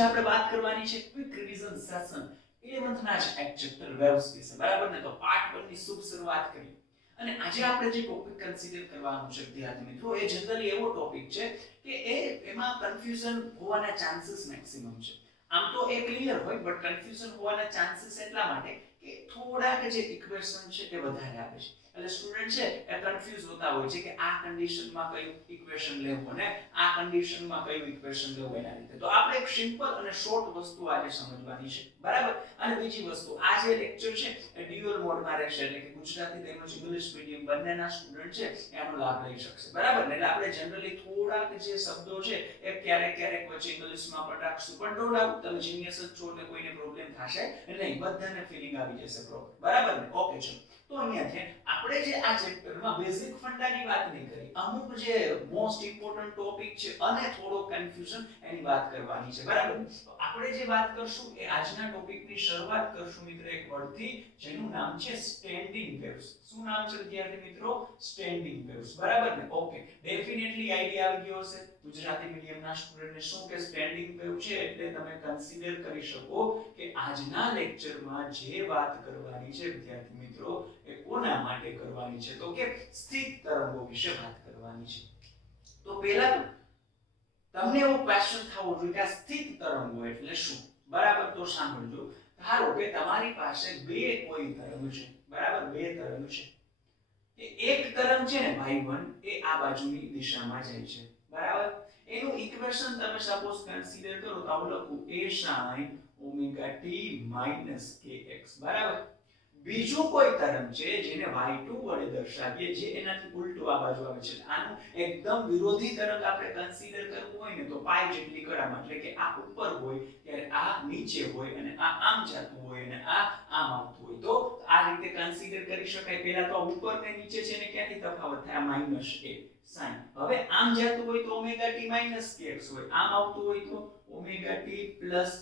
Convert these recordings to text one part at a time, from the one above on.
આજે આપણે વાત કરવાની છે ક્વિક રિવિઝન સેશન 11th ના જ એક ચેપ્ટર વેવ્સ વિશે, બરાબર ને? તો પાર્ટ 1 ની શુભ શરૂઆત કરી અને આજે આપણે જે ટોપિક કન્સિડર કરવાનું છે વિદ્યાર્થી મિત્રો, એ જનરલી એવો ટોપિક છે કે એમાં કન્ફ્યુઝન હોવાના ચાન્સીસ મેક્સિમમ છે. આમ તો એ ક્લિયર હોય, બટ કન્ફ્યુઝન હોવાના ચાન્સીસ એટલા માટે કે થોડાક જે ઇક્વેશન છે એ વધારે આવે છે. એટલે સ્ટુડન્ટ છે એ કન્ફ્યુઝ હોતા હોય છે કે આ કન્ડિશનમાં કયું ઇક્વેશન લેવું અને આ કન્ડિશનમાં કયું ઇક્વેશન લેવું એના રીતે. તો આપણે એક સિમ્પલ અને શોર્ટ વસ્તુ આજે સમજવાની છે, બરાબર? અને બીજી વસ્તુ, આ જે લેક્ચર છે એ ડ્યુઅલ મોડમાં રહેશે, એટલે કે ગુજરાતી તેમજ ઇંગ્લિશ મીડિયમ બંનેના સ્ટુડન્ટ છે એનો લાભ લઈ શકશે, બરાબર ને? એટલે આપણે જનરલી થોડાક જે શબ્દો છે એ ક્યારેક વચ્ચે ઇંગ્લિશમાં પણ રાખશું, પણ નો ડાઉટ તમે જીનિયસ જ છો એટલે કોઈને પ્રોબ્લેમ થશે નહીં, બધાને ફીલિંગ આવી જશે પ્રોપર, બરાબર ને? ઓકે, ચલો. તો અહીંયા આપણે જે આ ચેપ્ટરમાં બેઝિક ફંડાની વાત નહીં કરી, અમુક જે મોસ્ટ ઇમ્પોર્ટન્ટ ટોપિક છે અને થોડો કન્ફ્યુઝન એની વાત કરવાની છે, બરાબર? તો આપણે જે વાત કરશું એ આજના ટોપિકની શરૂઆત કરશું મિત્ર એક વર્ડથી, જેનું નામ છે સ્ટેન્ડિંગ વેવ્સ. શું નામ છે વિદ્યાર્થી મિત્રો? સ્ટેન્ડિંગ વેવ્સ, બરાબર ને? ઓકે, ડેફિનેટલી આઈડિયા આવી ગયો હશે ગુજરાતી મીડિયમના સ્ટુડન્ટને શું કે સ્ટેન્ડિંગ વેવ છે, એટલે તમે કન્સિડર કરી શકો કે આજના લેક્ચરમાં જે વાત કરવાની છે વિદ્યાર્થી મિત્રો એ કોના માટે કરવાની છે? તો કે સ્થિત તરંગો વિશે વાત કરવાની છે. તો પહેલા તમને એવો ક્વેશ્ચન થવો જોઈએ કે આ સ્થિત તરંગો એટલે શું, બરાબર? તો સાંભળજો. ધારો કે તમારી પાસે બે કોઈ તરંગ છે, બરાબર? બે તરંગ છે. એક તરંગ છે ને y1 એ આ બાજુની દિશામાં જાય છે, બરાબર? એનું ઇક્વેશન તમે સપોઝ કન્સિડર કરો તો આવું લખું a sin omega t kx, બરાબર? બીજું કોઈ તરંગ છે જેને y2 વડે દર્શાવીએ, જે એનાથી ઉલટું આ બાજુ આવે છે. આનું એકદમ વિરોધી તરંગ આપણે કન્સિડર કરવું હોય ને તો પાઈ જેટલી કરામાં, એટલે કે આ ઉપર હોય ત્યારે આ નીચે હોય અને આ આમ જતું હોય અને આ આમ આવતું હોય, તો આ રીતે કન્સિડર કરી શકાય. પહેલા તો ઉપર ને નીચે છે ને ક્યાંથી તફાવત થાય? -a sin. હવે આમ જતું હોય તો ઓમેગા t kx હોય, આમ આવતું હોય તો ઓમેગા t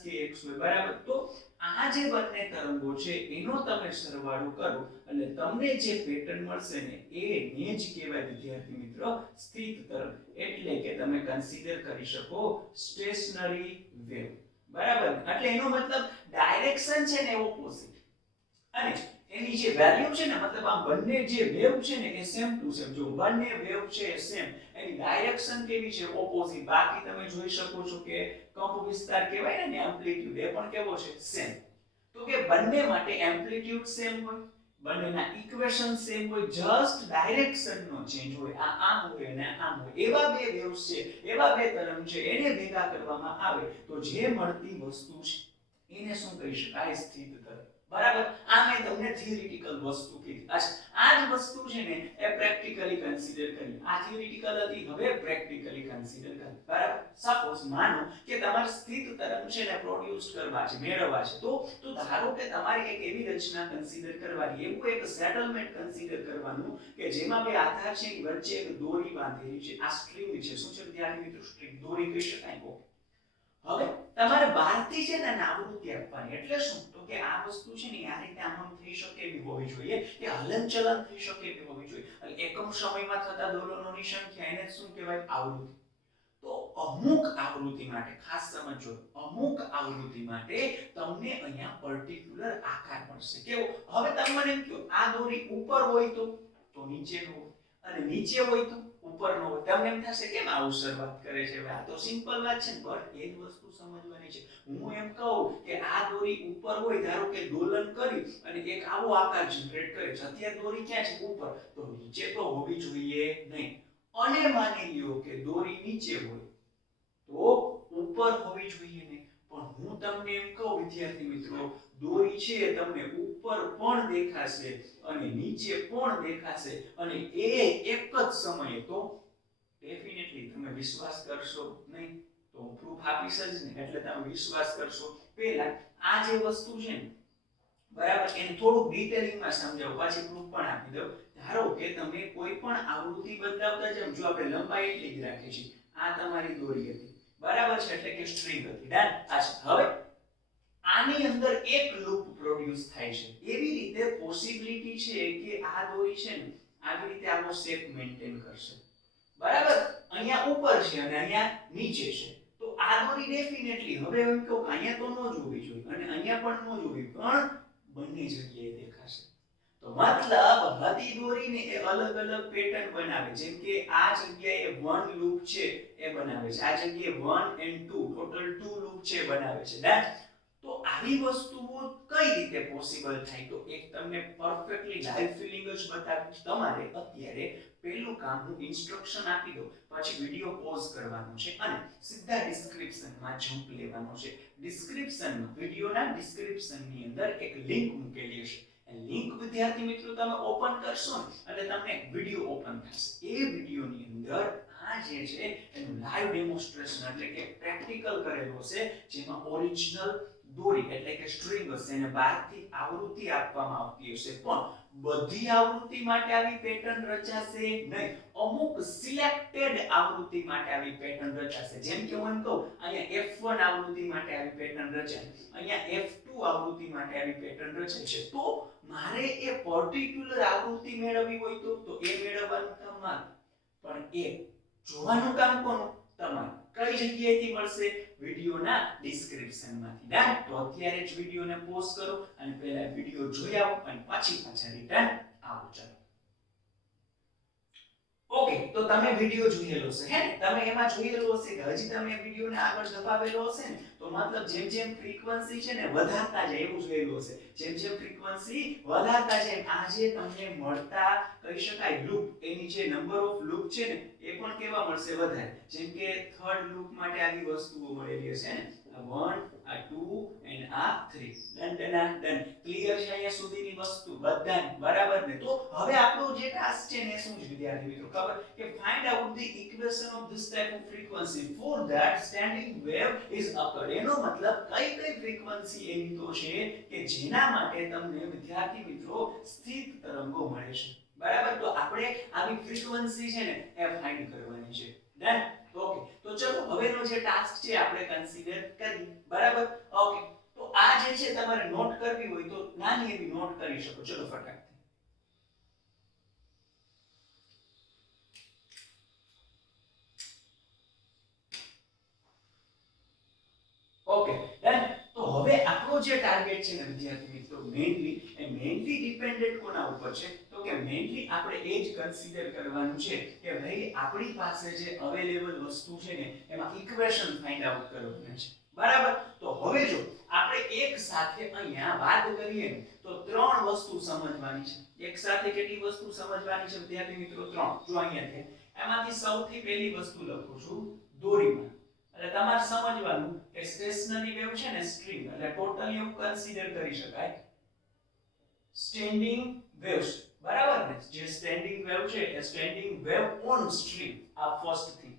kx હોય, બરાબર? તો આ જે બંને તરંગો છે એનો તમે સરવાળો કરો એટલે તમને જે પેટર્ન મળશે ને એને જ કહેવાય વિદ્યાર્થી મિત્રો સ્થિત તરંગ, એટલે કે તમે કન્સિડર કરી શકો સ્ટેશનરી વેવ, બરાબર? એટલે એનો મતલબ ડાયરેક્શન છે ને ઓપોઝિટ, અને એની જે વેલ્યુ છે ને, મતલબ આ બંને જે વેવ છે ને એ સેમ ટુ સેમ. જો બંને વેવ છે સેમ, એની ડાયરેક્શન કેવી છે? ઓપોઝિટ. બાકી તમે જોઈ શકો છો કે કંપ વિસ્તાર કહેવાય ને એમ્પ્લિટ્યુડ, એ પણ કેવો છે? સેમ. તો કે બંને માટે એમ્પ્લિટ્યુડ સેમ હોય, બંનેના ઇક્વેશન સેમ હોય, જસ્ટ ડાયરેક્શન નો ચેન્જ હોય. આ આમ હોય અને આમ હોય. એવા બે વેવ્સ છે, એવા બે તરંગ છે, એને ભેગા કરવામાં આવે તો જે મળતી વસ્તુ છે એને શું કહી શકાય? સ્થિત તરંગ, બરાબર? આ મેં તમને થિયરિટિકલ વસ્તુ કીધી. આ જ વસ્તુ છે ને એ પ્રેક્ટિકલી કન્સિડર કરી. આ થિયરિટિકલ હતી, હવે પ્રેક્ટિકલી કન્સિડર કરી, બરાબર? સપોઝ માનો કે તમારે સ્થિત તરંગ છે ને પ્રોડ્યુસ કરવા છે, મેળવવા છે, તો ધારો કે તમારે એક એવી રચના કન્સિડર કરવાની, એવું એક સેટલમેન્ટ કન્સિડર કરવાનું કે જેમાં બે આધાર છે એની વચ્ચે એક દોરી બાંધેલી છે. આ સ્ટ્રિંગ છે. શું છે વિદ્યાર્થી મિત્રો? સ્ટ્રિંગ, દોરી કહી શકાય. હવે તમારે બહારથી છે ને આવૃત્તિ આપવાની, એટલે શું? તો કે આ વસ્તુ છે ને આ રીતે આમ થઈ શકે એવી હોવી જોઈએ, કે હલનચલન થઈ શકે એવી હોવી જોઈએ. એટલે એકમ સમયમાં થતા દોલનોની સંખ્યા, એને શું કહેવાય? આવૃત્તિ. તો અમુક આવૃત્તિ માટે ખાસ સમજો, અમુક આવૃત્તિ માટે તમને અહીંયા પર્ટિક્યુલર આકાર મળશે. કેવો? હવે તમે મને એમ કહો આ દોરી ઉપર હોય તો નીચેનો હોય, અને નીચે હોય તો ઉપરનો હોય. તમને એમ થશે કેમ આવું શરૂઆત કરે છે? આ તો સિમ્પલ વાત છે, બટ એ જ વસ્તુ સમજવાની છે. હું એમ કહું કે આ દોરી ઉપર હોય, ધારો કે દોલન કરી અને એક આવો આકાર જનરેટ કરે છે, અત્યારે દોરી ક્યાં છે? ઉપર. તો નીચે તો હોવી જોઈએ નહીં. અને માની લ્યો કે દોરી નીચે હોય તો ઉપર હોવી જોઈએ નહીં. પણ હું તમને એમ કહું વિદ્યાર્થી મિત્રો, દોરી છે તમને ઉપર પણ દેખાશે અને નીચે પણ દેખાશે, અને એ એક જ સમયે, તો ડેફિનેટલી તમે વિશ્વાસ કરશો નહીં. તો હું પ્રૂફ આપીશ જ ને, એટલે તમે વિશ્વાસ કરશો. પહેલા આ જે વસ્તુ છે ને, બરાબર, એને થોડું ડિટેલિંગમાં સમજાવું, પછી પ્રૂફ પણ આપી દઉં. ધારો કે તમે કોઈ પણ આવૃત્તિ બદલાવતા જાવ, જો આપણે લંબાઈ એટલી જ રાખીએ છીએ, આ તમારી દોરી હતી, બરાબર છે? એટલે કે સ્ટ્રિંગ હતી. ડન. અચ્છા, હવે આની અંદર એક લૂપ પ્રોડ્યુસ થાય છે. એવી રીતે પોસિબિલિટી છે કે આ દોરી છે ને આવી રીતે આવો શેપ મેન્ટેન કરશે, બરાબર? અહીંયા ઉપર છે અને અહીંયા નીચે છે, તો આ દોરી ડેફિનેટલી હવે એમ કહો કે અહીંયા તો ન જોવી જોઈએ અને અહીંયા પણ ન જોવી, પણ બંને જગ્યાએ દેખાશે. તો મતલબ બધી દોરીને એ અલગ અલગ પેટર્ન બનાવે. જેમ કે આ જગ્યાએ 1 લૂપ છે એ બનાવે છે, આ જગ્યાએ 1 and 2 ટોટલ 2 લૂપ છે બનાવે છે. ડન. તો આવી વસ્તુઓ કઈ રીતે પોસિબલ થાય? તો એક તમને પરફેક્ટલી લાઈવ ફીલિંગ જ બતાવી. તમારે અત્યારે પહેલું કામ હું ઇન્સ્ટ્રક્શન આપી દઉં, પછી વિડિયો પોઝ કરવાનો છે અને સીધા ડિસ્ક્રિપ્શનમાં જમ્પ લેવાનો છે. ડિસ્ક્રિપ્શનમાં વિડિયોના ડિસ્ક્રિપ્શનની અંદર એક લિંક મૂકેલી હશે. લિંક વિદ્યાર્થી મિત્રો તમે ઓપન કરશો ને એટલે તમને વિડિયો ઓપન થશે. એ વિડિયોની અંદર આ જે છે એનું લાઈવ ડેમોન્સ્ટ્રેશન એટલે કે પ્રેક્ટિકલ કરેલો છે, જેમાં ઓરિજિનલ દોરી એટલે કે સ્ટ્રિંગ હશે અને બહારથી આવૃત્તિ આપવામાં આવતી હશે. પણ બધી આવૃત્તિ માટે આવી પેટર્ન રચાશે નહીં. અમુક સિલેક્ટેડ આવૃત્તિ માટે આવી પેટર્ન રચાશે. જેમ કે હું કહું અહીંયા F1 આવૃત્તિ માટે આવી પેટર્ન રચાય, અહીંયા F2 આવૃત્તિ માટે આવી પેટર્ન રચાય છે. તો મારે એ પર્ટિક્યુલર આવૃત્તિ મેળવવી હોય તો એ મેળવવાનું તમારું, પણ એ જોવાનું કામ કોનું? તમારું. કઈ જગ્યાએથી મળશે? વિડિયોના ડિસ્ક્રિપ્શનમાંથી. ડન. તો અત્યારે જ વિડિયોને પોઝ કરો અને પહેલા વિડિયો જોઈ આવો અને પછી પાછા રિટર્ન આવો. ચાલો. ઓકે, તો તમે વિડિયો જોયેલો છે હે ને? તમે એમાં જોયેલો હશે કે હજી તમે વિડિયોને આગળ દબાવેલો હશે ને, તો મતલબ જેમ જેમ ફ્રીક્વન્સી છે ને વધારતા જાય એવું જોયેલું હશે. જેમ જેમ ફ્રીક્વન્સી વધારતા જાય આ જે તમને મળતા કહી શકાય લૂપ, એની જે નંબર ઓફ લૂપ છે ને એ પણ કેવા મળશે? વધારે. જેમ કે થર્ડ લૂપ માટે આવી વસ્તુઓ મળેલી હશે ને, આ 1 આ 2 and આ 3. ડન. ક્લિયર છે અહીંયા સુધીની વસ્તુ બધાને? બરાબર ને? તો હવે આપણો જે ટાસ્ક છે ને શું છે વિદ્યાર્થી મિત્રો? ખબર કે find out the equation of this type off frequency for that standing wave is અકર્ડ. એનો મતલબ કઈ ફ્રીક્વન્સી એવી તો છે કે જેના માટે તમને વિદ્યાર્થી મિત્રો સ્થિર તરંગો મળે છે. બરાબર? તો આપણે આવી ફ્રીક્વન્સી છે ને એ ફાઇન્ડ કરવાની છે. ડન. ઓકે, તો ચલો હવેનો જે ટાસ્ક છે આપણે કન્સિડર કરી. બરાબર? ઓકે, તો આ જે છે તમારે નોટ કરવી હોય તો નાની એવી નોટ કરી શકો. ચલો ફટાફટ. Okay, done. તો હવે આપણો જે ટાર્ગેટ છે ને વિદ્યાર્થી મિત્રો મેઇનલી ડિપેન્ડન્ટ કોના ઉપર છે? તો કે મેઇનલી આપણે એ જ કન્સિડર કરવાનું છે કે ભાઈ આપણી પાસે જે અવેલેબલ વસ્તુ છે ને એમાં ઇક્વેશન ફાઇન્ડ આઉટ કરવાનું છે. બરાબર? તો હવે જો આપણે એક સાથે અહીંયા વાત કરીએ તો ત્રણ વસ્તુ સમજવાની છે. એક સાથે કેટલી વસ્તુ સમજવાની છે વિદ્યાર્થી મિત્રો? ત્રણ. જો અહીંયા છે એમાંથી સૌથી પહેલી વસ્તુ લખું છું દોરીમાં. એટલે તમારે સમજવાનું કે સ્ટેશનરી વેવ છે ને સ્ટ્રિંગ એટલે ટોટલી એવું કન્સિડર કરી શકાય સ્ટેન્ડિંગ વેવ્સ. બરાબર ને? જે સ્ટેન્ડિંગ વેવ છે એ સ્ટેન્ડિંગ વેવ ઓન સ્ટ્રિંગ. આ ફર્સ્ટ થિંગ.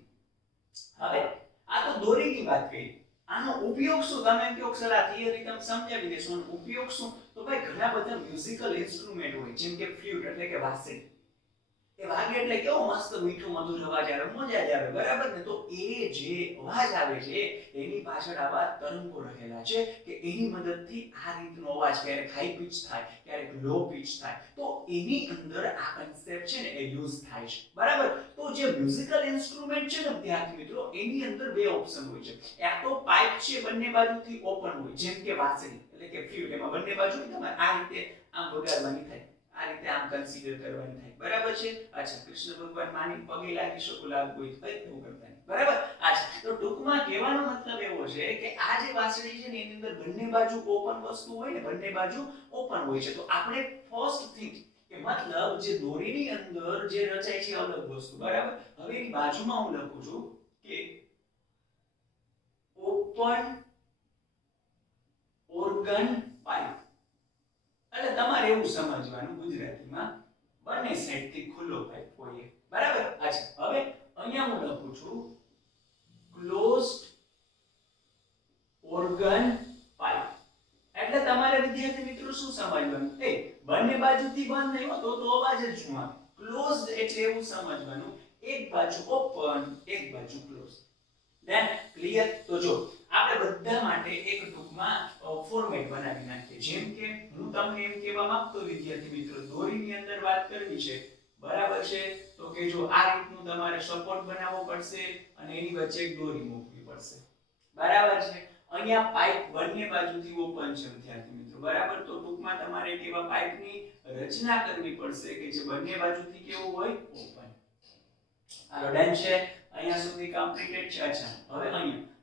હવે આ તો દોરીની વાત કરી. આનો ઉપયોગ શું? તમે એમ કહો સર આ થિયરી તમે સમજાવી દેશો. ઉપયોગ શું? તો ભાઈ ઘણા બધા મ્યુઝિકલ ઇન્સ્ટ્રુમેન્ટ હોય જેમ કે ફ્લ્યુટ એટલે કે વાંસળી. એ વાગે એટલે કેવો મસ્ત મીઠો મધુર અવાજ આવે, મજા જ આવે. બરાબર ને? તો એ જે અવાજ આવે છે એની પાછળ આવા તરંગો રહેલા છે કે એની મદદથી આ રીતનો અવાજ ક્યારેક હાઈ પિચ થાય, ક્યારેક લો પિચ થાય. તો એની અંદર આ કન્સેપ્ટ છે ને એ યુઝ થાય છે. બરાબર? તો જે મ્યુઝિકલ ઇન્સ્ટ્રુમેન્ટ છે ને વિદ્યાર્થી મિત્રો એની અંદર બે ઓપ્શન હોય છે. એક તો પાઇપ છે બંને બાજુથી ઓપન હોય જેમ કે વાંસળી એટલે કે ફ્લ્યુટ, એમાં બંને બાજુ તમારે આ રીતે આમ વગાડવાની થાય, આ રીતે આમ કન્સિડર કરવાની થાય. બરાબર છે? અચ્છા, કૃષ્ણ ભગવાન માની પગે લાગી શકો લાગવું હોય તો એવું કરતા નહીં. બરાબર? અચ્છા, તો ટૂંકમાં કહેવાનો મતલબ એવો છે કે આ જે વાંસળી છે ને એની અંદર બંને બાજુ ઓપન વસ્તુ હોય ને, બંને બાજુ ઓપન હોય છે. તો આપણે ફર્સ્ટ થિંગ કે મતલબ જે દોરીની અંદર જે રચાય છે અલગ વસ્તુ. બરાબર? હવે એની બાજુમાં હું લખું છું કે ઓપન ઓર્ગન પાઇપ. એટલે તમારે એવું સમજવાનું ગુજરાતીમાં બંને સાઈડથી ખુલ્લો પાઇપ હોય. બરાબર? અચ્છા, હવે અહીંયા હું લખું છું ક્લોઝડ ઓર્ગન પાઇપ. એટલે તમારે વિદ્યાર્થી મિત્રો શું સમજવાનું? એ બંને બાજુથી બંધ નહીં હોય તો અવાજ જ શું આવે? ક્લોઝડ એટલે એવું સમજવાનું એક બાજુ ઓપન એક બાજુ ક્લોઝ. Than clear? તો જો આપણે બધા માટે એક ટૂંકમાં ફોર્મેટ બનાવી નાખીએ. જેમ કે હું તમને એમ કહેવા માંગતો વિદ્યાર્થી મિત્રો દોરીની અંદર વાત કરવી છે. બરાબર છે? તો કે જો આ રીતનું તમારે સપોર્ટ બનાવવો પડશે અને એની વચ્ચે એક દોરી મૂકવી પડશે. બરાબર છે. અહીંયા પાઇપ બંને બાજુથી ઓપન છે વિદ્યાર્થી મિત્રો, બરાબર. તો ટૂંકમાં તમારે કેવા પાઇપની રચના કરવી પડશે કે જે બંને બાજુથી કેવું હોય, ઓપન. હાલો ડન છે, અહીંયા સુધી કમ્પ્લીટેડ છે. અચ્છા, હવે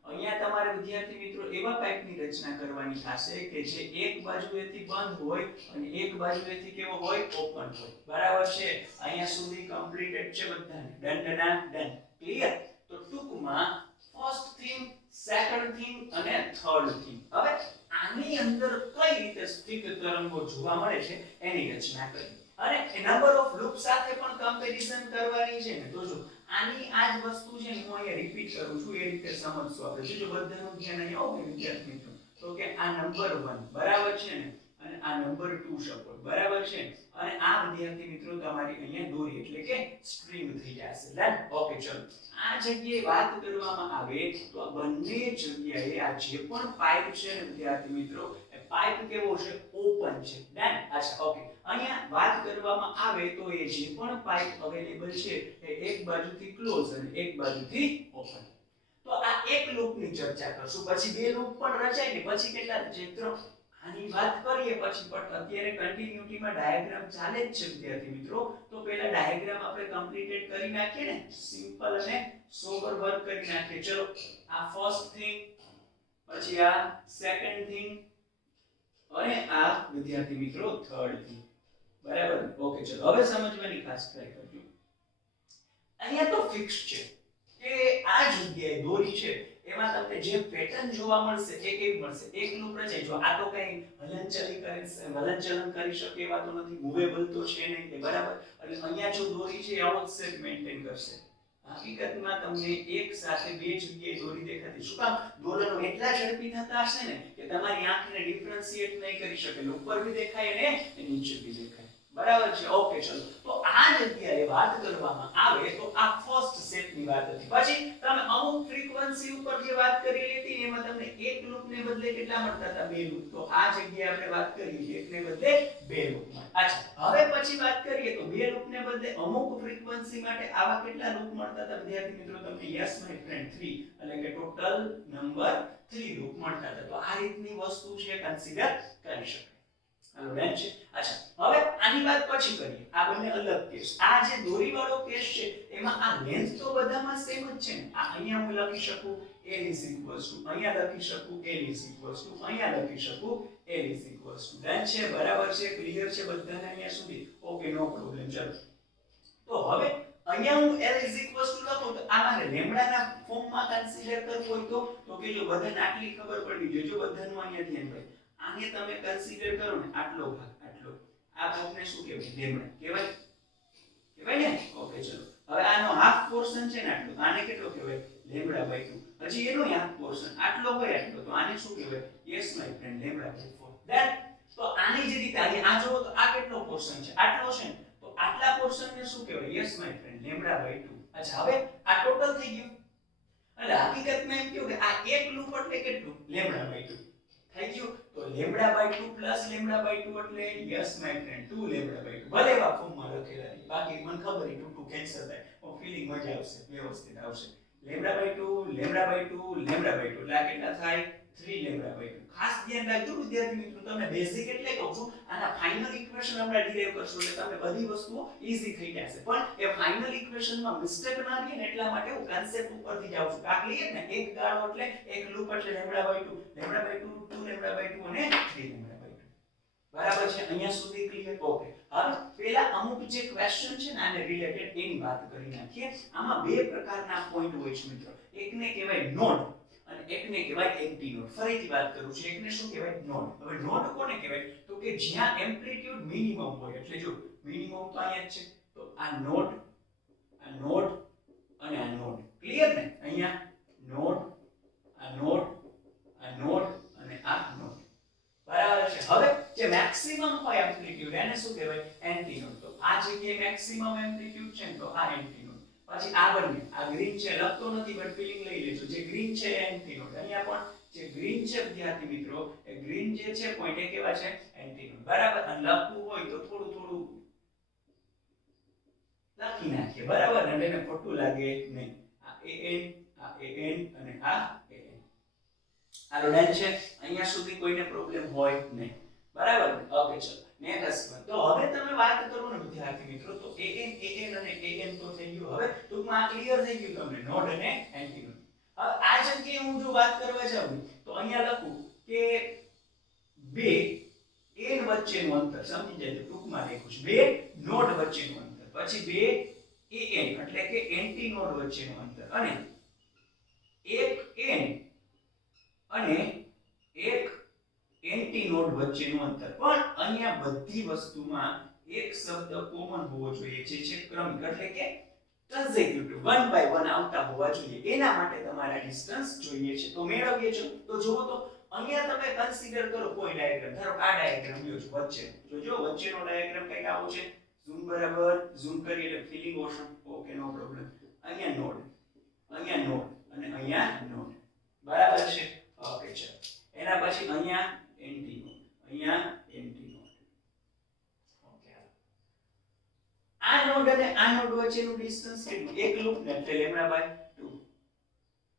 અહીંયા તમારે વિદ્યાર્થી મિત્રો એવા પાઇપની રચના કરવાની થશે કે જે એક બાજુએથી બંધ હોય અને એક બાજુએથી કેવો હોય, ઓપન હોય. બરાબર છે, અહીંયા સુધી કમ્પ્લીટેડ છે બધાને. ડન. ક્લિયર? તો ટૂંકમાં ફર્સ્ટ થિંગ, સેકન્ડ થિંગ અને થર્ડ થિંગ. હવે આની અંદર કઈ રીતે સ્થિત તરંગો જોવા મળે છે એની રચના કરી અને નંબર ઓફ લૂપ સાથે પણ કમ્પેરિઝન કરવાની છે ને. તો જો આની આ જ વસ્તુ છે ને હું અહીંયા રિપીટ કરું છું, એ રીતે સમજશો આપણે. જો બધાનું ધ્યાન અહીંયા આવો વિદ્યાર્થી મિત્રો, તો કે આ નંબર 1 બરાબર છે ને અને આ નંબર 2 સપોર્ટ બરાબર છે અને આ વિદ્યાર્થી મિત્રો તમારી અહીંયા દોરી એટલે કે સ્ટ્રિંગ થઈ જશે. ડન. ઓકે, ચલો આ જગ્યાએ વાત કરવામાં આવે તો આ બંને જગ્યાએ આ જે પણ પાઇપ છે ને વિદ્યાર્થી મિત્રો, એ પાઇપ કેવો છે, ઓપન છે. ડન. અચ્છા, ઓકે. અહીંયા વાત કરવામાં આવે તો એ જે પણ પાઇપ અવેલેબલ છે એ એક બાજુથી ક્લોઝ અને એક બાજુથી ઓપન. તો આ એક લૂપની ચર્ચા કરશું, પછી બે લૂપ પણ રચાય ને પછી કેટલા છે, 3. આની વાત કરીએ પછી, પણ અત્યારે કન્ટિન્યુટીમાં ડાયાગ્રામ ચાલે જ છે વિદ્યાર્થી મિત્રો. તો પહેલા ડાયાગ્રામ આપણે કમ્પ્લીટેડ કરી નાખીએ ને, સિમ્પલ અને સોબર વર્ક કરી નાખીએ. ચલો, આ ફર્સ્ટ થિંગ, પછી આ સેકન્ડ થિંગ અને આ વિદ્યાર્થી મિત્રો થર્ડ થિંગ. બરાબર? ઓકે, ચલો હવે સમજવાની ખાસ ટ્રાય કરજો. અહીંયા તો ફિક્સ છે કે આ જગ્યાએ દોરી છે એમાં તમને જે પેટર્ન જોવા મળશે એ કેવી મળશે, એક લૂપ રચાય. જો આ તો કઈ હલનચલન કરી શકે એવા તો નથી, મૂવેબલ તો છે નહીં, બરાબર. એટલે અહીંયા જો દોરી છે આવો જ સેટ મેન્ટેન કરશે. હકીકતમાં તમને એક સાથે બે જગ્યાએ દોરી દેખાતી. શું કામ? દોલનો એટલા ઝડપી થતા હશે ને કે તમારી આંખને ડિફરન્શિએટ નહીં કરી શકે, ઉપર ભી દેખાય અને નીચે ભી દેખાય. બરાબર છે? ઓકે, ચલો. તો આ જગ્યાએ વાત કરવામાં આવે તો આ ફર્સ્ટ સેટની વાત હતી. પછી તમે અમુક ફ્રીક્વન્સી ઉપર જે વાત કરી હતી એમાં તમને એક લૂપને બદલે કેટલા મળતા હતા, બે લૂપ. તો આ જગ્યાએ આપણે વાત કરી એકને બદલે બે લૂપ મળે. અચ્છા, હવે પછી વાત કરીએ તો બે લૂપને બદલે અમુક ફ્રીક્વન્સી માટે આવા કેટલા લૂપ મળતા હતા વિદ્યાર્થી મિત્રો, તમને યસ માય ફ્રેન્ડ 3 એટલે કે ટોટલ નંબર 3 લૂપ મળતા હતા. તો આ રીતની વસ્તુ છે કન્સિડર કરી શકાય. હાલો ડન છે. અચ્છા, હવે આની વાત પછી કરીએ. આ બંને અલગ કેસ. આ જે દોરી વાળો કેસ છે એમાં આ લેન્થ તો બધામાં સેમ જ છે ને. આ અહીંયા હું લખી શકું L અહીંયા લખી શકું L અહીંયા લખી શકું L ડન છે. બરાબર છે, ક્લિયર છે બધાને અહીંયા સુધી? Okay, no problem. ચલો, તો હવે અહીંયા હું L લખું તો આ મારે લેમ્ડાના ફોર્મમાં કન્સિડર કરવું હોય તો કે જો બધાને આટલી ખબર પડવી જોઈએ. જો બધાનું અહીંયા ધ્યાન ભાઈ, આને તમે કન્સિડર કરો ને આટલો ભાગ, આટલો, આ ભાગને શું કહેવાય, લેમ્ડા કહેવાય ને? ઓકે, ચલો. હવે આનો હાફ પોર્શન છે ને આટલો, આને કેટલો કહેવાય, લેમ્ડા/2. હજી એનો હાફ પોર્શન આટલો હોય આટલો, તો આને શું કહેવાય, યસ માય ફ્રેન્ડ, લેમ્ડા/4. ધેન તો આની જ રીતે આ જોવો તો આ કેટલો પોર્શન છે, આટલો છે ને, તો આટલા પોર્શનને શું કહેવાય, યસ માય ફ્રેન્ડ, લેમ્ડા/2. અચ્છા, હવે આ ટોટલ થઈ ગયું. એટલે હકીકતમાં એમ કહ્યું કે આ એક લૂપ એટલે કેટલું, લેમ્ડા/2 થઈ ગયું. તો લેમ્ડા/2 પ્લસ લેમ્ડા/2 એટલે યસ માય ફ્રેન્ડ 2 લેમ્ડા/2. ભલે એવા ફોર્મમાં લખેલા છે, બાકી મને ખબર છે 2 2 કેન્સલ થાય, પણ ફીલિંગ મજા આવશે, વ્યવસ્થિત આવશે. લેમ્ડા/2 એટલે આ કેટલા થાય, 3 લેમ્ડા/2. ખાસ ધ્યાન રાખજો વિદ્યાર્થી મિત્રો, તમે બેઝિક એટલે કહું છું, આના ફાઇનલ ઇક્વેશન હમણાં ડિરાઈવ કરશો એટલે તમને બધી વસ્તુઓ ઈઝી થઈ જશે. પણ એ ફાઇનલ ઇક્વેશનમાં મિસ્ટેક ના રહે ને એટલા માટે હું કન્સેપ્ટ ઉપરથી જાઉં છું. આ ક્લિયર ને? એક ગાળો એટલે એક લૂપ એટલે લેમ્ડા/2 2 લેમ્ડા/2 અને 3 લેમ્ડા/2. બરાબર છે? અહીંયા સુધી ક્લિયર? ઓકે. હવે પહેલા અમુક જે ક્વેશ્ચન છે ને આને રિલેટેડ એની વાત કરી નાખીએ. આમાં બે પ્રકારના પોઈન્ટ હોય છે મિત્રો. એકને કહેવાય નોડ અને એકને કહેવાય એન્ટી નોડ. ફરીથી વાત કરું છું, એકને શું કહેવાય, નોડ. હવે નોડ કોને કહેવાય, તો કે જ્યાં એમ્પ્લિટ્યુડ મિનિમમ હોય. એટલે જો મિનિમમ તો અહીંયા જ છે, તો આ નોડ અને આ નોડ. ક્લિયર ને? અહીંયા નોડ, આ નોડ, આ નોડ અને આ નોડ. બરાબર છે? હવે જે મેક્સિમમ હોય એમ્પ્લિટ્યુડ એને શું કહેવાય, એન્ટી નોડ. તો આ જગ્યાએ મેક્સિમમ એમ્પ્લિટ્યુડ છે તો આ એન્ટી નોડ. પછી આ બંને, આ ગ્રીન છે લખતો નથી બટ ફીલિંગ લઈ લેજો, જે ગ્રીન છે એન્ટી નોડ. અહીંયા પણ જે ગ્રીન છે વિદ્યાર્થી મિત્રો, એ ગ્રીન જે છે પોઈન્ટ એ કેવા છે, એન્ટી નોડ. બરાબર? અને લખવું હોય તો થોડું થોડું લખી નાખીએ. બરાબર? અને એને ખોટું લાગે નહીં. આ an અને આ an. આનો ડન છે અહીંયા સુધી કોઈને પ્રોબ્લેમ હોય નહીં બરાબર ઓકે ચલો નેક્સ્ટ વન તો હવે તમે વાત કરો ને વિદ્યાર્થી મિત્રો તો an અને an તો થઈ ગયું હવે ટૂંકમાં આ ક્લિયર થઈ ગયું તમને નોડ અને એન્ટીનોડ હવે આ જગ્યાએ હું જો વાત કરવા જાઉં તો અહીંયા લખું કે બે n વચ્ચેનું અંતર સમજી જાય ટૂંકમાં લખ્યું છે બે નોડ વચ્ચેનું અંતર પછી બે an એટલે કે એન્ટીનોડ વચ્ચેનું અંતર અને એક n અને એક એન્ટીનોડ વચ્ચેનું અંતર પણ અહીંયા બધી વસ્તુમાં એક શબ્દ કોમન હોવો જોઈએ જે છે ક્રમિક એટલે કે કન્ઝેક્યુટિવ વન બાય વન આવતા હોવા જોઈએ એના માટે તમારે ડિસ્ટન્સ જોઈએ છે તો મેળવીએ છો તો જુઓ તો અહીંયા તમે કન્સિડર કરો કોઈ ડાયાગ્રામ ધારો આ ડાયાગ્રામ લ્યો છો વચ્ચે જોજો વચ્ચેનો ડાયાગ્રામ કઈક આવો છે ઝૂમ બરાબર ઝૂમ કરી એટલે ફીલિંગ ઓશન ઓકે નો પ્રોબ્લેમ અહીંયા નોડ અને અહીંયા નોડ બરાબર છે ઓકે ચલો એના પછી અહીંયા એન્ટીનોડ ઓકે આ નોડ અને આ નોડ વચ્ચેનું ડિસ્ટન્સ કેટલું એક લૂપ ને એટલે λ/2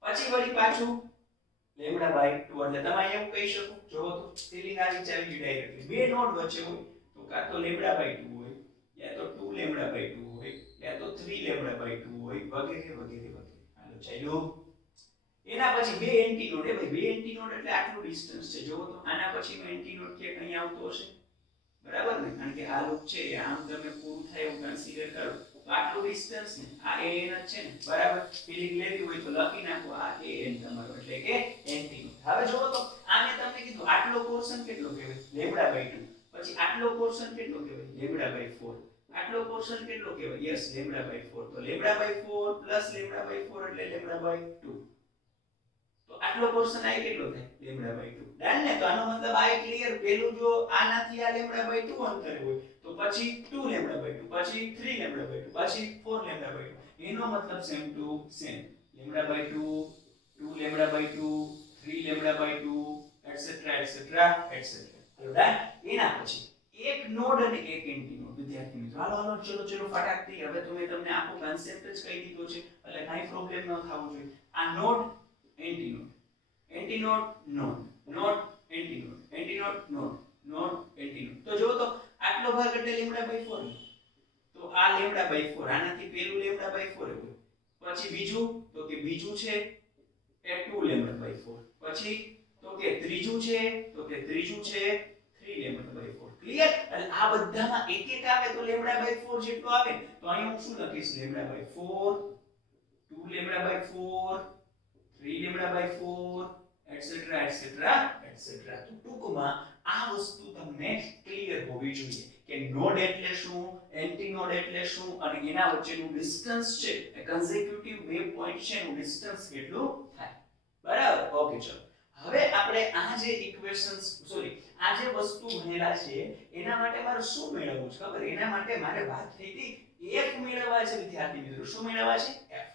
પછી વળી પાછું λ/2 એટલે તમે એવું કહી શકો જો તો ફીલિંગ આવી ચાલી ડાયરેક્ટલી બે નોડ વચ્ચે હોય તો કાં તો λ/2 હોય યા તો 2λ/2 હોય યા તો 3λ/2 હોય વગેરે વગેરે વગેરે હાલો ચાલ્યો એના પછી બે એન્ટીનોડ ભાઈ બે એન્ટીનોડ એટલે આટલું ડિસ્ટન્સ છે જોવો તો આના પછીનો એન્ટીનોડ કે કઈ આવતો હશે બરાબર ને કારણ કે આ લૂપ છે આમ તમે પૂરું થાય એવું કન્સિડર કરો તો આટલું ડિસ્ટન્સ ને આ an જ છે ને બરાબર ફીલિંગ લેવી હોય તો લખી નાખો આ an તમારો એટલે કે એન્ટીનોડ હવે જોવો તો આ મેં તમને કીધું આટલો પોર્શન કેટલો કહેવાય λ/2 પછી આટલો પોર્શન કેટલો કહેવાય λ/4 આટલો પોર્શન કેટલો કહેવાય યસ λ/4 તો λ/4 λ/4 એટલે λ/2 તો આટલો પોર્શન આ કેટલો થાય λ/2 ડન ને તો આનો મતલબ આ ક્લિયર પેલું જો આનાથી આ λ/2 અંતરે હોય તો પછી 2λ/2 પછી 3λ/2 પછી 4λ/2 એનો મતલબ same to same λ/2 2λ/2 3λ/2 etcetera etcetera etcetera hello done એના પછી એક નોડ અને એક એન્ટીનોડ વિદ્યાર્થી મિત્રો હાલો ચલો ફટાકથી હવે તો મેં તમને આખો કન્સેપ્ટ જ કહી દીધો છે એટલે કાઈ પ્રોબ્લેમ ન થવો જોઈએ આ નોડ એન્ટીનોડ નોડ એન્ટીનોડ નોડ એન્ટીનોડ તો જો તો આટલો ભાગ એટલે λ/4 તો આ λ/4 આનાથી પેલું λ/4 હોય પછી બીજું છે એ 2λ/4 પછી તો કે ત્રીજું છે 3λ/4 ક્લિયર એટલે આ બધામાં એક એક આવે તો λ/4 જેટલો આવે તો અહીં હું શું લખીશ λ/4 2λ/4 3λ/4 એટસેટ્રા એટસેટ્રા એટસેટ્રા તો ટૂંકમાં આ વસ્તુ તમને ક્લિયર હોવી જોઈએ કે નોડ એટલે શું એન્ટીનોડ એટલે શું અને એના વચ્ચેનું ડિસ્ટન્સ છે એ કન્ઝેક્યુટિવ બે પોઈન્ટ છે એનું ડિસ્ટન્સ કેટલું થાય બરાબર ઓકે ચલો હવે આપણે આ જે ઇક્વેશન્સ આ જે વસ્તુ ભણેલા છે એના માટે મારે શું મેળવવું છે ખબર એના માટે મારે વાત થઈ હતી f મેળવવા છે વિદ્યાર્થી મિત્રો શું મેળવવા છે f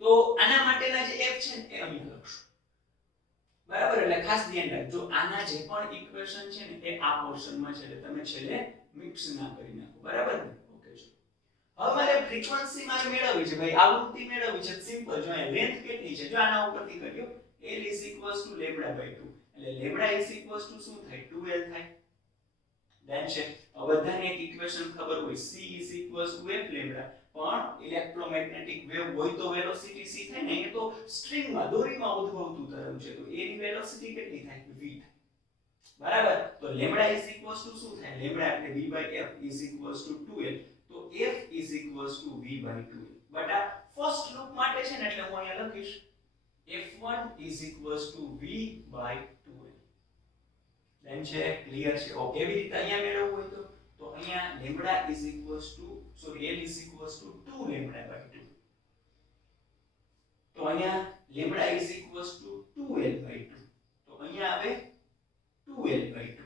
તો આના માટેના જે f છે ને એ અહીં લખશું બરાબર એટલે ખાસ ધ્યાન રાખજો આના જે પણ ઇક્વેશન છે ને એ આ પોર્શનમાં છે એટલે તમે છેલ્લે મિક્સ ના કરી નાખો બરાબર ને ઓકે ચલો હવે મારે ફ્રીક્વન્સી મારે મેળવવી છે ભાઈ આવૃત્તિ મેળવવી છે સિમ્પલ જો આ લેન્થ કેટલી છે જો આના ઉપરથી કર્યો l λ/2 એટલે λ શું થાય 2l થાય ધેન છે હવે બધાને એક ઇક્વેશન ખબર હોય c f પણ ઇલેક્ટ્રોમેગ્નેટિક વેવ હોય તો વેલોસિટી c થાય ને એ તો સ્ટ્રિંગમાં દોરીમાં ઉદ્ભવતું તરંગ છે તો એની વેલોસિટી કેટલી થાય v બરાબર તો λ શું થાય λ એટલે v/f 2l તો f v/2l બટ આ ફર્સ્ટ લૂપ માટે છે ને એટલે હું અહીંયા લખીશ f1 v/2l ધેન છે ક્લિયર છે ઓકે એવી રીતે અહીંયા મેળવવું હોય તો અહીંયા l 2λ/2 તો અહીંયા λ 2l/2 તો અહીંયા આવે 2l/2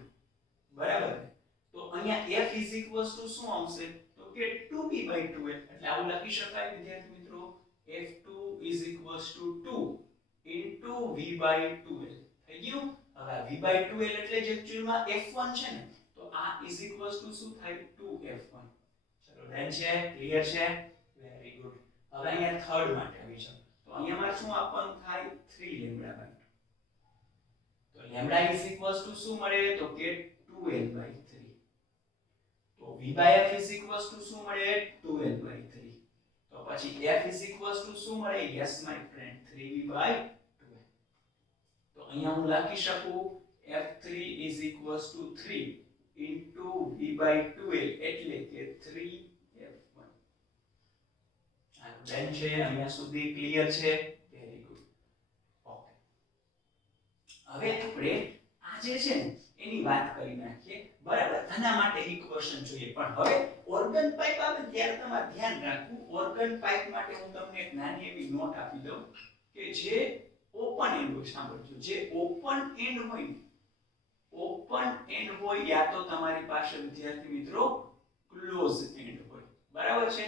બરાબર તો અહીંયા f શું આવશે તો કે 2b/2l એટલે આવું લખી શકાય વિદ્યાર્થી મિત્રો f2 2 v/2l થઈ ગયું હવે v/2l એટલે જે એક્ચ્યુઅલમાં f1 છે ને તો આ શું થાય 2f1 ચલો ધેન છે ક્લિયર છે વેરી ગુડ હવે અહીંયા થર્ડ માટે આવી જાવ તો અહીંયા મારે શું આપવાનું થાય 3λ/2 લેમ્ડા ઇઝ ઇક્વલ્સ ટુ શું મળે તો કે 2l/3 તો v by f is equals two શું મળે 2l/3 તો પછી f ઇઝ ઇક્વલ્સ ટુ શું મળે યસ માય ફ્રેન્ડ 3v/2 તો અહીંયા હું લખી શકું f3 is equals two 3 into v/2l એટલે કે 3f1 આ ડન છે અહીંયા સુધી ક્લિયર છે વેરી ગુડ ઓકે હવે આપણે આ જે છે ને એની વાત કરી નાખીએ બરાબર આના માટે ઇક્વેશન જોઈએ પણ હવે ઓર્ગન પાઇપ આવે ત્યારે તમારે ધ્યાન રાખવું ઓર્ગન પાઇપ માટે હું તમને એક નાની એવી નોટ આપી દઉં કે જે ઓપન એન્ડ હોય સાંભળજો જે ઓપન એન્ડ હોય ઓપન એન્ડ હોય યા તો તમારી પાસે વિદ્યાર્થી મિત્રો ક્લોઝ એન્ડ હોય બરાબર છે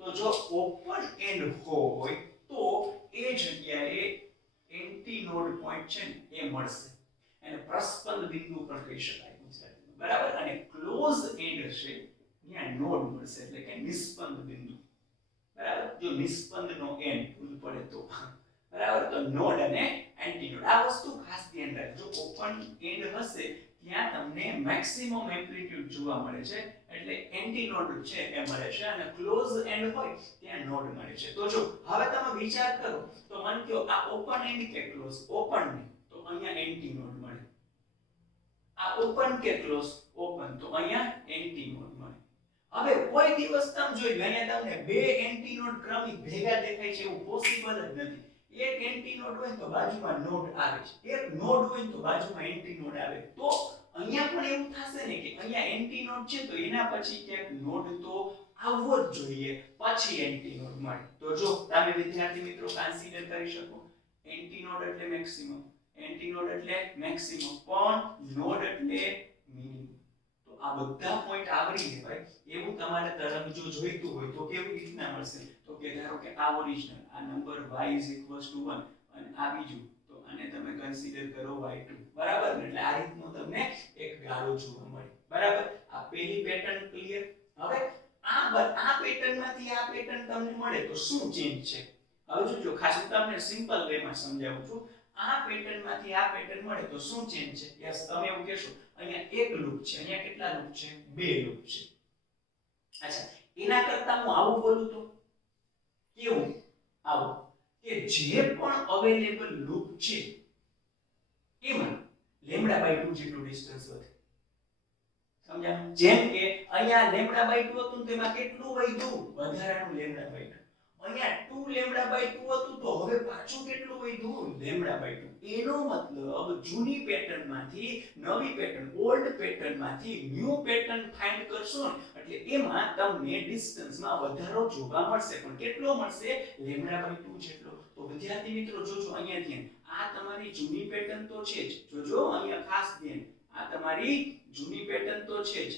તો જો ઓપન એન્ડ હોય તો એ જગ્યાએ એન્ટી નોડ પોઈન્ટ છે ને એ મળશે એને પ્રસ્પંદ બિંદુ પણ કહી શકાય ગુજરાતીમાં બરાબર અને ક્લોઝ એન્ડ છે ત્યાં નોડ મળશે એટલે કે નિસ્પંદ બિંદુ બરાબર જો નિસ્પંદનો એન્ડ ભૂલ પડે તો બરાબર તો નોડ અને એન્ટી નોડ આ વસ્તુ ખાસ ધ્યાન રાખજો ઓપન એન્ડ હશે ત્યાં તમને મેક્સિમમ એમ્પ્લિટ્યુડ જોવા મળે છે એટલે એન્ટી નોડ છે એ મળે છે અને ક્લોઝ એન્ડ હોય ત્યાં નોડ મળે છે તો જો હવે તમે વિચાર કરો તો મન કહો આ ઓપન એન્ડ કે ક્લોઝ ઓપન ને તો અહીંયા એન્ટી નોડ મળે આ ઓપન કે ક્લોઝ ઓપન તો અહીંયા એન્ટી નોડ મળે હવે કોઈ દિવસ તમે જોઈ લો અહીંયા તમને બે એન્ટી નોડ ક્રમિક ભેગા દેખાય છે એવું પોસિબલ જ નથી એક એન્ટી નોડ હોય તો બાજુમાં નોડ આવે છે એક નોડ હોય તો બાજુમાં એન્ટી નોડ આવે તો અહીંયા પણ એવું થશે ને કે અહીંયા એન્ટી નોડ છે તો એના પછી ક્યાંક નોડ તો આવવો જ જોઈએ પછી એન્ટી નોડ મળે તો જો તમે વિદ્યાર્થી મિત્રો કન્સિડર કરી શકો એન્ટી નોડ એટલે મેક્સિમમ એન્ટી નોડ એટલે મેક્સિમમ પણ નોડ એટલે મિનિમમ તો આ બધા પોઈન્ટ આવરી લેવાય એવું તમારે તરંગ જો જોઈતું હોય તો કેવી રીતના મળશે તો કે ધારો કે આ ઓરિજિનલ આ નંબર y = 1 અને આ બીજું તો આને તમે કન્સિડર કરો y2 બરાબર ને એટલે આ રીતનો તમને એક ગાળો જોવા મળે બરાબર આ પહેલી પેટર્ન ક્લિયર હવે આ પેટર્નમાંથી આ પેટર્ન તમને મળે તો શું ચેન્જ છે હવે જોજો ખાસ હું તમને સિમ્પલ વેમાં સમજાવું છું આ પેટર્નમાંથી આ પેટર્ન મળે તો શું ચેન્જ છે યસ તમે એવું કહેશો અહીંયા એક લૂપ છે અહીંયા કેટલા લૂપ છે બે લૂપ છે અચ્છા એના કરતા હું આવું બોલું તો કેવું આવું કે જે પણ અવેલેબલ લૂપ છે એમાં λ/2 જેટલું ડિસ્ટન્સ વધે સમજ્યા જેમ કે અહીંયા λ/2 હતું તેમાં કેટલું વધ્યું વધારાનું λ/2 અહીંયા 2λ/2 હતું તો હવે પાછું કેટલું વધ્યું λ/2 એનો મતલબ જૂની પેટર્નમાંથી નવી પેટર્ન ઓલ્ડ પેટર્નમાંથી ન્યૂ પેટર્ન ફાઇન્ડ કરશો ને એટલે એમાં તમને ડિસ્ટન્સમાં વધારો જોવા મળશે પણ કેટલો મળશે λ/2 જેટલો તો વિદ્યાર્થી મિત્રો જોજો અહીંયા ધ્યાન આ તમારી જૂની પેટર્ન તો છે જ જોજો અહીંયા ખાસ ધ્યાન આ તમારી જૂની પેટર્ન તો છે જ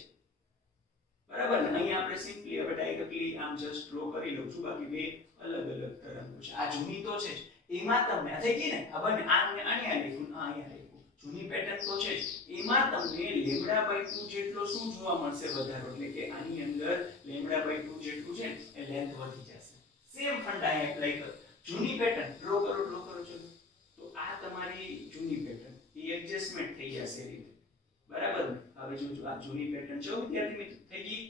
બરાબર ને અહીંયા આપણે સિમ્પલી હવે ડાયરેક્ટલી આમ જસ્ટ ડ્રો કરી લઉં છું બાકી બે અલગ અલગ તરંગો છે આ જૂની તો છે જ એમાં તમને થઈ ગઈ ને ખબર ને અહીંયા લખ્યું આ અહીંયા લખ્યું જૂની પેટર્ન તો છે જ એમાં તમને λ/2 જેટલો શું જોવા મળશે વધારો એટલે કે આની અંદર λ/2 જેટલું છે એ લેન્થ વધી જશે સેમ ફંડા અહીંયા એપ્લાય કરો જૂની પેટર્ન ડ્રો કરો ચલો તો આ તમારી જૂની પેટર્ન એ એડજસ્ટમેન્ટ થઈ જશે એ રીતે બરાબર હવે જોજો આ જૂની પેટર્ન છે વિદ્યાર્થી મિત્રો થઈ ગઈ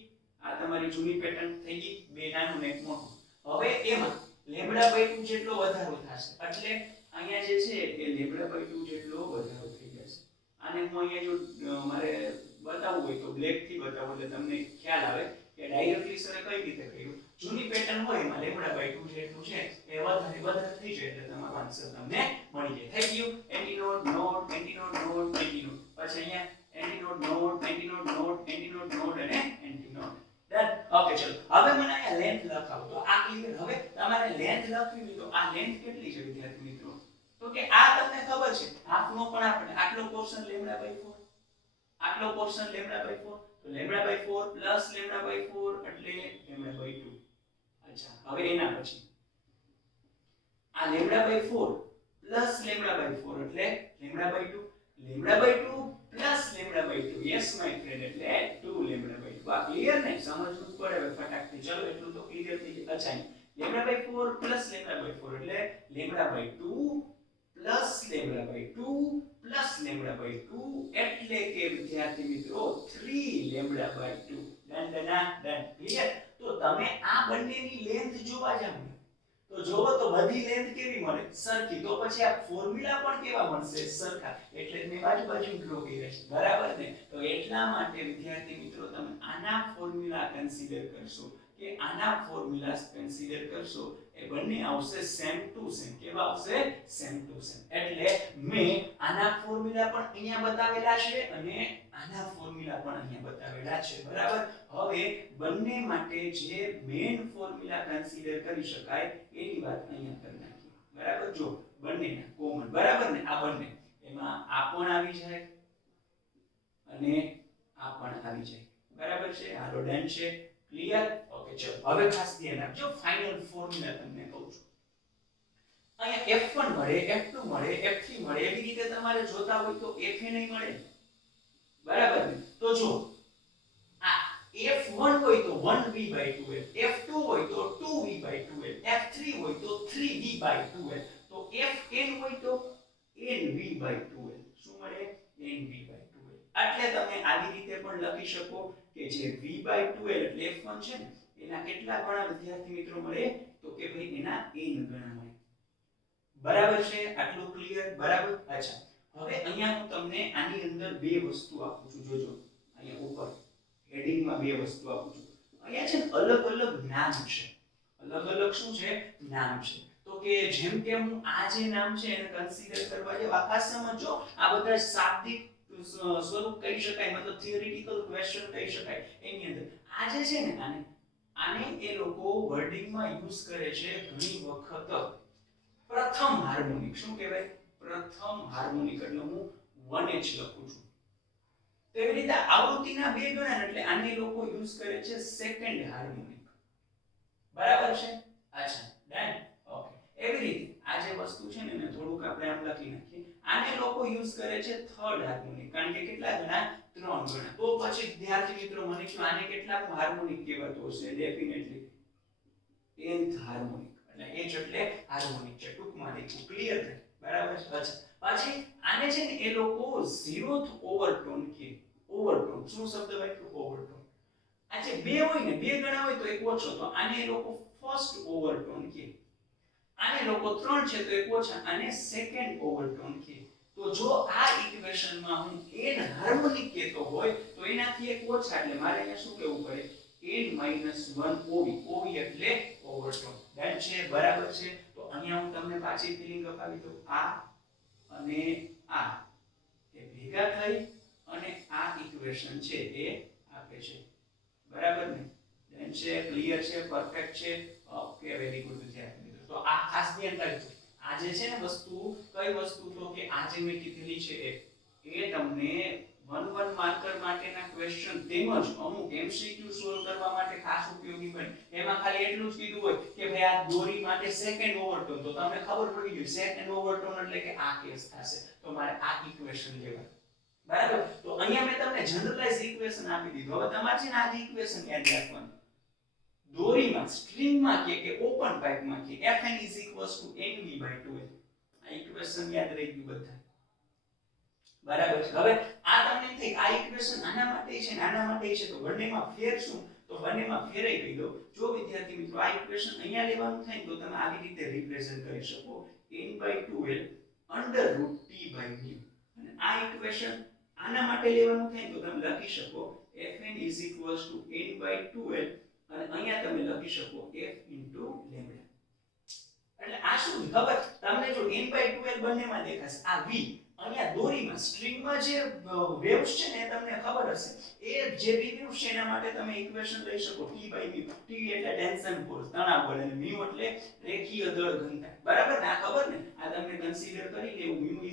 આ તમારી જૂની પેટર્ન થઈ ગઈ બે નાનું ને એક મોટું હવે એમાં λ/2 જેટલો વધારો થશે એટલે અહીંયા જે છે એ λ/2 જેટલો વધારો થઈ જશે આને હું અહીંયા જો મારે બતાવવું હોય તો બ્લેક થી બતાવું એટલે તમને ખ્યાલ આવે કે ડાયરેક્ટલી સરે કઈ રીતે કર્યું જૂની પેટર્ન હોય એમાં λ/2 જેટલું છે એ વધારે થઈ જાય એટલે તમારો આન્સર તમને મળી જાય થઈ ગયું anti node node anti node node anti node પછી અહીંયા anti node node anti node node anti node node અને એન્ટી નોડ ડન ઓકે ચલો હવે મને અહીંયા લેન્થ લખાવો તો આ ક્લિયર હવે તમારે લેન્થ લખવી હોય તો આ લેન્થ કેટલી છે વિદ્યાર્થી મિત્રો તો કે આ તમને ખબર છે હાફનો પણ આપણે આટલો પોર્શન λ/4 આટલો પોર્શન λ/4 તો λ/4 પ્લસ λ/4 એટલે λ/2 અચ્છા હવે એના પછી આ λ/4 પ્લસ λ/4 એટલે λ/2 પ્લસ λ/2 યસ માય ફ્રેન્ડ એટલે 2λ/2 આ ક્લિયર ને સમજવું પડે હવે ફટાકથી ચલો એટલું તો ક્લિયર થઈ જાય અચ્છા λ/4 પ્લસ λ/4 એટલે λ/2 પ્લસ λ/2 પ્લસ પ્લસ λ/2 એટલે કે વિદ્યાર્થી મિત્રો 3λ/2. Done clear. તો તમે આ બંનેની લેન્થ જોવા જાવ તો જોવો તો બધી લેન્થ કેવી મળે? સરખી. તો પછી આ ફોર્મ્યુલા પણ કેવા મળશે? સરખા. એટલે મેં બાજુ ડ્રો કર્યા છે, બરાબર ને? તો એટલા માટે વિદ્યાર્થી મિત્રો તમે આના ફોર્મ્યુલા કન્સિડર કરશો કે આના ફોર્મ્યુલા કન્સિડર કરશો એ બંને આવશે સેમ ટુ સેમ. કેવા આવશે? Same to same. એટલે મેં આના ફોર્મ્યુલા પણ અહીંયા બતાવેલા છે અને આના ફોર્મ્યુલા પણ અહીંયા બતાવેલા છે, બરાબર? હવે બંને માટે જે મેઈન ફોર્મ્યુલા કન્સિડર કરી શકાય એની વાત અહીંયા કરી નાખીએ, બરાબર? જો બંનેના કોમન, બરાબર ને? આ બંને એમાં આ પણ આવી જાય અને આ પણ આવી જાય, બરાબર છે? હાલો ડન છે. ક્લિયર? ઓકે ચલો હવે ખાસ ધ્યાન આપજો. ફાઇનલ ફોર્મ્યુલા તમને કહું છું. અહીંયા F1 મળે, F2 મળે, F3 મળે. એવી રીતે તમારે જોતા હોય તો Fa નહીં મળે, બરાબર ને? તો જો આ F1 હોય તો 1v/2l, F2 હોય તો 2v/2l, F3 હોય તો 3v/2l, તો Fn હોય તો nv/2l. શું મળે? nv/2l. એટલે તમે આવી રીતે પણ લખી શકો કે જે v/2l એટલે F1 છે ને એના કેટલા ગણા વિદ્યાર્થી મિત્રો મળે? તો કે ભાઈ એના n ગણા મળે, બરાબર છે? આટલું ક્લિયર, બરાબર? અચ્છા, હવે અહીંયા હું તમને આની અંદર બે વસ્તુ આપું છું. જોજો અહીંયા ઉપર હેડિંગમાં બે વસ્તુ આપું છું. અહીંયા છે ને અલગ અલગ નામ છે. અલગ અલગ શું છે? નામ છે. તો કે જેમ કે હું આ જે નામ છે એને કન્સિડર કરવા જાવ, આ ખાસ સમજો. આ બધા શાબ્દિક સ્વરૂપ કહી શકાય, મતલબ થિયોરિટિકલ ક્વેશ્ચન કહી શકાય. એની અંદર આ જે છે ને આને એ લોકો વર્ડિંગમાં યુઝ કરે છે ઘણી વખત પ્રથમ હાર્મોનિક. શું કહેવાય? પ્રથમ હાર્મોનિક. એટલે હું 1h લખું છું. તેવી રીતે આવૃત્તિના બે ગણા એટલે આને લોકો યુઝ કરે છે સેકન્ડ હાર્મોનિક, બરાબર છે? અચ્છા ડન. ઓકે. એવી રીતે આ જે વસ્તુ છે ને એને થોડુંક આપણે આમ લખી નાખીએ. આને લોકો યુઝ કરે છે થર્ડ હાર્મોનિક, કારણ કે કેટલા ગણા? 3 ગણા. તો પછી વિદ્યાર્થી મિત્રો મને કહો આને કેટલામું હાર્મોનિક કહેવાતું હશે? Definitely 10th harmonic. એટલે h એટલે હાર્મોનિક છે, ટૂંકમાં લખ્યું. ક્લિયર છે? બરાબર છે? અચ્છા, પછી આને છે ને એ લોકો 0th ઓવરટોન કહે. ઓવરટોન શું શબ્દ વાપર્યો? ઓવરટોન. આ જે બે હોય ને બે ગણા હોય તો એક ઓછો, તો આને એ લોકો ફર્સ્ટ ઓવરટોન કહે. આને લોકો 3 છે તો એક ઓછા, આને સેકન્ડ ઓવરટોન કહે. તો જો આ ઇક્વેશનમાં હું n હાર્મોનિક કહેતો હોય તો એનાથી એક ઓછા એટલે મારે અહીંયા શું કહેવું પડે? n-1 OV. OV એટલે ઓવરટોન. ડન છે? બરાબર છે? તો અહીંયા હું તમને પાછી ફિલિંગ અપાવી દઉં. આ અને આ એ ભેગા થઈ અને આ ઇક્વેશન છે એ આપે છે, બરાબર ને? ડન છે? ક્લિયર છે? પરફેક્ટ છે? ઓકે, વેરી ગુડ વિદ્યાર્થી મિત્રો. તો આ ખાસ ધ્યાન રાખજો. આ જે છે ને વસ્તુ, કઈ વસ્તુ? તો કે આ જે મેં કીધેલી છે એ તમને 1-1 માર્કર માટેના ક્વેશ્ચન તેમજ અમુક MCQ સોલ્વ કરવા માટે ખાસ ઉપયોગી બને. એમાં ખાલી એટલું જ કીધું હોય કે ભાઈ આ દોરી માટે સેકન્ડ ઓવરટોન, તો તમને ખબર પડી ગઈ સેકન્ડ ઓવરટોન એટલે કે આ કેસ થશે, તો મારે આ ઇક્વેશન લેવાનું, બરાબર? તો અહીંયા મેં તમને જનરલાઇઝ ઇક્વેશન આપી દીધું. હવે તમારે છે ને આ ઇક્વેશન યાદ રાખવાનું. દોરીમાં સ્ટ્રિંગમાં કે ઓપન પાઇપમાં કે Fn nv/2l. આ ઇક્વેશન યાદ રહી ગયું બધા, બરાબર છે? હવે આ તમને થઈ આ ઇક્વેશન આના માટે છે ને આના માટે છે, તો બંનેમાં ફેર શું? તો બંનેમાં ફેરઈ કહી દો. જો વિદ્યાર્થી મિત્રો આ ઇક્વેશન અહીંયા લેવાનું થાય તો તમે આવી રીતે રિપ્રેઝન્ટ કરી શકો n/2l √t/v. અને આ ઇક્વેશન આના માટે લેવાનું થાય તો તમે લખી શકો Fn n/2l અને અહીંયા તમે લખી શકો f * λ. એટલે આ શું ખબર? તમને જો n/2l બંનેમાં દેખાશે. આ v અહીંયા દોરીમાં સ્ટ્રિંગમાં જે વેવ્સ છે ને તમને ખબર હશે, એ જે વેવ્સ છે એના માટે તમે ઇક્વેશન લઈ શકો t/v. t એટલે ટેન્શન ફોર્સ, તણાવ બળ, અને μ એટલે રેખીય દળ ઘનતા, બરાબર ને? આ ખબર ને? આ તમને કન્સિડર કરી લેવું μ m/l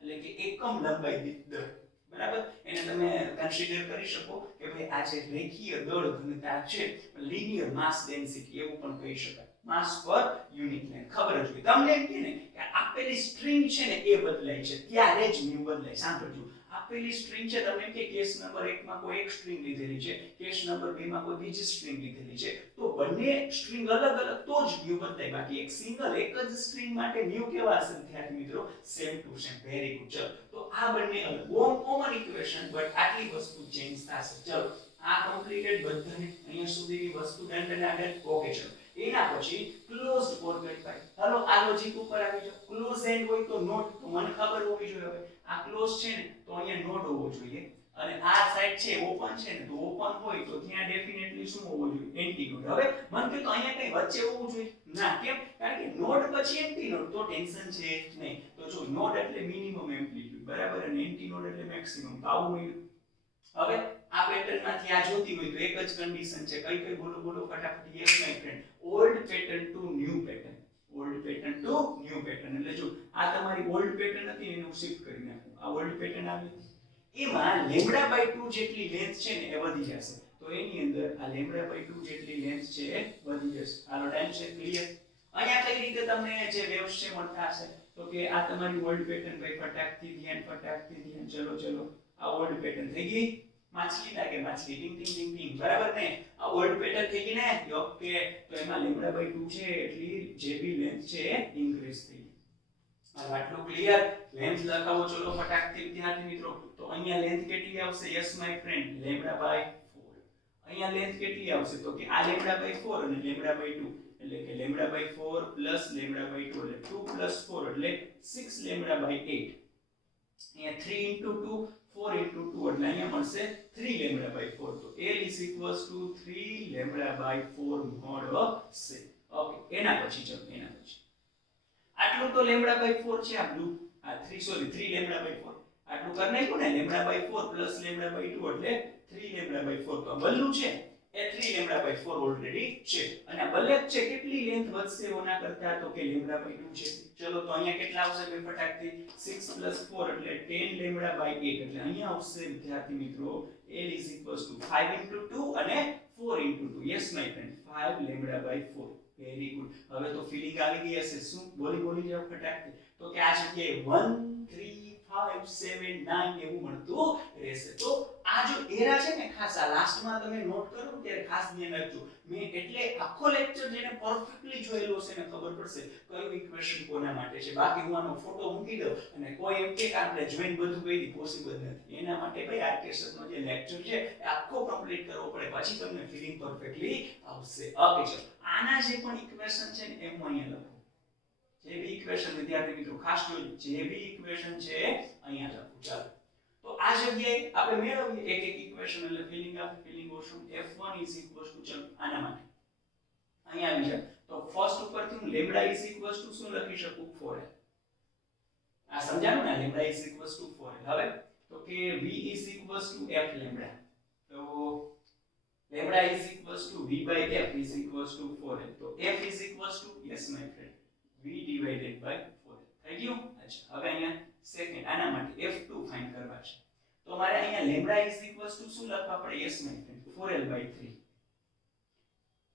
એટલે કે એકમ લંબાઈ દીઠ દળ, બરાબર? એને તમે કન્સિડર કરી શકો કે ભાઈ આ જે રેખીય દળ ઘનતા છે, લિનિયર માસ ડેન્સિટી એવું પણ કહી શકાય. માસ પર યુનિટ લેન્થ ખબર જ હોય તમને એમ કે ને કે આપેલી સ્ટ્રિંગ છે ને એ બદલાય છે ત્યારે જ મ્યુ બદલાય સાંભળજો આપેલી સ્ટ્રિંગ છે તમને એમ કે કેસ નંબર 1 માં કોઈ એક સ્ટ્રિંગ લીધેલી છે કેસ નંબર 2 માં કોઈ બીજી સ્ટ્રિંગ લીધેલી છે તો બંને સ્ટ્રિંગ અલગ અલગ તો જ મ્યુ બદલાય બાકી એક સિંગલ એક જ સ્ટ્રિંગ માટે મ્યુ કેવા હશે વિદ્યાર્થી મિત્રો same to same very good ચલો તો આ બંને અલગ કોમન ઇક્વેશન બટ આટલી વસ્તુ ચેન્જ થશે ચલો આ કમ્પ્લીટેડ બધાને અહીંયા સુધીની વસ્તુ ડન આગળ ઓકે ચલો એના પછી ક્લોઝડ ફોર્મેટ થાય હાલો આ લોજિક ઉપર આવી જાઓ ક્લોઝ એન્ડ હોય તો નોટ તો મને ખબર હોવી જોઈએ હવે આ ક્લોઝ છે ને તો અહીંયા નોટ હોવો જોઈએ અને આ સાઈડ છે ઓપન છે ને તો ઓપન હોય તો ત્યાં ડેફિનેટલી શું હોવો જોઈએ એન્ટી નોટ હવે મન કે તો અહીંયા કઈ વચ્ચે હોવું જોઈએ ના કેમ કારણ કે નોટ પછી એન્ટી નોટ તો ટેન્શન છે નહીં તો જો નોટ એટલે મિનિમમ એમ્પ્લિટ્યુડ બરાબર અને એન્ટી નોટ એટલે મેક્સિમમ તો આવું મળ્યું હવે આ પેટર્ન માંથી આ જોતી હોય તો એક જ કન્ડિશન છે કઈ કઈ બોલો બોલો ફટાફટ yes my friend old pattern two new pattern old pattern two new pattern એટલે જો આ તમારી ઓલ્ડ પેટર્ન હતી એને હું શિફ્ટ કરી નાખું આ ઓલ્ડ પેટર્ન આવી એમાં λ/2 જેટલી લેન્થ છે ને એ વધી જશે તો એની અંદર આ λ/2 જેટલી લેન્થ છે એ વધી જશે હાલો ટાઈમ છે ક્લિયર અહીંયા કઈ રીતે તમને જે વેવ્સ છે મળતા હશે તો કે આ તમારી ઓલ્ડ પેટર્ન ભાઈ ફટાકથી ધ્યાન ચલો ચલો આ ઓલ્ડ પેટર્ન થઈ ગઈ માછલી લાગે માછલી ટીંગ ટીંગ ટીંગ ટીંગ બરાબર ને આ ઓલ્ડ પેટર્ન થઈ ગઈ ને ઓકે તો એમાં λ/2 છે એટલી જે બી લેન્થ છે એ ઇન્ક્રીઝ થઈ ગઈ હવે આટલું ક્લિયર લેન્થ લખાવો ચલો ફટાકથી વિદ્યાર્થી મિત્રો તો અહીંયા લેન્થ કેટલી આવશે યસ માય ફ્રેન્ડ λ/4 અહીંયા લેન્થ કેટલી આવશે તો કે આ λ/4 અને λ/2 એટલે કે λ/4 λ/2 એટલે 2 4 એટલે 6 λ/8 અહીંયા 3 into 2 4 into 2 એટલે અહીંયા મળશે 3 λ/4 તો L is equals to 3 λ/4 mod c okay એના પછી ચલો એના પછી આટલું તો λ/4 છે આ બ્લુ આ 3 λ/4 આટલું કરી નાખ્યું ને λ/4 λ/2 એટલે 3 λ/4 તો બલ્લું છે એ 3 λ/4 ઓલરેડી છે અને આ બલ્લે છે કેટલી લેન્થ વધશે ઓના કરતા તો કે λ/2 છે ચલો તો અહીંયા કેટલા આવશે બે ફટાકથી 6 4 એટલે 10 λ/8 એટલે અહીંયા આવશે વિદ્યાર્થી મિત્રો L is equals to 5 into 2 અને 4 into 2 yes my friend 5 λ/4 very good હવે તો ફીલિંગ આવી ગઈ હશે શું બોલી જાવ ફટાકથી તો કે આ જગ્યાએ 1 3 5 7 9 એવું મળતું રહેશે તો આ જો એરા છે ને ખાસ આ લાસ્ટમાં તમે નોટ કરો ત્યારે ખાસ ધ્યાન રાખજો મેં એટલે આખો લેક્ચર જેને પરફેક્ટલી જોયેલો છે ને ખબર પડશે કયું ઇક્વેશન કોના માટે છે બાકી હું આનો ફોટો મૂકી દઉં અને કોઈ એમ કે આપણે જોઈન બધું કરી પોસિબલ નથી એના માટે ભાઈ આરકેએસ નો જે લેક્ચર છે એ આખો કમ્પ્લીટ કરવો પડે પછી તમને ફીલિંગ પરફેક્ટલી આવશે ઓકે ચલો આના જે પણ ઇક્વેશન છે ને એમ હું અહીંયા લખું જે બી ઇક્વેશન વિદ્યાર્થી મિત્રો ખાસ જોજો જે બી ઇક્વેશન છે અહીંયા લખું ચાલો તો આ જગ્યાએ આપણે મેળવીએ એક એક ઇક્વેશન એટલે ફિલિંગ ઓશન f1 is equals to ચલો આના માટે અહીંયા આવી જાય તો ફર્સ્ટ ઉપરથી હું લેમ્બડા is equals to શું લખી શકું 4l આ સમજાણું ને lambda is equals to 4l હવે તો કે v is equals to f lambda તો lambda is equals to v by f is equals to 4l તો f is equals to yes my friend v divided by 4l થઈ ગયું અચ્છા હવે અહીંયા સેકન્ડ આના માટે f2 ફાઇન્ડ કરવા છે તો મારે અહીંયા લેમ્બડા is equals to શું લખવા પડે yes my friend 4l/3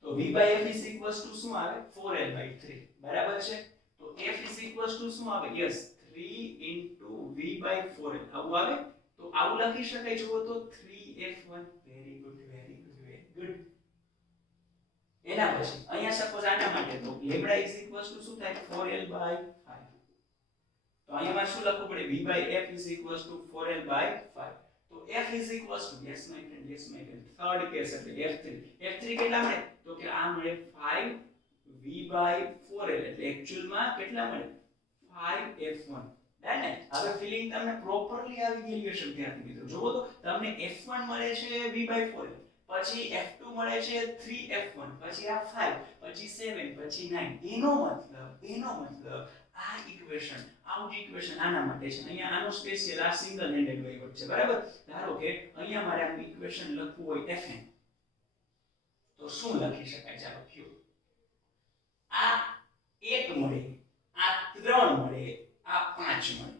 તો v by f is equals to શું આવે 4l/3 બરાબર છે તો f is equals to શું આવે yes 3 into v by 4l આવું આવે તો આવું લખી શકાય જો તો 3f1 વેરી ગુડ એના પછી અહીંયા સપોઝ આના માટે તો લેમ્બડા is equals to શું થાય 4l/5 તો અહીંયા માં શું લખવું પડે v by f is equals to 4l/5 તો f is equals to yes my friend third case એટલે f3 કેટલા મળે તો કે આ મળે 5 v by 4l એટલે એક્ચ્યુઅલ માં કેટલા મળે 5f1 ડન ને હવે ફિલિંગ તમને પ્રોપરલી આવી ગયેલી હશે વિદ્યાર્થી મિત્રો જોવો તો તમને f1 મળે છે v by 4l પછી f2 મળે છે 3f1 પછી આ 5 પછી 7 પછી 9 એનો મતલબ આ ઇક્વેશન આના માટે છે અહીંયા આનો સ્પેશિયલ આ સિંગલ હેન્ડેડ વેવર છે બરાબર ધારો કે અહીંયા મારે આ ઇક્વેશન લખવું હોય fn તો શું લખી શકાય ચાલો કયો આ 1 મળે આ 3 મળે આ 5 મળે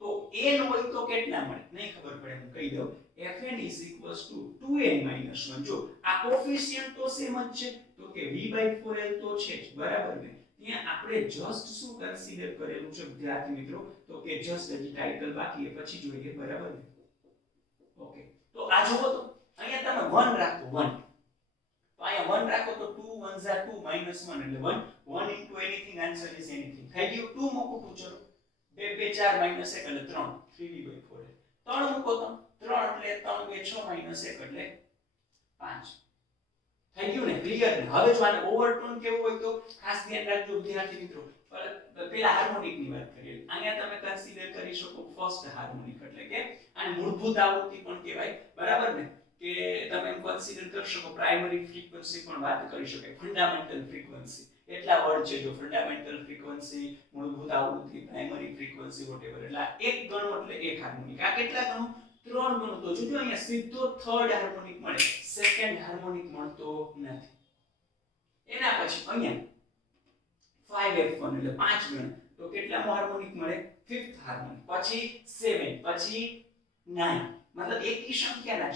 તો n હોય તો કેટલા મળે નહીં ખબર પડે હું કહી દઉં fn is equals to 2n minus 1 જો આ કોએફિશિયન્ટ તો સેમ જ છે તો કે v/4l તો છે જ, બરાબર ને? ત્યાં આપણે જસ્ટ શું કન્સિડર કરેલું છે વિદ્યાર્થી મિત્રો? તો કે જસ્ટ હજી ટાઇટલ બાકી છે, પછી જોઈએ, બરાબર ને? ઓકે, તો આ જુઓ તો અહીંયા તમે 1 રાખો, 1 તો અહીંયા 1 રાખો તો 2 1 are 2 -1 એટલે 1 1 into anything, answer is anything. થઈ ગયું. 2 મૂકો તો ચલો 2 2 4 -1 એટલે 3 3v/4 3 મૂકો તો 3 એટલે 3 2 6 -1 એટલે 5 થઈ ગયું ને? ક્લિયર ને? હવે જો આને ઓવરટોન કેવું હોય તો ખાસ ધ્યાન રાખજો વિદ્યાર્થી મિત્રો. પેલા હાર્મોનિક ની વાત કરીએ. અહીંયા તમે કન્સિડર કરી શકો ફર્સ્ટ હાર્મોનિક, એટલે કે આને મૂળભૂત આવૃત્તિ પણ કહેવાય, બરાબર ને? કે તમે એમ કન્સિડર કરી શકો પ્રાઇમરી ફ્રીક્વન્સી પણ વાત કરી શકાય, ફંડામેન્ટલ ફ્રીક્વન્સી એટલા વર્ડ છે, જો ફંડામેન્ટલ ફ્રીક્વન્સી, મૂળભૂત આવૃત્તિ, પ્રાઇમરી ફ્રીક્વન્સી વોટેવર, એટલે એક ગણો એટલે એક હાર્મોનિક. આ કેટલા ગણો? 3 ગણો. તો જો અહીંયા સીધો થર્ડ હાર્મોનિક મળે, સેકન્ડ હાર્મોનિક મળતો નથી. એના પછી અહીંયા 5f1 એટલે 5 ગણ, તો કેટલામો હાર્મોનિક મળે? Fifth harmonic. પછી 7, પછી 9, मतलब एक की संख्या ना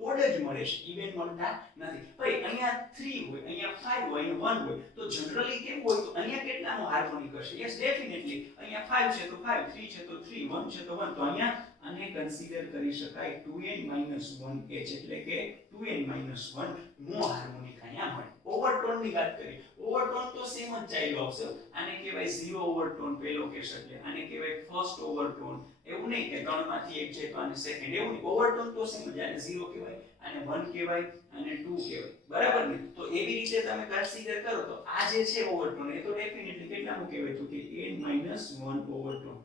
ओड જ મળે છે, ઇવન મળતા નથી. ભાઈ અહીંયા 3 હોય, અહીંયા 5 હોય, અહીંયા 1 હોય, તો જનરલી કેમ હોય? તો અહીંયા કેટલામો હાર્મોનિક હશે? યસ ડેફિનેટલી અહીંયા 5 છે તો 5, 3 છે તો 3, 1 છે તો 1, તો અહીંયા આને કન્સિડર કરી શકાય 2n-1h, એટલે કે 2n-1 નો હાર્મોનિક અહીંયા મળે. ઓવરટોન ની વાત કરી, ઓવરટોન તો સેમ જ ચાલ્યો આવશે. આને કહેવાય ઝીરો ઓવરટોન પહેલો કેસ, એટલે આને કહેવાય ફર્સ્ટ ઓવરટોન. એવું નહીં કે 3 માંથી એક છે તો આને સેકન્ડ, એવું નહીં. ઓવરટોન તો સેમ જ, આને 0 કહેવાય, આને 1 કહેવાય, આને 2 કહેવાય, બરાબર ને? તો એવી રીતે તમે કન્સિડર કરો તો આ જે છે ઓવરટોન, એ તો ડેફિનેટલી કેટલામું કહેવાય? તો કે n-1 ઓવરટોન,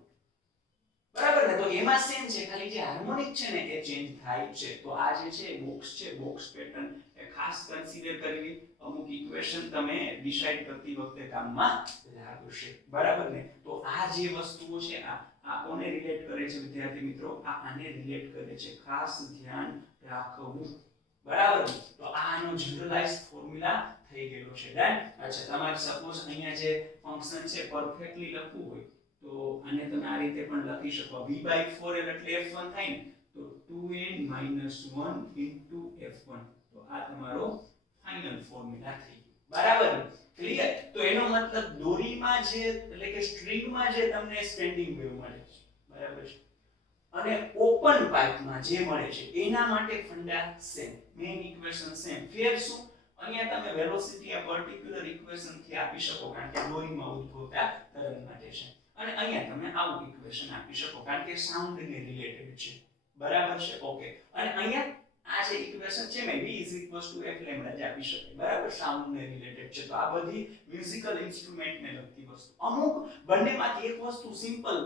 બરાબર ને? તો એમાં સેમ છે, ખાલી જે હાર્મોનિક છે ને એ ચેન્જ થાય છે. તો આ જે છે બોક્સ છે, બોક્સ પેટર્ન એ ખાસ કન્સિડર કરવી. અમુક ઇક્વેશન તમે ડિસાઈડ કરતી વખતે કામમાં લાગશે, બરાબર ને? તો આ જે વસ્તુઓ છે આ કોને રિલેટ કરે છે વિદ્યાર્થી મિત્રો? આ આને રિલેટ કરે છે. ખાસ ધ્યાન રાખવું, બરાબર? તો આનો જનરલાઇઝ ફોર્મ્યુલા થઈ ગયો છે. ડન? અચ્છા, તમારે સપોઝ અહીંયા જે ફંક્શન છે પરફેક્ટલી લખવું હોય તો આને તમે આ રીતે પણ લખી શકો. v/4l એટલે f1 થાય ને, તો 2n-1 into f1. તો આ તમારો ફાઇનલ ફોર્મ્યુલા થઈ ગયો, બરાબર? ક્લિયર? તો એનો મતલબ દોરીમાં જે, એટલે કે સ્ટ્રિંગમાં જે તમને સ્ટેન્ડિંગ વેવ મળે છે, બરાબર છે, અને ઓપન પાઇપમાં જે મળે છે એના માટે funda same, main equation same. ફેર શું? અહીંયા તમે વેલોસિટી આ પર્ટિક્યુલર ઇક્વેશન થી આપી શકો, કારણ કે દોરીમાં ઉદ્ભવતા તરંગ માટે છે. અને અહીંયા તમે આવું ઇક્વેશન આપી શકો, કારણ કે સાઉન્ડ ને રિલેટેડ છે, બરાબર છે? ઓકે. અને અહીંયા આ જે ઇક્વેશન છે મે v f લેમ્બડા જ આપી શકે, બરાબર? સાઉન્ડ ને રિલેટેડ છે. તો આ બધી મ્યુઝિકલ ઇન્સ્ટ્રુમેન્ટ ને લગતી વસ્તુ. અમુક બંનેમાંથી એક વસ્તુ સિમ્પલ,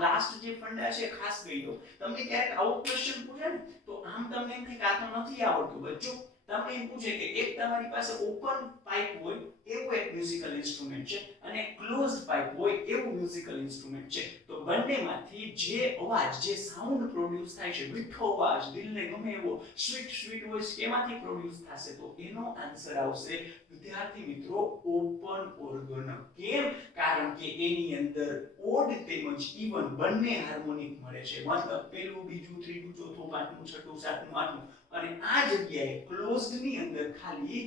લાસ્ટ જે ફંડા છે ખાસ કહી દો. તમને ક્યારેક આવો ક્વેશ્ચન પૂછે ને તો આમ તમને એમ થાય કે આ તો નથી આવડતું બચ્ચો, તમને એમ પૂછે કે એક તમારી પાસે ઓપન પાઇપ હોય એવું એક મ્યુઝિકલ ઇન્સ્ટ્રુમેન્ટ છે, અને ક્લોઝડ પાઇપ હોય એવું મ્યુઝિકલ ઇન્સ્ટ્રુમેન્ટ છે. તો બંનેમાંથી જે અવાજ, જે સાઉન્ડ પ્રોડ્યુસ થાય છે, મીઠો અવાજ, દિલને ગમે એવો સ્વીટ વોઇસ, કેમાંથી પ્રોડ્યુસ થશે? તો એનો આન્સર આવશે વિદ્યાર્થી મિત્રો ઓપન ઓર્ગન. કેમ? કારણ કે એની અંદર ઓડ તેમજ ઇવન બંને હાર્મોનિક મળે છે. મતલબ પહેલું, બીજું, ત્રીજું, ચોથું, પાંચમું, છઠ્ઠું, સાતમું, આઠમું. અને આ જગ્યાએ ક્લોઝડ ની અંદર ખાલી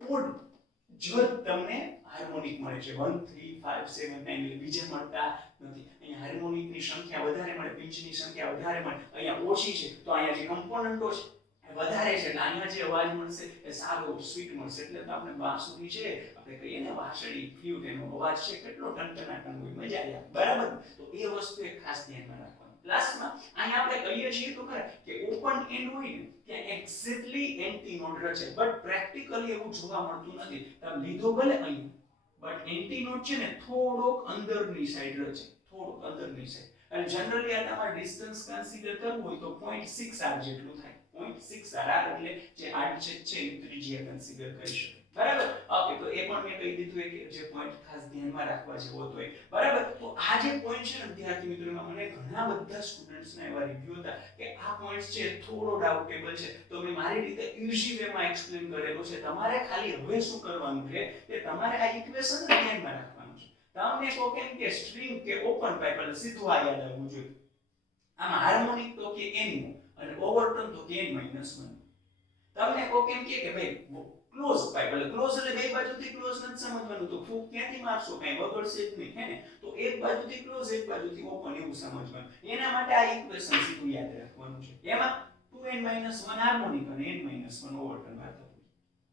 ઓડ જ તમને હાર્મોનિક મળે છે. 1 3 5 7 9 એટલે બીજા મળતા નથી. અહીંયા હાર્મોનિક ની સંખ્યા વધારે મળે, પિચ ની સંખ્યા વધારે મળે. અહીંયા ઓછી છે તો અહીંયા જે કમ્પોનન્ટો છે વધારે છે, એટલે અહીંયા જે અવાજ મળશે એ સારો સ્વીટ મળશે. એટલે તો આપણે બાંસુરી છે, આપણે કહીએ ને વાંસળી, ફ્લ્યુટ, એનો અવાજ છે કેટલો ટનટનાટન હોય, મજા આવે, બરાબર? તો એ વસ્તુ એક ખાસ ધ્યાનમાં રાખવાની. લાસ્ટમાં અહીંયા આપણે કહીએ છીએ તો ખરા કે ઓપન એન્ડ હોય ને ત્યાં એક્ઝેક્ટલી એન્ટી નોડ રચે, બટ પ્રેક્ટિકલી એવું જોવા મળતું નથી. તમે લીધો ભલે અહીં, બટ એન્ટી નોડ છે ને થોડોક અંદરની સાઈડ રચે, થોડોક અંદરની સાઈડ. અને જનરલી આ તમારે ડિસ્ટન્સ કન્સિડર કરવું હોય તો 0.6 r જેટલું થાય. 0.6 r એટલે જે આડછેદ છે એ ત્રિજ્યા કન્સિડર કરી શકે, બરાબર? ઓકે, તો એ પણ મેં કહી દીધું કે જે પોઈન્ટ ખાસ ધ્યાનમાં રાખવા જેવો હતો, બરાબર? તો આ જે પોઈન્ટ છે વિદ્યાર્થી મિત્રોમાં મને ઘણા બધા સ્ટુડન્ટ્સના એવા રિવ્યુ હતા કે આ પોઈન્ટ છે થોડો ડાઉટેબલ છે. તો મેં મારી રીતે ઈઝી વેમાં એક્સપ્લેન કરેલો છે. તમારે ખાલી હવે શું કરવાનું છે કે તમારે આ ઇક્વેશન ધ્યાનમાં રાખવાનું છે. તમને કહો કેમ કે સ્ટ્રિંગ કે ઓપન પાઇપ એટલે સીધું આ યાદ આવવું જોઈએ. આમાં હાર્મોનિક તો કે n અને ઓવરટોન તો કે n-1. તમને કહો કેમ કે ભાઈ ક્લોઝ પાઇપ એટલે ક્લોઝ એટલે બે બાજુથી ક્લોઝ નથી સમજવાનું તો ફૂંક ક્યાંથી મારશો કઈ બગડશે જ નહીં હે ને તો એક બાજુથી ક્લોઝ એક બાજુથી ઓપન એવું સમજવાનું એના માટે આ ઇક્વેશન સીધું યાદ રાખવાનું છે એમાં 2n-1 હાર્મોનિક અને n-1 ઓવરટર્ન વાત થતી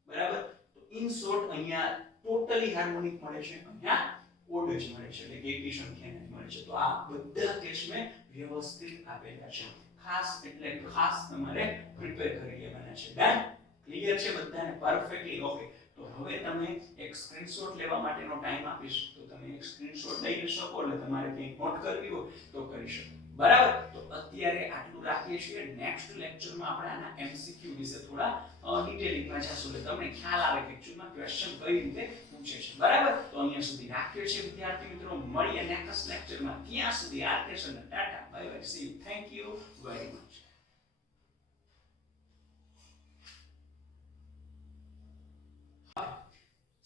બરાબર તો ઇન શોર્ટ અહીંયા ટોટલી હાર્મોનિક મળે છે અહીંયા ઓડ જ મળે છે એટલે એકી સંખ્યા મળે છે તો આ બધા કેસ મેં વ્યવસ્થિત આપેલા છે ખાસ એટલે ખાસ તમારે પ્રિપેર કરી લેવાના છે ડન ક્લિયર છે બધાને પરફેક્ટલી ઓકે તો હવે તમે એક સ્ક્રીનશોટ લેવા માટેનો ટાઈમ આપીશ તો તમે એક સ્ક્રીનશોટ લઈ શકો એટલે તમારે કંઈ નોટ કરવી હોય તો કરી શકો બરાબર તો અત્યારે આટલું રાખીએ છીએ નેક્સ્ટ લેક્ચરમાં આપણે આના એમસીક્યુ વિશે થોડા ડિટેલિંગમાં જશું એટલે તમને ખ્યાલ આવે કે એકચ્યુઅલમાં ક્વેશ્ચન કઈ રીતે પૂછે છે બરાબર તો અહીંયા સુધી રાખ્યો છે વિદ્યાર્થી મિત્રો મળીએ નેક્સ્ટ લેક્ચરમાં ત્યાં સુધી આર્કેશન tata bye bye see you thank you very much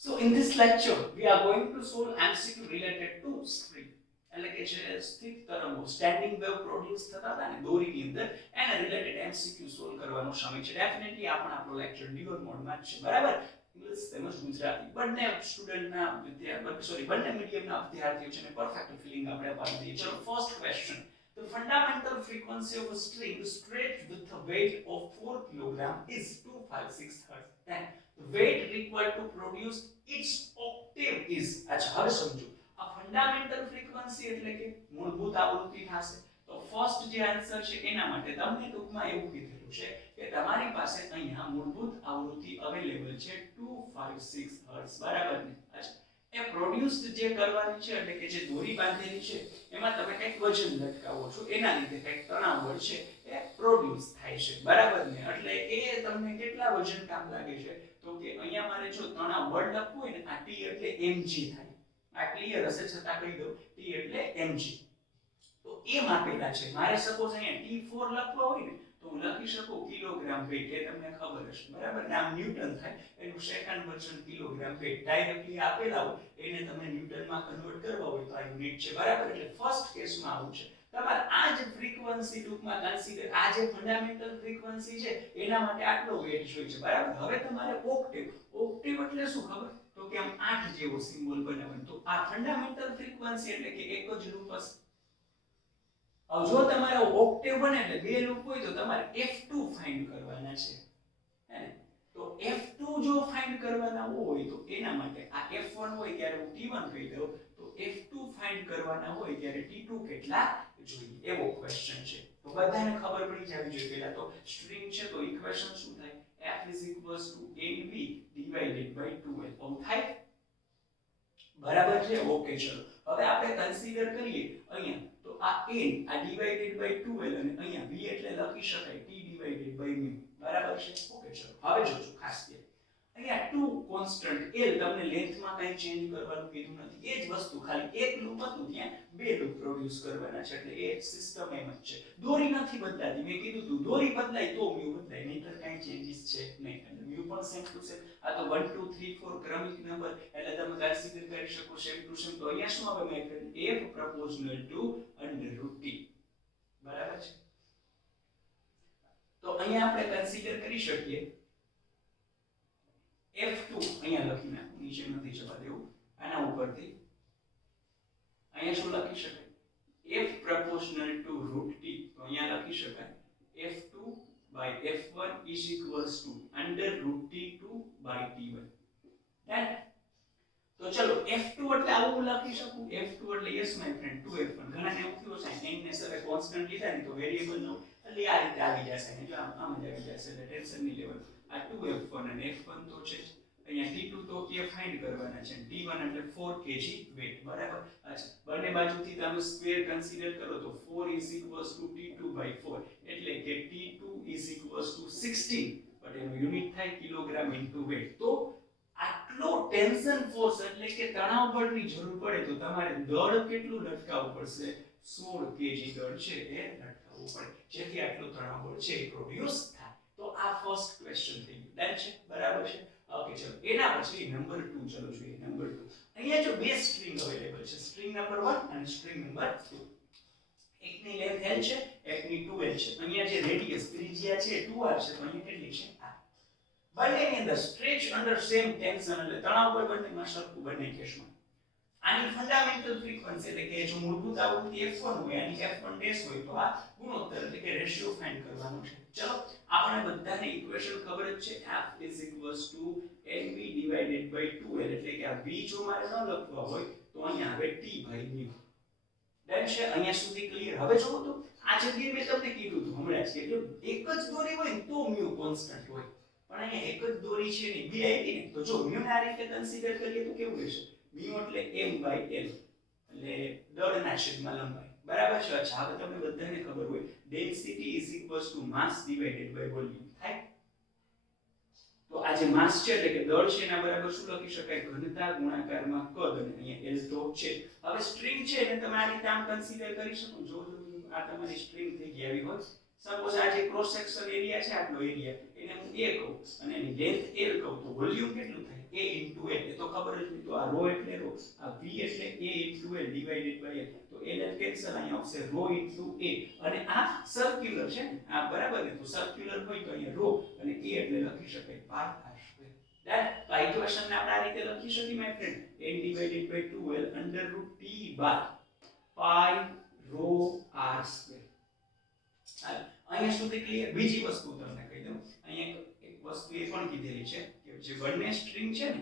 So in this lecture we are going to solve MCQ related to string એટલે કે જે સ્થિત તરંગો સ્ટેન્ડિંગ વેવ પ્રોડ્યુસ થતા હતા ને દોરીની અંદર એના રિલેટેડ MCQ સોલ્વ કરવાનો સમય છે ડેફિનેટલી આ પણ આપણો લેક્ચર ડ્યુઅલ મોડમાં છે બરાબર ઇંગ્લિશ તેમજ ગુજરાતી બંને સ્ટુડન્ટના બંને મીડિયમના વિદ્યાર્થીઓ છે ને પરફેક્ટ ફીલિંગ આપણે અપાવી દઈએ ચલો first question The fundamental frequency of a string stretched with a weight of 4 kg is 256 Hz. Then the weight required to produce its octave is अच्छा હવે સમજો આ ફંડામેન્ટલ ફ્રીક્વન્સી એટલે કે મૂળભૂત આવૃત્તિ થશે તો ફર્સ્ટ જે આન્સર છે એના માટે તમને ટૂંકમાં એવું કીધેલું છે કે તમારી પાસે અહીંયા મૂળભૂત આવૃત્તિ અવેલેબલ છે 256 હર્ટ્ઝ બરાબર ને अच्छा એ પ્રોડ્યુસ્ડ જે કરવાની છે એટલે કે જે દોરી બાંધેલી છે એમાં તમે કંઈક વજન લટકાવો છો એના લીધે કંઈક તણાવ બળ છે એ પ્રોડ્યુસ થાય છે બરાબર ને એટલે એ તમને કેટલા વજન કામ લાગે છે તો કે અહીંયા મારે જો તણાવ બળ લખવું હોય ને આ T એટલે mg થાય આ ક્લિયર હશે છતાં કહી દઉં T એટલે mg તો એ માપેલા છે મારે સપોઝ અહીંયા T4 લખવા હોય ને તો હું લખી શકું કિલોગ્રામ વેટ એ તમને ખબર હશે બરાબર ને આમ ન્યૂટન થાય એનું second version kilogram weight directly આપેલા હોય એને તમે ન્યૂટનમાં કન્વર્ટ કરવા હોય તો આ યુનિટ છે બરાબર એટલે ફર્સ્ટ કેસમાં આવું છે તમારે આ જે ફ્રીક્વન્સી ટૂંકમાં કન્સિડર આ જે ફંડામેન્ટલ ફ્રીક્વન્સી છે એના માટે આટલો વેટ જોઈએ છે બરાબર હવે તમારે ઓક્ટેવ એટલે શું ખબર તો કે આમ 8 જેવો સિમ્બોલ બનાવવાનો તો આ ફંડામેન્ટલ ફ્રીક્વન્સી એટલે કે એક જ લૂપ હશે હવે જો તમારે ઓક્ટેવ બને એટલે બે લૂપ હોય તો તમારે F2 ફાઇન્ડ કરવાના છે હે ને તો F2 જો ફાઇન્ડ કરવાના હોય તો એના માટે આ F1 હોય ત્યારે હું T1 કહી દઉં તો F2 ફાઇન્ડ કરવાના હોય ત્યારે T2 કેટલા જોઈએ એવો ક્વેશ્ચન છે તો બધાને ખબર પડી જવી જોઈએ પહેલા તો સ્ટ્રિંગ છે તો ઇક્વેશન શું થાય F nv divided by 2l આવું થાય બરાબર છે ઓકે ચલો હવે આપણે કન્સિડર કરીએ અહીંયા તો આ n આ ડિવાઇડેડ બાય 2l અને અહીંયા v એટલે લખી શકાય t ડિવાઇડેડ બાય μ બરાબર છે ઓકે ચલો હવે જોજો ખાસ કે અહીંયા 2 કોન્સ્ટન્ટ l તમને લેન્થમાં કંઈ ચેન્જ કરવાનું કીધું નથી એ જ વસ્તુ ખાલી એક લૂપ હતું ત્યાં બે લૂપ પ્રોડ્યુસ કરવાના છે એટલે એ સિસ્ટમ એમ જ છે દોરી નથી બદલાતી મેં કીધું તું દોરી બદલાય તો μ બદલાય નહીંતર કંઈ ચેન્જીસ છે નહીં એટલે μ પણ સેમ ટુ સેમ આ તો 1 2 3 4 ક્રમિક નંબર એટલે તમે કન્સિડર કરી શકો સેમ ટુ સેમ તો અહીંયા શું આવે મેં f proportional to √t બરાબર છે તો અહીંયા આપણે કન્સિડર કરી શકીએ F2 અહીંયા લખી નાખું નીચે નથી જવા દેવું આના ઉપરથી અહીંયા શું લખી શકાય f proportional to √t તો અહીંયા લખી શકાય F2 by F1 is equals to under √t2 by T1 done તો ચલો F2 એટલે આવું લખી શકું F2 એટલે યસ માય ફ્રેન્ડ 2F1 ઘણાને એવું થયું છે n ને સરે કોન્સ્ટન્ટ લીધા ને તો વેરીએબલ નો એટલે આ રીતે આવી જશે ને જો આમ જ આવી જશે એટલે ટેન્શન નહીં લેવાનું આ 2F1 અને F1 તો છે અહીંયા T2 તો કે ફાઇન્ડ કરવાના છે T1 એટલે 4 kg વેટ બરાબર અચ્છા બંને બાજુથી તમે સ્ક્વેર કન્સિડર કરો તો 4 T2 by 4 એટલે કે T2 16 બટ એનું યુનિટ થાય કિલોગ્રામ ઇન્ટુ વેટ તો આટલો ટેન્શન ફોર્સ એટલે કે તણાવ બળની જરૂર પડે તો તમારે દળ કેટલું લટકાવવું પડશે 16 kg દળ છે એ લટકાવવું પડે જેથી આટલો તણાવ બળ છે એ પ્રોડ્યુસ થાય તો આ ફર્સ્ટ ક્વેશ્ચન થઈ ગયું ડન છે બરાબર છે ઓકે ચલો એના પછી નંબર 2 ચલો જોઈએ નંબર 2 અહીંયા જો બે સ્ટ્રિંગ અવેલેબલ છે સ્ટ્રિંગ નંબર 1 અને સ્ટ્રિંગ નંબર 2 એકની લેન્થ l છે એકની 2l છે અહીંયા જે રેડિયસ ત્રિજ્યા છે 2r છે તો અહીંયા કેટલી છે r બંનેની અંદર સ્ટ્રેચ અંડર સેમ ટેન્શન એટલે તણાવ પર બંનેમાં સરખું બંને કેસમાં. આની ફંડામેન્ટલ ફ્રીક્વન્સી એટલે કે જો મૂળભૂત આવૃત્તિ f1 હોય અને f1 ડેશ હોય તો આ ગુણોત્તર એટલે કે રેશિયો ફાઇન્ડ કરવાનો છે. ચલો આપણે બધાને ઇક્વેશન ખબર જ છે f nv divided by 2l એટલે કે આ v જો મારે ન લખવા હોય તો અહીંયા હવે t ભાઈ μ. ડન છે અહીંયા સુધી ક્લિયર. હવે જોવો તો આ જગ્યાએ મેં તમને કીધું હતું હમણાં જ કે જો એક જ દોરી હોય તો μ કોન્સ્ટન્ટ હોય, પણ અહીંયા એક જ દોરી છે ને બે આવી ને તો જો μ ને આ રીતે કન્સિડર કરીએ તો કેવું રહેશે μ એટલે m by l એટલે દળના છેદમાં લંબાઈ બરાબર છે. અચ્છા હવે તમને બધાને ખબર હોય density is equals to mass divided by volume થાય. તો આ જે માસ છે એટલે કે દળ છે એના બરાબર શું લખી શકાય ઘનતા ગુણાકારમાં કદ અને અહીંયા l તો છે. હવે સ્ટ્રિંગ છે એને તમે આ રીતે આમ કન્સિડર કરી શકો. જો આ તમારી સ્ટ્રિંગ થઈ ગઈ આવી હોય સપોઝ આ જે ક્રોસ સેક્શન એરિયા છે આટલો એરિયા એને હું a કહું અને એની લેન્થ l કહું તો વોલ્યુમ કેટલું થાય a into l. એ તો ખબર જ નહીં તો આ રો એટલે રો આ v એટલે a into l divided by l તો l કેન્સલ અહીંયા આવશે રો into a અને આ સર્ક્યુલર છે ને આ બરાબર ને તો સર્ક્યુલર હોય તો અહીંયા રો અને a એટલે લખી શકાય પાઈ r સ્ક્વેર. ધેટ આ ઇક્વેશન ને આપણે આ રીતે લખી શકીએ my friend n divided by 2l under root t bar pi rho r square. અહીંયા સુધી ક્લિયર. બીજી વસ્તુ તમને કહી દઉં અહીંયા એક વસ્તુ એ પણ કીધેલી છે કે જે બંને સ્ટ્રિંગ છે ને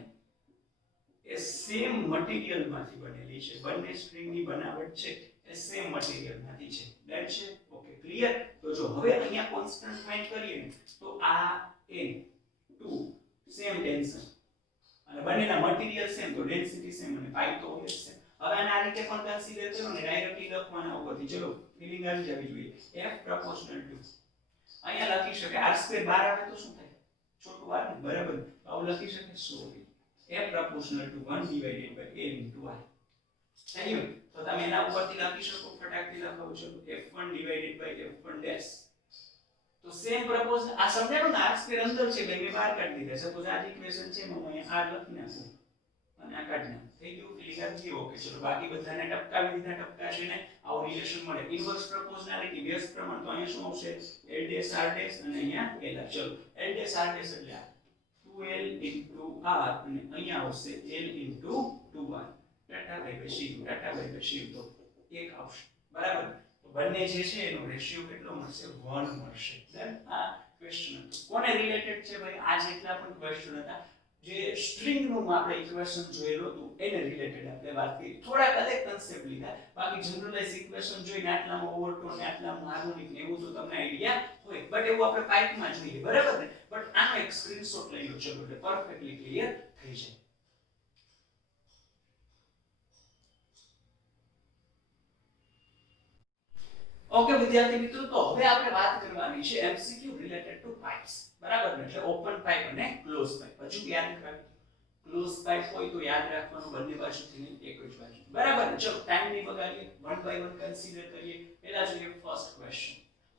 એ સેમ મટીરીયલ માંથી બનેલી છે. બંને સ્ટ્રિંગ ની બનાવટ છે એ સેમ મટીરીયલ માંથી છે. ધેટ છે ઓકે ક્લિયર. તો જો હવે અહીંયા કોન્સ્ટન્ટ ફાઇન્ડ કરીએ ને તો આ n2 સેમ ટેન્શન અને બંનેના મટીરીયલ સેમ તો ડેન્સિટી સેમ અને પાઈ તો હોય જ છે. હવે આને આ રીતે પણ કન્સિડર કરો ને ડાયરેક્ટલી લખવાના ઉપરથી ચલો ફીલિંગ આવી જવી જોઈએ f proportional to અહીંયા લખી શકાય r2 બહાર આવે તો શું થાય છોટું r ને બરાબર આવું લખી શકાય sorry f proportional to 1 divided by a into r. થયું તો તમે એના ઉપરથી લખી શકો ફટાકથી લખો ચલો f1 divided by f1 dash. તો સેમ પ્રપોઝ આ સમજાણું ને r2 અંદર છે બે મેં બહાર કાઢી દીધા. સપોઝ આ ઇક્વેશન છે હું અહીંયા r લખી નાખું અને આ કાઢી નાખું થઈ ગયું ફીલિંગ આવી ગઈ. ઓકે ચલો બાકી બધાને ટપકાવી દીધા. ટપકા છે ને આવો રિલેશન મળે ઇન્વર્સ પ્રોપોર્શનાલિટી વ્યસ્ત પ્રમાણ તો અહીંયા શું આવશે l dash r dash અને અહીંયા l r. ચલો l dash r dash એટલે આ 2l into r અને અહીંયા આવશે l into 2r. Tata bye bye Shiv tata bye bye Shiv તો એક આવશે બરાબર. તો બંને જે છે એનો રેશિયો કેટલો મળશે 1 મળશે. આ ક્વેશ્ચન કોને રિલેટેડ છે ભાઈ આ જેટલા પણ ક્વેશ્ચન હતા જે સ્ટ્રિંગ નું આપણે ઇક્વેશન જોયેલું હતું એને રિલેટેડ આપણે વાત કરી. થોડાક અલગ કન્સેપ્ટ લીધા બાકી જનરલાઇઝ ઇક્વેશન જોઈને આટલામાં ઓવરટોન ને આટલામાં હાર્મોનિક ને એવું તો તમને આઈડિયા હોય બટ એવું આપણે પાઇપમાં જોઈએ બરાબર ને. બટ આનો એક સ્ક્રીનશોટ લઈ લો ચલો એટલે પરફેક્ટલી ક્લિયર થઈ જાય. ઓકે વિદ્યાર્થી મિત્રો તો હવે આપણે વાત કરવાની છે એમસીક્યુ રિલેટેડ ટુ પાઇપ્સ બરાબર ને. એટલે ઓપન પાઇપ અને ક્લોઝ પાઇપ. હજુ યાદ રાખો ક્લોઝ પાઇપ હોય તો યાદ રાખવાનું બંને બાજુથી એક જ બાજુ બરાબર ને. ચલો ટાઈમ નહીં બગાડીએ વન બાય વન કન્સિડર કરીએ. પહેલા જોઈએ first question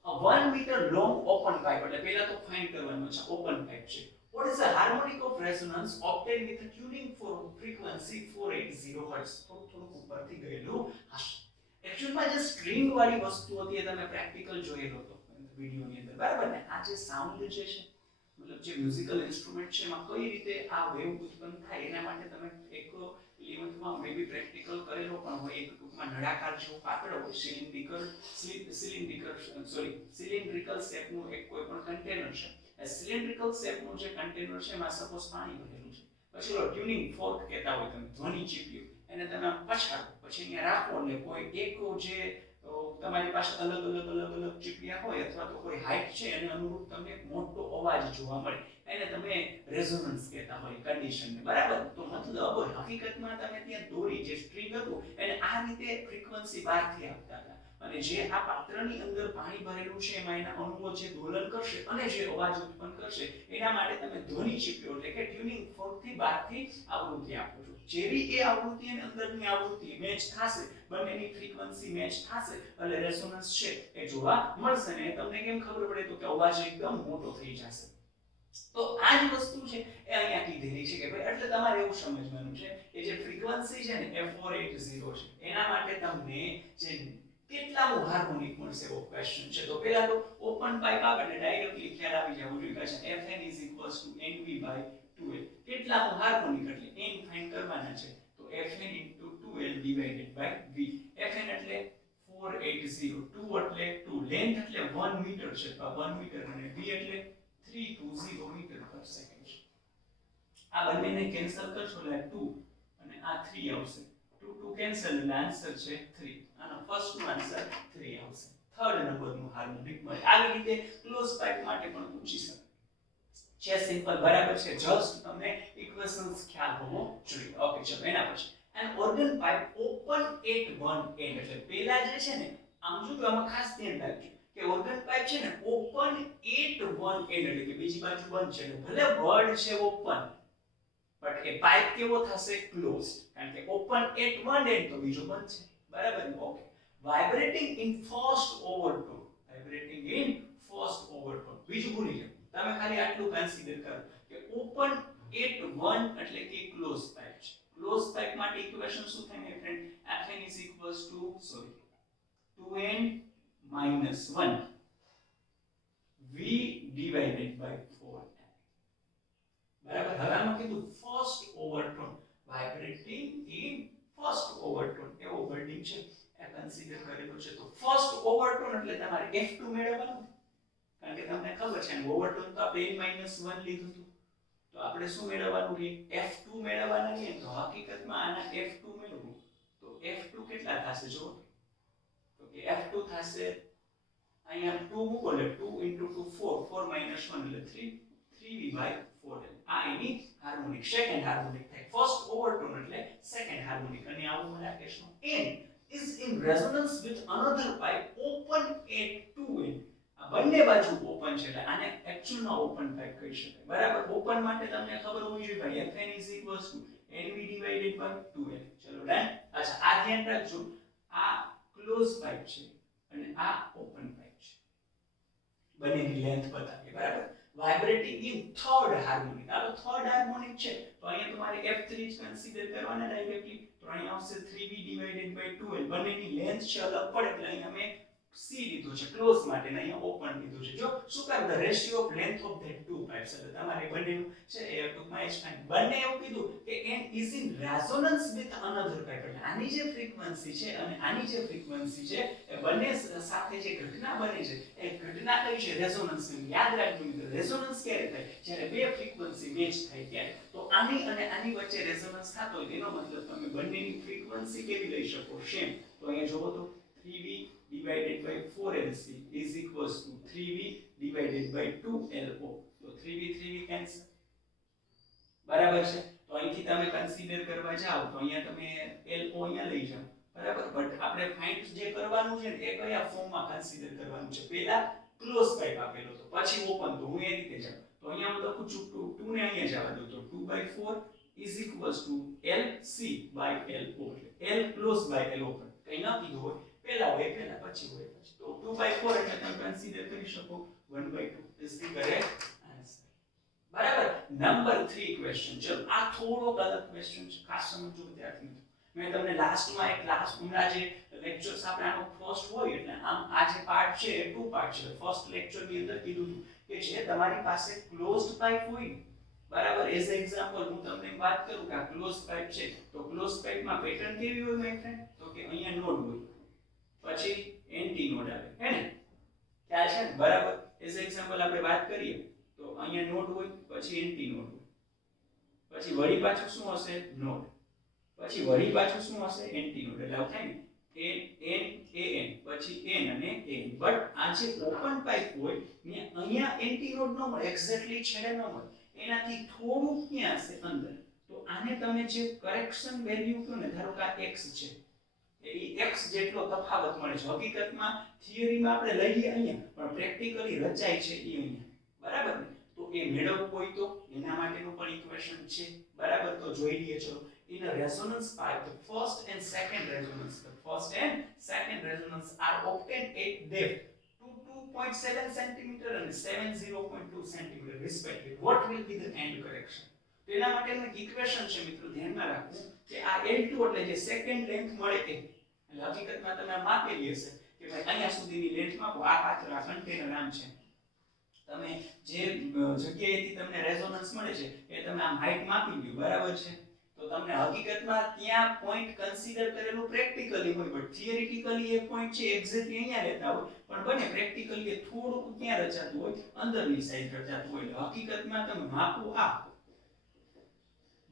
a 1 meter long open pipe એટલે પહેલા તો ફાઇન્ડ કરવાનું છે ઓપન પાઇપ છે. what is the harmonic of resonance obtained with a tuning for frequency 480 Hz. થોડું ઉપરથી ગયેલું હશે. એકચ્યુઅલમાં જે સ્ટ્રિંગ વાળી વસ્તુ હતી એ તમે પ્રેક્ટિકલ જોયેલો હતો વિડિયોની અંદર બરાબર ને. આ જે સાઉન્ડ જે છે મતલબ જે મ્યુઝિકલ ઇન્સ્ટ્રુમેન્ટ છે એમાં કઈ રીતે આ વેવ ઉત્પન્ન થાય એના માટે તમે એક 11th માં મે બી પ્રેક્ટિકલ કરેલો પણ હોય. એક ટૂંકમાં નળાકાર જેવો પાતળો હોય સિલિન્ડ્રિકલ શેપનું એક કોઈ પણ કન્ટેનર છે. એ સિલિન્ડ્રિકલ શેપનું જે કન્ટેનર છે એમાં સપોઝ પાણી ભરેલું છે. પછી ઓલો ટ્યુનિંગ ફોર્ક કહેતા હોય તમે ધ્વનિ ચીપિયું એને તમે પછાડો પછી અહીંયા રાખો એટલે કોઈ એક જે તમારી પાસે અલગ અલગ ચીપિયા હોય અથવા તો કોઈ હાઈટ છે એને અનુરૂપ તમને એક મોટો અવાજ જોવા મળે એને તમે રેઝોનન્સ કહેતા હોય કન્ડિશનને બરાબર. તો મતલબ હકીકતમાં તમે ત્યાં દોરી જે સ્ટ્રિંગ હતું એને આ રીતે ફ્રીક્વન્સી બહારથી આપતા હતા અને જે આ પાત્રની અંદર પાણી ભરેલું છે એમાં એના અણુઓ જે દોલન કરશે અને જે અવાજ ઉત્પન્ન કરશે એના માટે તમે ધ્વનિ ચીપિયો એટલે કે ટ્યુનિંગ ફોર્કથી બહારથી આવૃત્તિ આપો છો. જેવી એ આવૃત્તિ અને અંદરની આવૃત્તિ મેચ થશે બંનેની ફ્રીક્વન્સી મેચ થશે એટલે રેઝોનન્સ છે એ જોવા મળશે ને તમને કેમ ખબર પડે તો કે અવાજ એકદમ મોટો થઈ જશે. તો આ જ વસ્તુ છે એ અહીંયા કીધેલી છે કે ભાઈ એટલે તમારે એવું સમજવાનું છે કે જે ફ્રીક્વન્સી છે ને એ 480 છે એના માટે તમને જે t કેટલામું હાર્મોનિક મળશે એવો ક્વેશ્ચન છે. તો પહેલા તો ઓપન પાઇપ આવે એટલે ડાયરેક્ટલી ખ્યાલ આવી જવો જોઈએ કે Fn Nv/2l કેટલામું હાર્મોનિક એટલે n ફાઇન્ડ કરવાના છે. તો Fn * 2l / V. Fn એટલે 480, 2 એટલે 2, લેન્થ એટલે 1 મીટર છે તો 1 મીટર અને V એટલે 320 મીટર પર સેકન્ડ છે. આ બંનેને કેન્સલ કરશો એટલે 2 અને આ 3 આવશે. 2 2 કેન્સલ એટલે આન્સર છે 3. આનો ફર્સ્ટ નો આન્સર 3 આવશે. થર્ડ નંબરનું હાર્મોનિક મળે. આવી રીતે ક્લોઝ પાઇપ માટે પણ પૂછી શકે છે. સિમ્પલ બરાબર છે. જસ્ટ તમને ઇક્વેશન્સ ખ્યાલ હોવો જોઈએ. ઓકે ચલો એના પછી an organ pipe open at one end એટલે પહેલા જે છે ને આમ જો આમાં ખાસ ધ્યાન રાખજો કે organ pipe છે ને open at one end એટલે કે બીજી બાજુ બંધ છે. ભલે વર્ડ છે open બટ એ પાઇપ કેવો થશે ક્લોઝડ કારણ કે open at one end તો બીજો બંધ છે. બરાબર ને? Okay. vibrating in first overtone. vibrating in first overtone બીજું ભૂલી જાવ. તમે ખાલી આટલું કન્સિડર કરો કે open at one એટલે કે ક્લોઝ પાઇપ છે. ક્લોઝ પાઇપ માટે ઇક્વેશન શું થાય my friend? Fn = 2n - 1 V / 4n. બરાબર. હવે આમાં કીધું ફર્સ્ટ ઓવરટોન વાઇબ્રેટિંગ ઇન ફર્સ્ટ ઓવરટોન એવો વર્ડિંગ છે એ કન્સિડર કરેલો છે. તો ફર્સ્ટ ઓવરટોન એટલે તમારે F2 મેળવવાનું કારણ કે તમને ખબર છે ને ઓવરટોન તો આપણે n - 1 લીધું હતું તો આપણે શું મેળવવાનું છે? F2 મેળવવાના છે. તો હકીકતમાં આના F2 મેળવવું તો F2 કેટલા થશે જો તો કે F2 થશે અહીંયા 2 મૂકો એટલે 2 * 2 4 4 - 1 એટલે 3 3V/4l. આ એની હાર્મોનિક સેકન્ડ હાર્મોનિક થાય. ફર્સ્ટ ઓવરટોન એટલે સેકન્ડ હાર્મોનિક અને આવું મને આ કેસમાં n is in resonance with another pipe open at 2n. આ બંને બાજુ ઓપન છે એટલે આને એક્ચ્યુઅલમાં ઓપન પાઇપ કહી શકાય. બરાબર. ઓપન માટે તમને ખબર હોવી જોઈએ ભાઈ Fn = Nv / 2l. ચલો ડન. અચ્છા આ ધ્યાન રાખજો આ ક્લોઝ પાઇપ છે અને આ ઓપન પાઇપ છે. બંનેની લેન્થ બતાવીએ. બરાબર. Vibrating in third harmonic. આ તો થર્ડ હાર્મોનિક છે તો અહીંયા તમારે F3 જ કન્સિડર કરવાના ડાયરેક્ટલી. તો અહીંયા આવશે 3V / 2l. બંનેની લેન્થ છે અલગ પડે એટલે અહીંયા મેં C લીધું છે ક્લોઝ માટે ને અહીંયા ઓપન લીધું છે. જો શું કામ? The ratio of length of that two pipes એટલે તમારે બંનેનું છે એ ટૂંકમાં જ ફાઇન. બંને એવું કીધું કે n is in resonance with another pipe એટલે આની જે ફ્રીક્વન્સી છે અને આની જે ફ્રીક્વન્સી છે એ બંને સાથે જે ઘટના બને છે એ ઘટના કઈ છે? રેઝોનન્સ. યાદ રાખજો મિત્રો રેઝોનન્સ ક્યારે થાય? જ્યારે બે ફ્રીક્વન્સી મેચ થાય ત્યારે. તો આની અને આની વચ્ચે રેઝોનન્સ થતો હોય તેનો મતલબ તમે બંનેની ફ્રીક્વન્સી કેવી લઈ શકો? સેમ. તો અહીંયા જોવો તો 3V / 4lc is equals to 3V / 2lo. તો 3V કેન્સલ. બરાબર છે. તો અહીંથી તમે કન્સિડર કરવા જાઓ તો અહીંયા તમે lo અહીંયા લઈ જાઓ. બરાબર. બટ આપણે ફાઇન્ડ જે કરવાનું છે ને એ કયા ફોર્મમાં કન્સિડર કરવાનું છે? પહેલા ક્લોઝ પાઇપ આપેલો તો પછી ઓપન. તો હું એ રીતે જાઉં તો અહીંયા હું લખું છું 2 ને અહીંયા જવા દઉં તો 2/4 is equals to lc/lo. l close by l open. કઈ ન કીધું હોય પહેલા હોય પહેલા પછી હોય પછી. તો 2/4 એટલે તમે કન્સિડર કરી શકો 1/2 is the correct answer. બરાબર. Number 3 question. ચલો આ થોડો અલગ ક્વેશ્ચન છે ખાસ સમજો વિદ્યાર્થી મિત્રો. મેં તમને લાસ્ટમાં એક ક્લાસ ઉમરા જે લેક્ચર્સ આપણે આનો ફર્સ્ટ હોય એટલે આમ આ જે પાર્ટ છે એ ટુ પાર્ટ છે. ફર્સ્ટ લેક્ચર ની અંદર કીધું હતું કે જે તમારી પાસે ક્લોઝડ પાઇપ હોય બરાબર એઝ એક્ઝામ્પલ હું તમને વાત કરું કે આ ક્લોઝ પાઇપ છે તો ક્લોઝ પાઇપમાં પેટર્ન કેવી હોય માય ફ્રેન્ડ? તો કે અહીંયા નોડ હોય પછી એન્ટી નોડ આવે હે ને? ખ્યાલ છે ને? બરાબર. એઝ એક્ઝામ્પલ આપણે વાત કરીએ તો અહીંયા નોડ હોય પછી એન્ટી નોડ હોય પછી વળી પાછું શું હશે? નોડ. પછી વળી પાછું શું હશે? Anti node. એટલે આવું થાય ને n પછી n અને n. બટ આ જે ઓપન પાઇપ હોય ને અહીંયા એન્ટી નોડ ન મળે એક્ઝેક્ટલી છેડે ન મળે એનાથી થોડું ક્યાં હશે? અંદર. તો આને તમે જે કરેક્શન વેલ્યુ કહો ને ધારો કે આ x છે એ x જેટલો તફાવત મળે છે. હકીકતમાં થિયરીમાં આપણે લઈએ અહીંયા પણ પ્રેક્ટિકલી રચાય છે એ અહીંયા. બરાબર ને? તો એ મેળવવું હોય તો એના માટેનું પણ ઇક્વેશન છે. બરાબર. તો જોઈ લઈએ ચલો. In a resonance pipe, the first and second resonance are obtained at depth 2.7 cm and 70.2 cm respectively. What will be the end correction? તેના માટેનું એક ઇક્વેશન છે મિત્રો ધ્યાનમાં રાખવું કે આ L2 એટલે જે સેકન્ડ લેન્થ મળે એ એટલે હકીકતમાં તમે માપેલી હશે કે ભાઈ અહીંયા સુધીની લેન્થ માપો, આ પાત્ર આ કન્ટેનર આમ છે, તમે જે જગ્યાએથી તમને રેઝોનન્સ મળે છે એ તમે આમ હાઈટ માપી લ્યો, બરાબર છે, તો તમને હકીકતમાં ત્યાં પોઈન્ટ કન્સિડર કરેલું પ્રેક્ટિકલી હોય, બટ થિયરિટિકલી એ પોઈન્ટ છે એક્ઝેક્ટલી અહીંયા રહેતા હોય, પણ બને પ્રેક્ટિકલી એ થોડું ત્યાં રચાતું હોય, અંદરની સાઈડ રચાતું હોય, એટલે હકીકતમાં તમે માપો આ,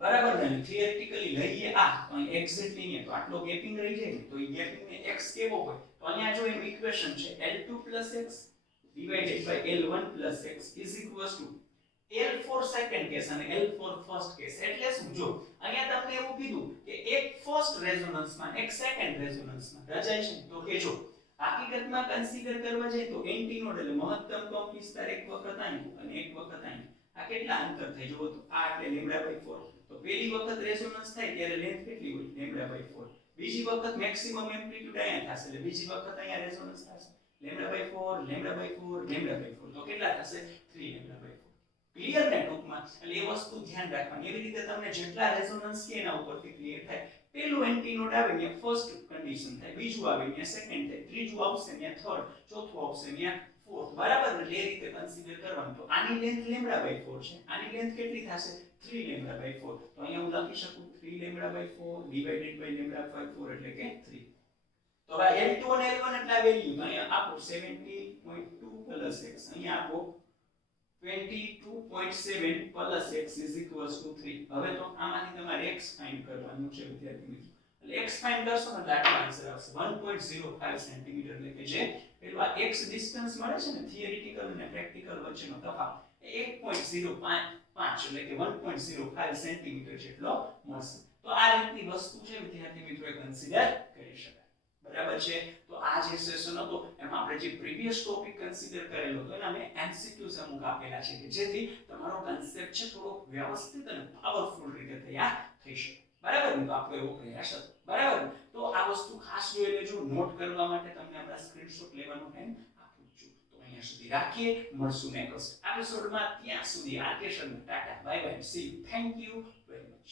બરાબર ને, થિયરિટિકલી લઈએ આ, તો અહીં એક્ઝેક્ટલી અહીંયા તો આટલો ગેપિંગ રહી જાય ને, તો એ ગેપિંગ ને x કેવો હોય, તો અહીંયા જો એનું ઇક્વેશન છે L2 + x divided by L1 + x is equals to L for second case અને L for first case. એટલે શું, જો અહીંયા તમને એવું કીધું કે એક ફર્સ્ટ રેઝોનન્સમાં એક સેકન્ડ રેઝોનન્સમાં રચાય છે, તો કે જો હકીકતમાં કન્સિડર કરવા જાય તો એન્ટીનોડ એટલે મહત્તમ કંપ વિસ્તાર એક વખત અહીં અને એક વખત અહીં, આ કેટલા અંતર થાય જો તો આ એટલે λ/4, તો પહેલી વખત રેઝોનન્સ થાય ત્યારે લેન્થ કેટલી હોય λ/4, બીજી વખત મેક્સિમમ એમ્પ્લિટ્યુડ અહીંયા થશે એટલે બીજી વખત અહીંયા રેઝોનન્સ થશે λ/4 λ/4 તો કેટલા થશે 3λ/4. ક્લિયર ને ટૂંકમાં, એટલે એ વસ્તુ ધ્યાન રાખવાની, એવી રીતે તમને જેટલા રેઝોનન્સ કે એના ઉપરથી ક્લિયર થાય, પહેલું એન્ટીનોડ આવે ને ફર્સ્ટ કન્ડિશન થાય, બીજું આવે ને સેકન્ડ થાય, ત્રીજું આવશે ને થર્ડ, ચોથું આવશે ને ફોર્થ, બરાબર, એટલે એ રીતે કન્સિડર કરવાનું. તો આની લેન્થ λ/4 છે, આની લેન્થ કેટલી થશે 3λ/4, તો અહીંયા હું લખી શકું 3λ/4 divided by λ/4 એટલે કે 3. તો આ L2 અને L1 એટલા વેલ્યુ, તો અહીંયા આપો 70.2 + x, અહીંયા આપો 22.7 + x is equals to 3. હવે તો આમાંથી તમારે x ફાઇન્ડ કરવાનું છે વિદ્યાર્થી મિત્રો, એટલે x ફાઇન્ડ કરશો ને એટલે આટલો આન્સર આવશે 1.05 સેન્ટીમીટર, એટલે કે જે પેલું આ x ડિસ્ટન્સ મળે છે ને થિયરિટિકલ અને પ્રેક્ટિકલ વચ્ચેનો તફાવત એ 1.05 એટલે કે 1.05 સેન્ટીમીટર જેટલો મળશે. તો આ રીતની વસ્તુ છે વિદ્યાર્થી મિત્રો એ કન્સિડર કરી શકાય, બરાબર છે. તો આ જે સેશન હતો એમાં આપણે જે પ્રીવિયસ ટોપિક કન્સિડર કરેલો હતો એના મેં MCQs અમુક આપેલા છે કે જેથી તમારો કન્સેપ્ટ છે થોડો વ્યવસ્થિત અને પાવરફુલ રીતે તૈયાર થઈ શકે, બરાબર ને. તો આપણો એવો પ્રયાસ હતો, બરાબર. તો આ વસ્તુ ખાસ જોઈ લેજો, નોટ કરવા માટે તમને આપણા સ્ક્રીનશોટ લેવાનો ટાઈમ આપું છું. તો અહીંયા સુધી રાખીએ, મળશું નેક્સ્ટ એપિસોડમાં, ત્યાં સુધી આર્કેશન tata bye bye, see you, thank you very much.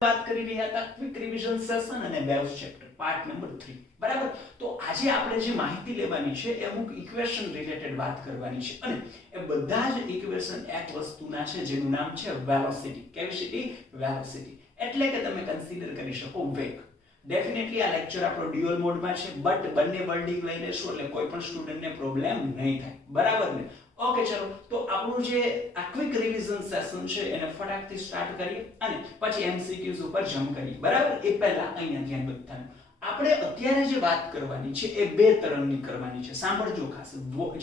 વાત કરી રહ્યા હતા ક્વિક રિવિઝન સેશન અને બેવ્સ ચેપ્ટર પાર્ટ નંબર 3, બરાબર. તો આજે આપણે જે માહિતી લેવાની છે એ અમુક ઇક્વેશન રિલેટેડ વાત કરવાની છે, અને એ બધા જ ઇક્વેશન એક વસ્તુના છે જેનું નામ છે વેલોસિટી. કેવી સિટી? વેલોસિટી, એટલે કે તમે કન્સિડર કરી શકો વેગ. ડેફિનેટલી આ લેક્ચર આપણો ડ્યુઅલ મોડમાં છે, બટ બંને વર્ડિંગ લઈ લેશું એટલે કોઈ પણ સ્ટુડન્ટને પ્રોબ્લેમ નહીં થાય, બરાબર ને. ઓકે, ચલો તો આપણું જે આ ક્વિક રિવિઝન સેશન છે એને ફટાકથી સ્ટાર્ટ કરીએ અને પછી MCQs ઉપર જમ્પ કરીએ, બરાબર. એ પહેલા અહીંયા ધ્યાન બધાનું, આપણે અત્યારે જે વાત કરવાની છે એ બે તરંગની કરવાની છે. સાંભળજો ખાસ,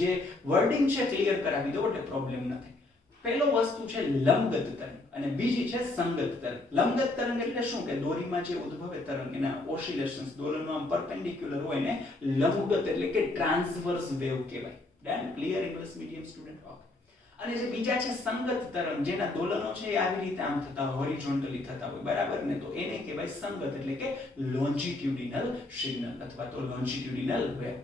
જે વર્ડિંગ છે ક્લિયર કરાવી દો એટલે પ્રોબ્લેમ નથી. પહેલો વસ્તુ છે લંબગત તરંગ અને બીજી છે સંગત તરંગ. લંબગત તરંગ એટલે શું કે દોરીમાં જે ઉદ્ભવે તરંગ એના ઓસિલેશન્સ, દોલનો આમ પરપેન્ડિક્યુલર હોય ને લંબગત એટલે કે ટ્રાન્સવર્સ વેવ કહેવાય. Done? Clear English medium student? Okay. અને જે બીજા છે સંગત તરંગ, જેના દોલનો છે એ આવી રીતે આમ થતા હોય, હોરિઝોન્ટલી થતા હોય, બરાબર ને, તો એને કહેવાય સંગત એટલે કે લોન્જિટ્યુડિનલ સિગ્નલ અથવા તો લોન્જિટ્યુડિનલ વેવ.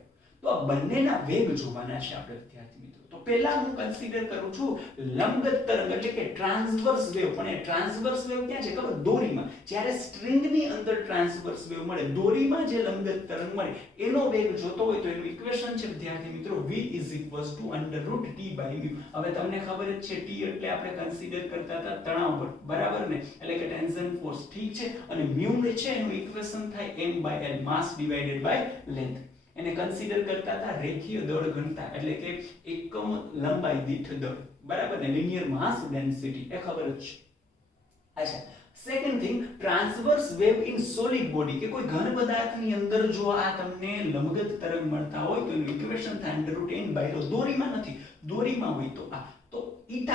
તો આ બંનેના વેગ જોવાના છે આપણે વિદ્યાર્થી મિત્રો. તો પહેલા હું કન્સિડર કરું છું લંબગત તરંગ એટલે કે ટ્રાન્સવર્સ વેવ. પણ એ ટ્રાન્સવર્સ વેવ ક્યાં છે ખબર? દોરીમાં. જ્યારે સ્ટ્રિંગની અંદર ટ્રાન્સવર્સ વેવ મળે, દોરીમાં જે લંબગત તરંગ મળે એનો વેગ જોતો હોય તો એનું ઇક્વેશન છે વિદ્યાર્થી મિત્રો v = √t/μ. હવે તમને ખબર જ છે t એટલે આપણે કન્સિડર કરતા હતા તણાવ બળ, બરાબર ને, એટલે કે ટેન્શન ફોર્સ, ઠીક છે. અને μ છે એનું ઇક્વેશન થાય m/l, mass divided by length. એને કન્સિડર કરતા હતા રેખીય દળ ઘનતા, એટલે કે એકમ લંબાઈ દીઠ દળ, બરાબર ને, લિનિયર માસ ડેન્સિટી, એ ખબર જ છે. અચ્છા, second thing, transverse wave in solid body, કે કોઈ ઘન પદાર્થની અંદર જો આ તમને લંબગત તરંગ મળતા હોય તો એનું ઇક્વેશન થાય √n/ρ. દોરીમાં નથી, દોરીમાં હોય તો આ તો η/ρ,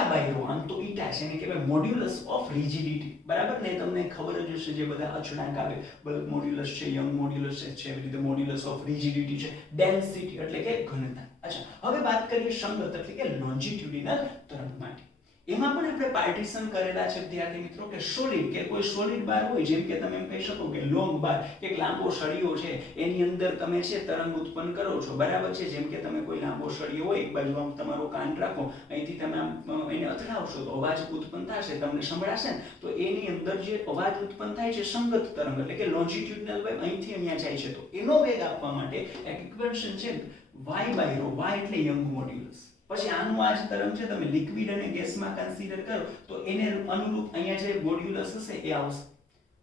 આમ તો ઈટા છે, એને કહેવાય મોડ્યુલસ ઓફ રિજિડિટી, બરાબર ને. તમને ખબર જ હશે જે બધા અચળાંક આવે, બલ્ક મોડ્યુલસ છે, યંગ મોડ્યુલસ છે, એવી રીતે મોડ્યુલસ ઓફ રિજિડિટી છે, ડેન્સિટી એટલે કે ઘનતા. અચ્છા, હવે વાત કરીએ સંગત એટલે કે લોન્જિટ્યુડિનલ તરંગ માટે. એમાં પણ આપણે પાર્ટીશન કરેલા છે વિદ્યાર્થી મિત્રો કે સોલિડ કે કોઈ સોલિડ બાર હોય, જેમ કે તમે એમ કહી શકો કે લોંગ બાર કે લાંબો સળિયો છે, એની અંદર તમે છે તરંગ ઉત્પન્ન કરો છો, બરાબર છે. જેમ કે તમે કોઈ લાંબો સળિયો હોય, એક બાજુ આમ તમારો કાન રાખો, અહીંથી તમે આમ એને અથડાવશો તો અવાજ ઉત્પન્ન થશે, તમને સંભળાશે ને, તો એની અંદર જે અવાજ ઉત્પન્ન થાય છે સંગત તરંગ એટલે કે લોન્જિટ્યુડિનલ વેવ અહીંથી અહીંયા જાય છે, તો એનો વેગ આપવા માટે એક ઇક્વેશન છે y/ρ, y એટલે યંગ મોડ્યુલસ. પછી આનું આ જ તરંગ છે, તમે લિક્વિડ અને ગેસમાં કન્સિડર કરો તો એને અનુરૂપ અહીંયા જે મોડ્યુલસ હશે એ આવશે,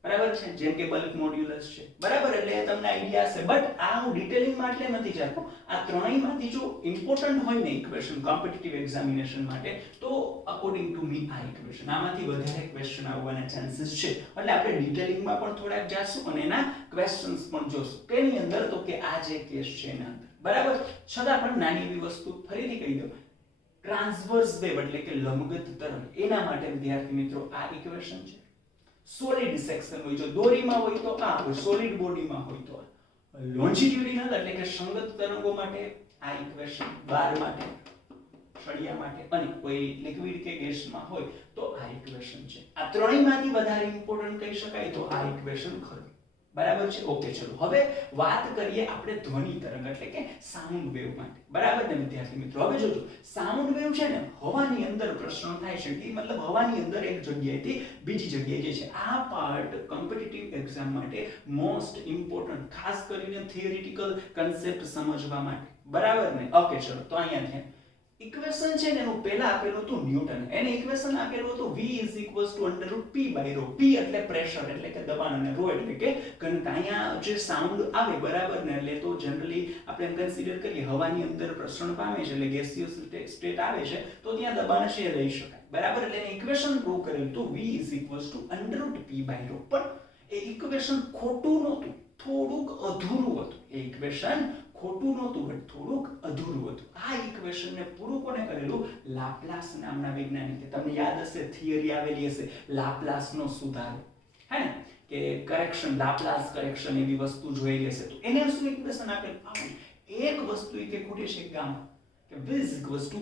બરાબર છે, જેમ કે બલ્ક મોડ્યુલસ છે, બરાબર. એટલે તમને આઈડિયા હશે, બટ આ હું ડિટેલિંગમાં એટલે નથી જતો. આ ત્રણેયમાંથી જો ઇમ્પોર્ટન્ટ હોય ને ઇક્વેશન કોમ્પિટિટિવ એક્ઝામિનેશન માટે, તો અકોર્ડિંગ ટુ મી આ ઇક્વેશન, આમાંથી વધારે ક્વેશ્ચન આવવાના ચાન્સીસ છે. એટલે આપણે ડિટેલિંગમાં પણ થોડાક જાશું અને એના ક્વેશ્ચન્સ પણ જોશું તેની અંદર, તો કે આ જે કેસ છે એના અંદર, બરાબર. છતાં પણ નાની એવી વસ્તુ ફરીથી કહી દઉં, ટ્રાન્સવર્સ વેવ એટલે કે લંબગત તરંગ, એના માટે વિદ્યાર્થી મિત્રો આ ઇક્વેશન છે. સોલિડ સેક્શન હોય, જો દોરીમાં હોય તો આ હોય, સોલિડ બોડીમાં હોય તો આ. લોન્જિટ્યુડિનલ એટલે કે સંગત તરંગો માટે આ ઇક્વેશન, બાર માટે, સળિયા માટે, અને કોઈ લિક્વિડ કે ગેસમાં હોય તો આ ઇક્વેશન છે. આ ત્રણેયમાંથી વધારે ઇમ્પોર્ટન્ટ કહી શકાય તો આ ઇક્વેશન ખરું, બરાબર છે. ઓકે, ચલો હવે વાત કરીએ આપણે ધ્વનિ તરંગ એટલે કે સાઉન્ડ વેવ માટે, બરાબર ને વિદ્યાર્થી મિત્રો. હવે જોજો, સાઉન્ડ વેવ છે ને હવાની અંદર પ્રસરણ થાય છે, કે મતલબ હવાની અંદર એક જગ્યાએથી બીજી જગ્યાએ જે છે. આ પાર્ટ કોમ્પિટિટિવ એક્ઝામ માટે મોસ્ટ ઇમ્પોર્ટન્ટ, ખાસ કરીને થિયરિટિકલ કન્સેપ્ટ સમજવા માટે, બરાબર ને. ઓકે, ચલો તો અહીંયા ધ્યાન, ઇક્વેશન છે ને એનું પહેલા આપેલું હતું ન્યૂટન, એને ઇક્વેશન આપેલું હતું v=p/ρ. p એટલે પ્રેશર એટલે કે દબાણ, અને ρ એટલે કે ઘનતા. અહીંયા જે સાઉન્ડ આવે, બરાબર ને, એટલે તો જનરલી આપણે એમ કન્સિડર કરીએ હવાની અંદર પ્રસરણ પામે છે એટલે ગેસિયસ સ્ટેટ આવે છે, તો ત્યાં દબાણ છે લઈ શકાય, બરાબર. એટલે એને ઇક્વેશન પ્રૂવ કરેલું હતું v=p/ρ. પણ એ ઇક્વેશન ખોટું નહોતું, થોડુંક અધૂરું હતું. એ ઇક્વેશન ખોટું નહોતું, બટ થોડુંક અધૂરું હતું. આ ઇક્વેશનને પૂરું કોને કરેલું? લાપ્લાસ નામના વૈજ્ઞાનિકે. તમને યાદ હશે, થિયરી આવેલી હશે લાપ્લાસનો સુધારો, હે ને, કે કરેક્શન, લાપ્લાસ કરેક્શન એવી વસ્તુ જોયેલી હશે. તો એને શું ઇક્વેશન આપેલું? એક વસ્તુ કે ખોટી છે ગામા, કે v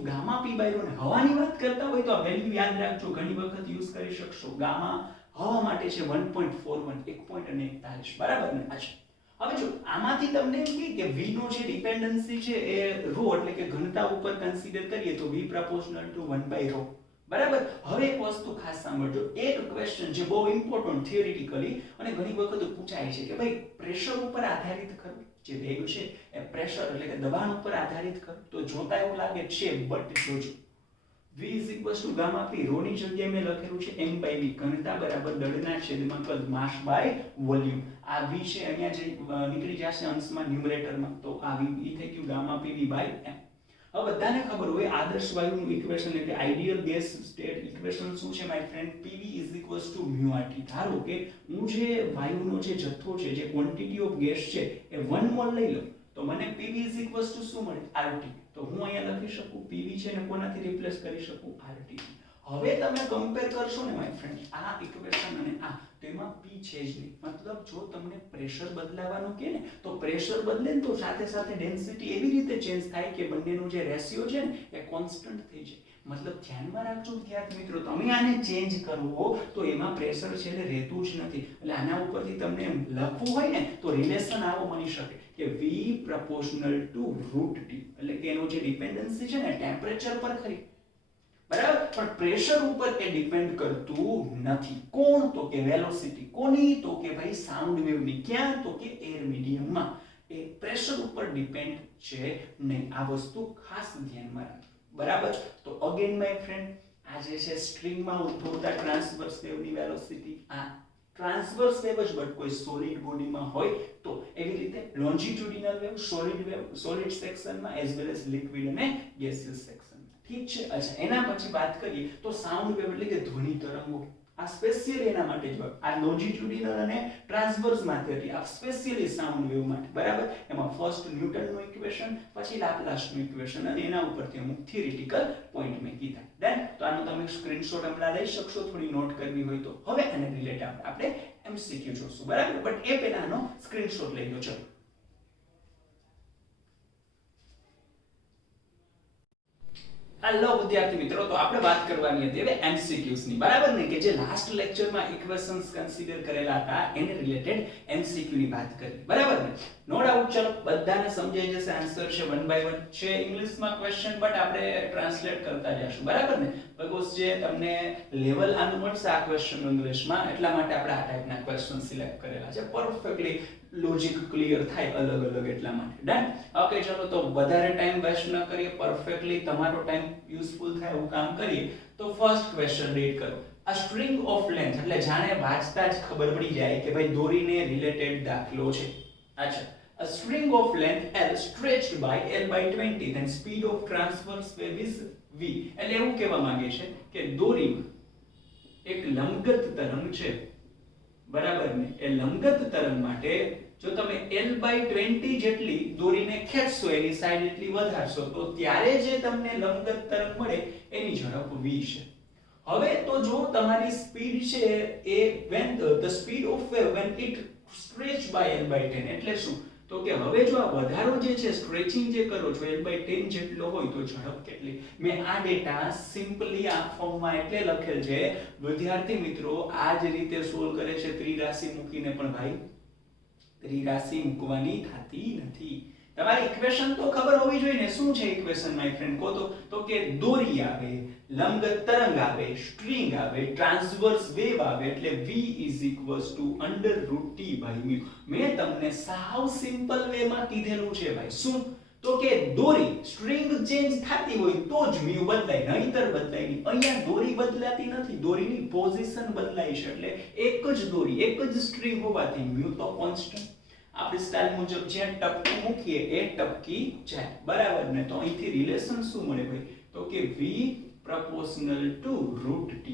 ગામા p/ρ. ને હવાની વાત કરતા હોય તો આ વેલ્યુ યાદ રાખજો, ઘણી વખત યુઝ કરી શકશો. ગામા હવા માટે છે 1.41, 1.41, બરાબર ને. અચ્છા, હવે જો આમાંથી તમને એમ કે v નો જે ડિપેન્ડન્સી છે એ ρ એટલે કે ઘનતા ઉપર કન્સિડર કરીએ તો v proportional to 1/ρ, બરાબર. હવે એક વસ્તુ ખાસ સાંભળજો, એક ક્વેશ્ચન જે બહુ ઇમ્પોર્ટન્ટ થિયરિટિકલી અને ઘણી વખત પૂછાય છે કે ભાઈ પ્રેશર ઉપર આધારિત ખરું, જે વેગ છે એ પ્રેશર એટલે કે દબાણ ઉપર આધારિત ખરું? તો જોતા એવું લાગે છે, બટ જોજો, v=γp, ρ ની જગ્યાએ મેં લખેલું છે m/v, ઘનતા બરાબર દળના છેદમાં કદ, માસ બાય વોલ્યુમ. આ v છે અહીંયા જે નીકળી જશે અંશમાં ન્યુમરેટરમાં, તો આ v થઈ ગયું ગામા pv/m. હવે બધાને ખબર હોય આદર્શ વાયુનું ઇક્વેશન એટલે આઇડિયલ ગેસ સ્ટેટ ઇક્વેશન શું છે માય ફ્રેન્ડ? pv=μRT. ધારો કે હું જે વાયુનો જે જથ્થો છે, જે ક્વોન્ટિટી ઓફ ગેસ છે એ 1 મોલ લઈ લઉં, તો મને pv શું મળે? RT. તો હું અહીંયા લખી શકું pv છે ને કોનાથી રિપ્લેસ કરી શકું? RT. હવે તમે કમ્પેર કરશો ને માય ફ્રેન્ડ આ ઇક્વેશન અને આ, તો એમાં p છે જ નહીં. મતલબ જો તમને પ્રેશર બદલાવાનું કે ને, તો પ્રેશર બદલે ને તો સાથે સાથે ડેન્સિટી એવી રીતે ચેન્જ થાય કે બંનેનો જે રેશિયો છે ને એ કોન્સ્ટન્ટ થઈ જાય. મતલબ ધ્યાનમાં રાખજો વિદ્યાર્થી મિત્રો, તમે આને ચેન્જ કરવો તો એમાં પ્રેશર છે એટલે રહેતું જ નથી. એટલે આના ઉપરથી તમને એમ લખવું હોય ને તો રિલેશન આવો બની શકે કે v proportional to √T, એટલે કે એનો જે ડિપેન્ડન્સી છે ને ટેમ્પરેચર પર ખરી, બરાબર, પણ પ્રેશર ઉપર એ ડિપેન્ડ કરતું નથી. કોણ? તો કે વેલોસિટી. કોની? તો કે ભાઈ સાઉન્ડ વેવની. ક્યાં? તો કે એર મીડિયમમાં. એ પ્રેશર ઉપર ડિપેન્ડ છે નહીં. આ વસ્તુ ખાસ ધ્યાનમાં રાખજો, બરાબર. તો અગેન માય ફ્રેન્ડ, આ જે છે સ્ટ્રિંગમાં ઉદ્ભવતા ટ્રાન્સવર્સ વેવની વેલોસિટી, આ ટ્રાન્સવર્સ વેવ જ, બટ કોઈ સોલિડ બોડીમાં હોય તો. એવી રીતે લોન્જિટ્યુડિનલ વેવ, સોલિડ સેક્શનમાં એઝ વેલ એઝ લિક્વિડ અને ગેસિયસ સેક્શનમાં. ઠીક છે. અચ્છા, એના પછી વાત કરીએ તો સાઉન્ડ વેવ એટલે કે ધ્વનિ તરંગો. આ સ્પેશિયલી એના માટે જ, આ લોન્જિટ્યુડિનલ અને ટ્રાન્સવર્સ માટે હતી, આ સ્પેશિયલી સાઉન્ડ વેવ માટે, બરાબર. એમાં ફર્સ્ટ ન્યૂટનનું ઇક્વેશન, પછી લાપ્લાસનું ઇક્વેશન, અને એના ઉપરથી અમુક થિયરિટિકલ પોઈન્ટ મેં કીધા. ડન. તો આનો તમે સ્ક્રીનશોટ હમણાં લઈ શકશો, થોડી નોટ કરવી હોય તો. હવે આને રિલેટ આપણે MCQ જોશું, બરાબર. બટ એ પહેલાનો સ્ક્રીનશોટ લઈ લો. ચલો, હેલો વિદ્યાર્થી મિત્રો, તો આપણે વાત કરવાની હતી હવે એમસીક્યુઝ ની, બરાબર ને? કે જે લાસ્ટ લેક્ચરમાં ઇક્વેશન્સ કન્સિડર કરેલા હતા એને રિલેટેડ એમસીક્યુ ની વાત કરી, બરાબર ને? No doubt. ચલો, બધાને સમજાઈ જશે. આન્સર છે 1 બાય 1 છે ઇંગ્લિશમાં ક્વેશ્ચન, બટ આપણે ટ્રાન્સલેટ કરતા જઈશું, બરાબર ને? બીકોઝ જે તમને લેવલ આનું મળશે આ ક્વેશ્ચન ઇંગ્લિશમાં, એટલા માટે આપણે આ ટાઈપના ક્વેશ્ચન સિલેક્ટ કરેલા છે, પરફેક્ટલી લોજિક ક્લિયર થાય અલગ અલગ, એટલા માટે. ડન? ઓકે, ચલો તો વધારે ટાઈમ વેસ્ટ ન કરીએ, પરફેક્ટલી તમારો ટાઈમ યુઝફુલ થાય એવું કામ કરીએ. તો ફર્સ્ટ ક્વેશ્ચન રીડ કરો. A string of length, એટલે જાણે વાંચતા જ ખબર પડી જાય કે ભાઈ દોરીને રિલેટેડ દાખલો છે. અચ્છા, a string of length L stretched by L by 20, then speed of transverse wave is v. એટલે એવું કહેવા માંગે છે કે દોરીમાં એક લંબગત તરંગ છે, બરાબર ને? એ લંબગત તરંગ માટે જો તમે L by 20 જેટલી દોરીને ખેંચશો, એની સાઈડ એટલી વધારશો, તો ત્યારે જે તમને લંબગત તરંગ મળે એની ઝડપ v છે. હવે તો જો તમારી સ્પીડ છે એ when the speed of wave when it stretched by L by 10, એટલે શું? તો કે હવે જો આ વધારો જે છે, સ્ટ્રેચિંગ જે કરો છો L by 10 જેટલો હોય તો ઝડપ કેટલી? મેં આ ડેટા સિમ્પલી આ ફોર્મમાં એટલે લખેલ છે વિદ્યાર્થી મિત્રો, આ જ રીતે સોલ્વ કરે છે ત્રિરાશિ મૂકીને, પણ ભાઈ ત્રિરાશિ મૂકવાની થતી નથી. તમારી ઇક્વેશન તો ખબર હોવી જોઈએ ને. શું છે ઇક્વેશન માય ફ્રેન્ડ? કહો તો કે દોરી આવે, લંબગત તરંગ આવે, સ્ટ્રિંગ આવે, ટ્રાન્સવર્સ વેવ આવે, એટલે v √t ભાઈ. મેં તમને સાવ સિમ્પલ વે માં કીધેલું છે ભાઈ. શું? તો કે દોરી સ્ટ્રિંગ ચેન્જ થતી હોય તો જ મ્યુ બદલાય, નહીતર બદલાય નહીં. અહીંયા દોરી બદલાતી નથી, દોરીની પોઝિશન બદલાય છે. એટલે એક જ દોરી, એક જ સ્ટ્રિંગ હોવાથી મ્યુ તો કોન્સ્ટન્ટ. આપણી સ્ટાઇલ મુજબ જ્યાં ટપકી મૂકીએ એ ટપકી જાય, બરાબર ને? તો અહીંથી રિલેશન શું મળે ભાઈ? તો કે v ∝ √t.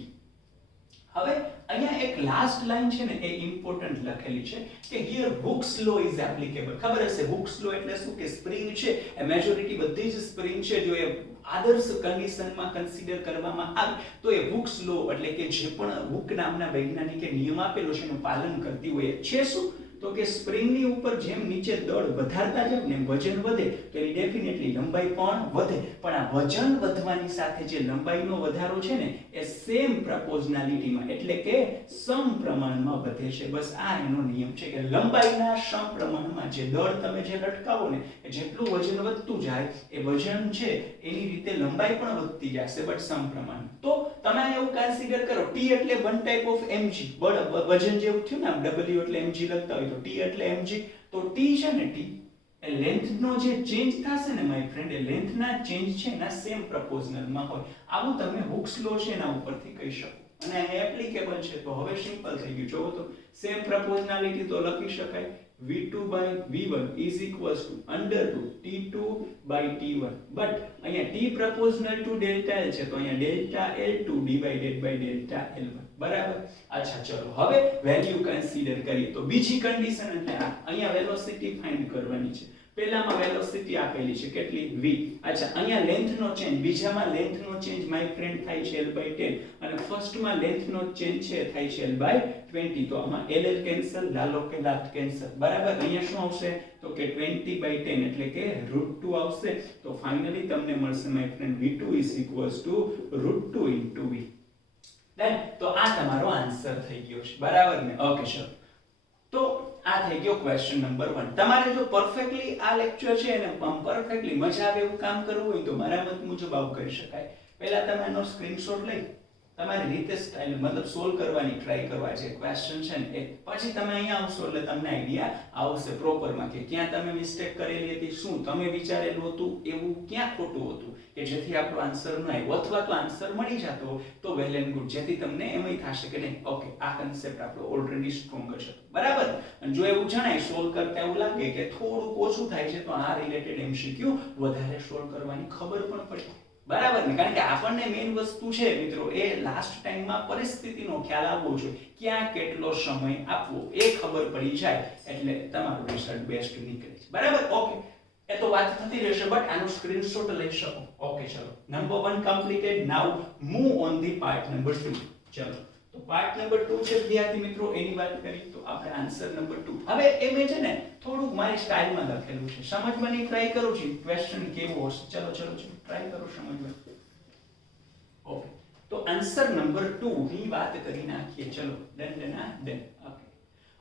હવે અહીંયા એક લાસ્ટ લાઈન છે ને, એ ઇમ્પોર્ટન્ટ લખેલી છે કે here Hooke's law is applicable. ખબર હશે હુક્સ લો એટલે શું? કે સ્પ્રિંગ છે એ મેજોરિટી બધી જ સ્પ્રિંગ છે, જો એ આદર્શ કન્ડિશનમાં કન્સિડર કરવામાં આવે તો એ હુક્સ લો એટલે કે જે પણ હુક નામના વૈજ્ઞાનિકે નિયમ આપેલો છે એનું પાલન કરતી હોય છે. શું? તો કે સ્પ્રિંગની ઉપર જેમ નીચે દળ વધારતા જાય ને વજન વધે, તો એની ડેફિનેટલી લંબાઈ પણ વધે. પણ આ વજન વધવાની સાથે જે લંબાઈનો વધારો છે ને એ સેમ પ્રપોઝનાલિટીમાં એટલે કે સમપ્રમાણમાં વધે છે. બસ આ એનો નિયમ છે કે લંબાઈના સમપ્રમાણમાં જે દળ તમે જે લટકાવો ને, જેટલું વજન વધતું જાય એ વજન છે એની રીતે લંબાઈ પણ વધતી જશે, બટ સમપ્રમાણ. તો તમે એવું કન્સિડર કરો t એટલે વન ટાઈપ ઓફ mg, બળ વજન જેવું થયું ને, આમ w એટલે mg લખતા હોય તો t એટલે mg. તો t છે ને, t એ લેન્થ નો જે ચેન્જ થશે ને માય ફ્રેન્ડ, એ લેન્થ ના ચેન્જ છે એના સેમ પ્રપોઝનલ માં હોય. આવું તમે હુક્સ લો છે એના ઉપરથી કહી શકો. અને આ એપ્લિકેબલ છે તો હવે સિમ્પલ થઈ ગયું. જોવો તો સેમ પ્રપોઝનાલિટી તો લખી શકાય v2 by v1 is equals to √t2 by t1. But અહીંયા t proportional to delta L છે તો અહીંયા delta L2 divided by delta L1, બરાબર? અચ્છા, ચલો હવે વેલ્યુ કન્સિડર કરીએ. તો બીજી કન્ડિશન એટલે અહીંયા વેલોસિટી ફાઇન્ડ કરવાની છે. પહેલામાં વેલોસિટી આપેલી છે કેટલી? v. અચ્છા, અહીંયા લેન્થ નો ચેન્જ, બીજામાં લેન્થ નો ચેન્જ માય ફ્રેન્ડ થાય છે L by 10 અને ફર્સ્ટમાં લેન્થ નો ચેન્જ છે થાય છે L by 20. તો આમાં LL કેન્સલ, લાલો કે લાટ કેન્સલ, બરાબર? અહીંયા શું આવશે? તો કે 20 by 10 એટલે કે √2 આવશે. તો ફાઇનલી તમને મળશે my friend v2 √2 into v. Done? તો આ તમારો આન્સર થઈ ગયો છે, બરાબર ને? ઓકે, ચલો તો આ થઈ ગયો ક્વેશ્ચન નંબર 1. તમારે જો પરફેક્ટલી આ લેક્ચર છે અને પરફેક્ટલી મજા આવે એવું કામ કરવું હોય તો મારા મત મુજબ આવું કરી શકાય. પહેલા તમે આનો સ્ક્રીનશોટ લઈ તમારી રીતે સ્ટાઇલ મતલબ સોલ્વ કરવાની ટ્રાય કરવા છે ક્વેશ્ચન છે ને એ. પછી તમે અહીંયા આવશો એટલે તમને આઈડિયા આવશે પ્રોપરમાં કે ક્યાં તમે મિસ્ટેક કરેલી હતી, શું તમે વિચારેલું હતું એવું ક્યાં ખોટું હતું કે જેથી આપણો આન્સર ન આવ્યો, અથવા તો આન્સર મળી જતો તો વેલ એન્ડ ગુડ, જેથી તમને એમય થશે કે નહીં ઓકે આ કન્સેપ્ટ આપણો ઓલરેડી સ્ટ્રોંગર છે, બરાબર? અને જો એવું જણાય સોલ્વ કરતા એવું લાગે કે થોડું ઓછું થાય છે તો આ રિલેટેડ એમસીક્યુ વધારે સોલ્વ કરવાની ખબર પણ પડે, બરાબર ને? કારણ કે આપણને મેઇન વસ્તુ છે મિત્રો એ લાસ્ટ ટાઈમમાં પરિસ્થિતિનો ખ્યાલ આવવો જોઈએ, ક્યાં કેટલો સમય આપવો એ ખબર પડી જાય એટલે તમારું રિઝલ્ટ બેસ્ટ નીકળે છે, બરાબર? ઓકે, એ તો વાત થતી રહેશે બટ આનો સ્ક્રીનશોટ લઈ શકો. ઓકે, ચલો number 1 completed. Now move on the part number 2. ચલો તો પાર્ટ નંબર 2 છે વિદ્યાર્થી મિત્રો, એની વાત કરી તો આપણે આન્સર નંબર 2. હવે એ મેં છે ને થોડુંક મારી સ્ટાઇલમાં લખેલું છે, સમજવાની ટ્રાય કરું છું ક્વેશ્ચન કેવો હશે. ચલો ટ્રાય કરો સમજવાની. તો આન્સર નંબર 2 ની વાત કરી નાખીએ. ચલો ડન. ઓકે,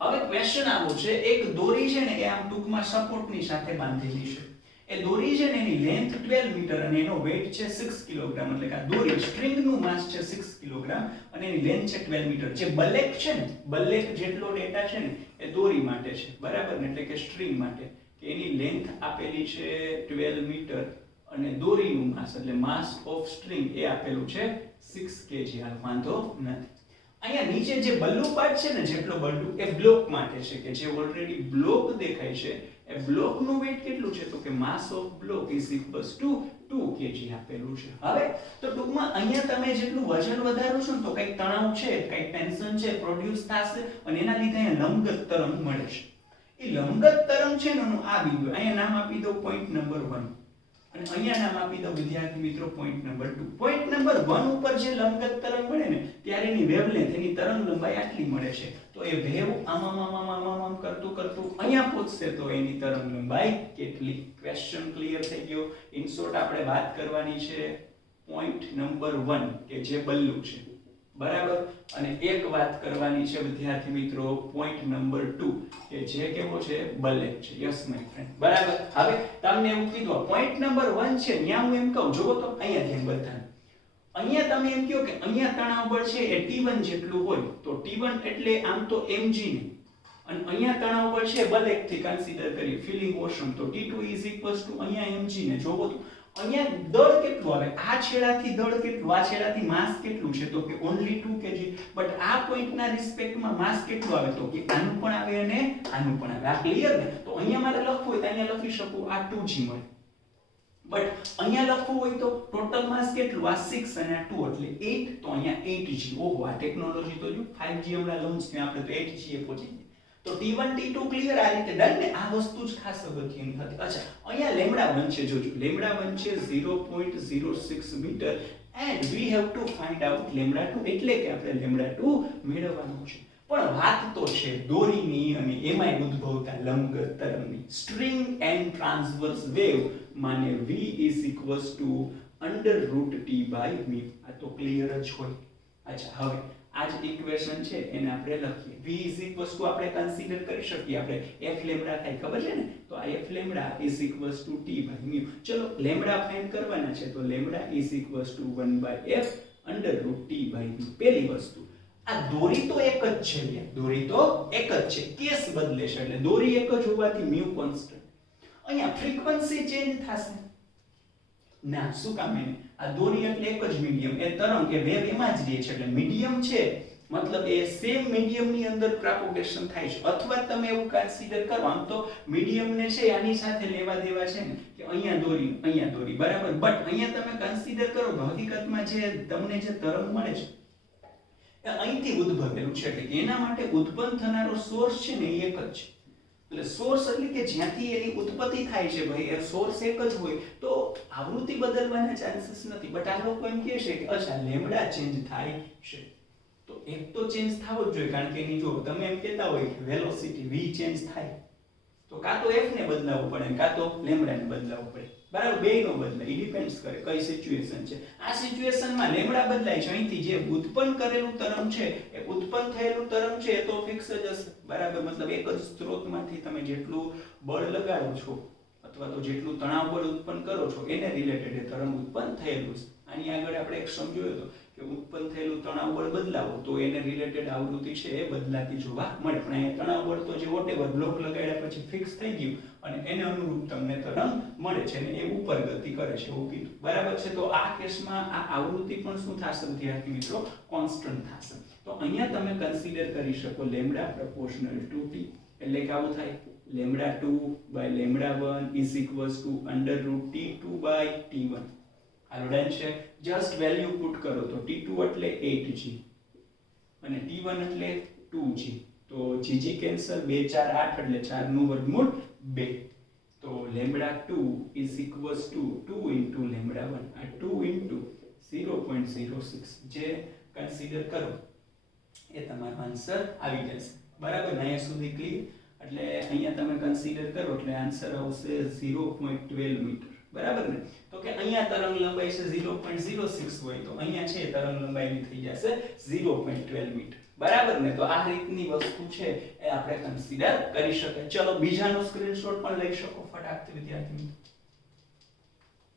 હવે ક્વેશ્ચન આવો છે, એક દોરી છે ને એ આમ ટૂંકમાં સપોર્ટની સાથે બાંધેલી છે. એ દોરી છે ને એની લેન્થ 12 મીટર અને એનો વેઇટ છે 6 કિલોગ્રામ. એટલે કે આ દોરી સ્ટ્રિંગનું માસ છે 6 કિલોગ્રામ અને એની લેન્થ છે 12 મીટર. જે બલેક છે ને, બલેક જેટલો ડેટા છે ને એ દોરી માટે છે, બરાબર ને, એટલે કે સ્ટ્રિંગ માટે, કે એની લેન્થ આપેલી છે 12 મીટર અને દોરીનું માસ એટલે માસ ઓફ સ્ટ્રિંગ એ આપેલું છે 6 kg. હાલ વાંધો નથી. અહીંયા નીચે જે બલ્લુ પાર્ટ છે ને, જેટલો બલ્લુ, એ બ્લોક માટે છે, કે જે ઓલરેડી બ્લોક દેખાય છે એ બ્લોકનું વેઇટ કેટલું છે, તો કે માસ of block is equals two 2 kg આપેલું છે. હવે તો ટૂંકમાં અહીંયા તમે જેટલું વજન વધારો છો ને તો કંઈક તણાવ છે, કંઈક ટેન્શન છે પ્રોડ્યુસ થશે અને એના લીધે અહીંયા લંબગત તરંગ મળે છે. એ લંબગત તરંગ છે ને આ બિંદુ, અહીંયા નામ આપી દો પોઈન્ટ નંબર 1 અને અહીંયા નામ આપી દો વિદ્યાર્થી મિત્રો પોઈન્ટ નંબર 2. પોઈન્ટ નંબર 1 ઉપર જે લંબગત તરંગ મળે ને ત્યારે એની વેવલેન્થ, એની તરંગ લંબાઈ આટલી મળે છે. તો એ વેવ આમ કરતું અહીંયા પહોંચશે તો એની તરંગ લંબાઈ કેટલી? ક્વેશ્ચન ક્લિયર થઈ ગયો. ઇન શોર્ટ આપણે વાત કરવાની છે પોઈન્ટ નંબર 1 કે જે બલ્લુ છે, બરાબર, અને એક વાત કરવાની છે વિદ્યાર્થી મિત્રો પોઈન્ટ નંબર 2 કે જે કેવો છે, બલેક છે. યસ માય ફ્રેન્ડ, બરાબર. હવે તમને એવું કીધું પોઈન્ટ નંબર 1 છે, ત્યાં હું એમ કહું, જુઓ તો અહીંયા ધ્યાન બધાને, અહીંયા તમે એમ કહો કે અહીંયા તણાવ બળ છે એ T1 જેટલું હોય તો T1 એટલે આમ તો mg ને, અને અહીંયા તણાવ બળ છે બલેક થી કન્સિડર કરીએ ફીલિંગ ઓશન તો T2 ઇઝ ઇક્વલ્સ ટુ અહીંયા mg ને. જોવો તો અહીંયા દળ કેટલું આવે, આ છેડાથી દળ કેટલું, આ છેડાથી માસ કેટલું છે, તો કે ઓન્લી 2 kg. બટ આ પોઈન્ટના રિસ્પેક્ટમાં માસ કેટલું આવે, તો કે આનું પણ આવે અને આનું પણ આવે. આ ક્લિયર ને? તો અહીંયા મારે લખવું હોય તો અહીંયા લખી શકું આ 2g મળે. બટ અહીંયા લખવું હોય તો ટોટલ માસ કેટલું, આ 6 અને આ 2 એટલે 8, તો અહીંયા 8g. ઓહો, આ ટેકનોલોજી તો જો 5g હમણાં લોન્ચ થયું, આપણે તો 8g એ પહોંચી ગયા. તો T1 T2 ક્લિયર, આ રીતે ડન ને. આ વસ્તુ જ ખાસ અગત્યની હતી. અચ્છા, અહીંયા લેમ્ડા 1 છે, જોજો લેમ્ડા 1 છે 0.06 metre and we have to find out lambda 2, એટલે કે આપણે લેમ્ડા 2 મેળવવાનું છે. પણ વાત તો છે દોરીની અને એમાંય ઉદ્ભવતા લંબગત તરંગની. સ્ટ્રિંગ એન્ડ ટ્રાન્સવર્સ વેવ માને v is equals two √T/μ. આ તો ક્લિયર જ હોય. અચ્છા, હવે આ જ ઇક્વેશન છે એને આપણે લખીએ. v ઇઝ ઇક્વલ્સ ટુ આપણે કન્સિડર કરી શકીએ, આપણે f લેમ્ડા થાય ખબર છે ને, તો આ f lambda is equals two T/μ. ચલો લેમ્ડા ફાઇન્ડ કરવાના છે, તો lambda is equals two 1/f √T/μ. પહેલી વસ્તુ, આ દોરી તો એક જ છે, દોરી તો એક જ છે, કેસ બદલે છે એટલે દોરી એક જ હોવાથી μ કોન્સ્ટન્ટ. અહીંયા ફ્રીક્વન્સી ચેન્જ થશે ના, શું કામ? એને આ દોરી એટલે એક જ મીડિયમ, એ તરંગ કે વેવ એમાં જ રહે છે એટલે મીડિયમ છે, મતલબ એ સેમ મીડિયમ ની અંદર પ્રોપગેશન થાય છે. અથવા તમે એવું કન્સિડર કરો, આમ તો મીડિયમ ને છે આની સાથે લેવા દેવા છે ને, કે અહીંયા દોરી, બરાબર. બટ અહીંયા તમે કન્સિડર કરો તો હકીકતમાં જે તમને જે તરંગ મળે છે એ અહીંથી ઉદ્ભવેલું છે, એટલે કે એના માટે ઉત્પન્ન થનારો સોર્સ છે ને એ એક જ છે. એટલે સોર્સ એટલે કે જ્યાંથી એની ઉત્પત્તિ થાય છે ભાઈ, એ સોર્સ એક જ હોય તો આવૃત્તિ બદલવાના ચાન્સીસ નથી. બટ આ લોકો એમ કહે છે કે અચ્છા લેમ્ડા ચેન્જ થાય છે, તો એક તો ચેન્જ થવો જ જોઈએ, કારણ કે એની જો તમે એમ કહેતા હોય કે વેલોસિટી v ચેન્જ થાય તો કાં તો f ને બદલાવવું પડે કાં તો લેમ્ડા ને બદલાવવું પડે, બરાબર. બેયનો બદલાય, ઈ ડિપેન્ડ્સ કરે કઈ સિચ્યુએશન છે. આ સિચ્યુએશનમાં લેમ્ડા બદલાય છે, અહીંથી જે ઉત્પન્ન કરેલું તરંગ છે એ ઉત્પન્ન થયેલું તરંગ છે એ તો ફિક્સ જ હશે, બરાબર. મતલબ એક જ સ્ત્રોતમાંથી તમે જેટલું બળ લગાડો છો અથવા તો જેટલું તણાવ બળ ઉત્પન્ન કરો છો એને રિલેટેડ એ તરંગ ઉત્પન્ન થયેલું છે. આની આગળ આપણે એક સમજ્યો હતો કે ઉત્પન્ન થયેલું તણાવ બળ બદલાવો તો એને રિલેટેડ આવૃત્તિ છે એ બદલાતી જોવા મળે. પણ અહીંયા તણાવ બળ તો જે વોટેવર બ્લોક લગાડ્યા પછી ફિક્સ થઈ ગયું અને એને અનુરૂપ તમને તરંગ મળે છે અને એ ઉપર ગતિ કરે છે એવું કીધું, બરાબર છે. તો આ કેસમાં આ આવૃત્તિ પણ શું થશે વિદ્યાર્થી મિત્રો, કોન્સ્ટન્ટ થશે. તો અહીંયા તમે કન્સિડર કરી શકો લેમ્ડા પ્રોપોર્શનલ ટુ t, એટલે કે આવું થાય lambda 2 by lambda 1 is equals to √T2 by T1. હાલો ડન છે. જસ્ટ વેલ્યુ પુટ કરો તો T2 એટલે 8g અને T1 એટલે 2g, તો gg કેન્સલ, 2 4 8 એટલે 4 નું વર્ગમૂળ 2. તો lambda 2 is equals two 2 into lambda 1, આ 2 ઇન્ટુ 0.06 જે કન્સિડર કરો એ તમારો આન્સર આવી જશે, બરાબર. અહીંયા સુધી ક્લિયર. એટલે અહીંયા તમે કન્સિડર કરો એટલે આન્સર આવશે 0.12 મીટર, બરાબર ને? તો કે અહીંયા તરંગ લંબાઈ છે 0.06 હોય તો અહીંયા છે તરંગ લંબાઈની થઈ જશે 0.12 મીટર, બરાબર ને? તો આ રીતની વસ્તુ છે એ આપણે કન્સિડર કરી શકીએ. ચલો બીજાનો સ્ક્રીનશોટ પણ લઈ શકો ફટાફટ વિદ્યાર્થી મિત્રો.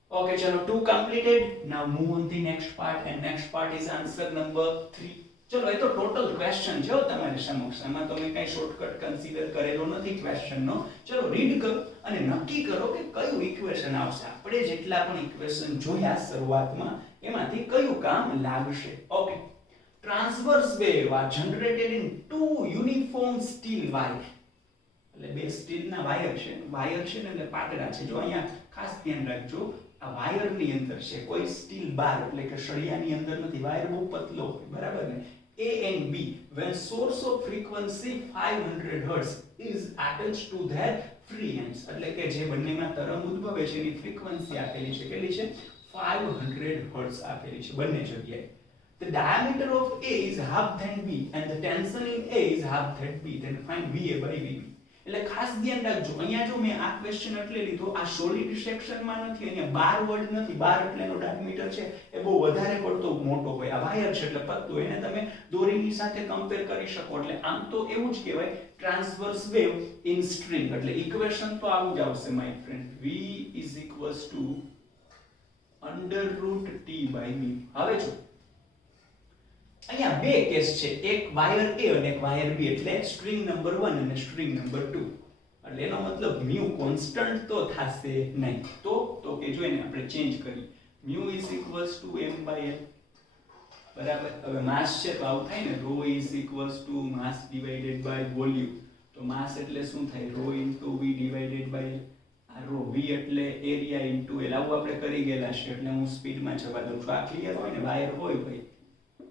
Okay, chalo, 2 completed. Now move on the next part, and next part is answer number 3. ચલો, એ તો ટોટલ ક્વેશ્ચન છે તમારી સમક્ષ, એમાં તમે કઈ શોર્ટકટ કન્સિડર કરેલો નથી ક્વેશ્ચન નો. ચલો રીડ કરો અને નક્કી કરો કે કયું ઇક્વેશન આવશે. આપણે જેટલા પણ ઇક્વેશન જોયા શરૂઆતમાં એમાંથી કયું કામ લાગશે. Okay, transverse wave are generated in to uniform steel wire. એટલે બે સ્ટીલના વાયર છે ને એટલે પાતળા છે. જો અહીંયા ખાસ ધ્યાન રાખજો, આ વાયર ની અંદર છે, કોઈ સ્ટીલ બાર એટલે કે સળિયાની અંદર નથી. વાયર બહુ પતલો હોય, બરાબર ને? A and B, when source of frequency 500 Hz is attached to their free ends, એટલે કે જે બંનેમાં તરંગ ઉદ્ભવે છે એની ફ્રીક્વન્સી આપેલી છે. કેટલી છે? 500 Hz આપેલી છે બંને જગ્યાએ. The diameter of A is half than B and the tension in A is half that B. Then find VA by VB. એટલે ખાસ ધ્યાન રાખજો, અહીંયા જો મેં આ ક્વેશ્ચન એટલે લીધો, આ સોલિડ સેક્શનમાં નથી, અહીંયા બાર વર્ડ નથી. બાર એટલે એનો ડાયામીટર છે એ બહુ વધારે પડતો મોટો હોય, આ વાયર છે એટલે પતલું. એને તમે દોરીની સાથે કમ્પેર કરી શકો. એટલે આમ તો એવું જ કહેવાય ટ્રાન્સવર્સ વેવ ઇન સ્ટ્રિંગ. એટલે ઇક્વેશન તો આવું જ આવશે my friend, V is equals to √T by B. હવે જો અહીંયા બે કેસ છે, એક વાયર A અને એક વાયર B, એટલે સ્ટ્રિંગ નંબર 1 અને સ્ટ્રિંગ નંબર 2. એટલે એનો મતલબ μ કોન્સ્ટન્ટ તો થશે નહીં. તો કે જો એને આપણે ચેન્જ કરી, μ is equals to m/l, બરાબર. હવે માસ છે તો આવું થાય ને, ρ is equals to mass divided by volume. તો માસ એટલે શું થાય? ρ into v divided by l. આ ρ, v એટલે એરિયા into l. આવું આપણે કરી ગયેલા છે એટલે હું સ્પીડમાં જવા દઉં છું. આ ક્લિયર હોય ને? વાયર હોય ભાઈ,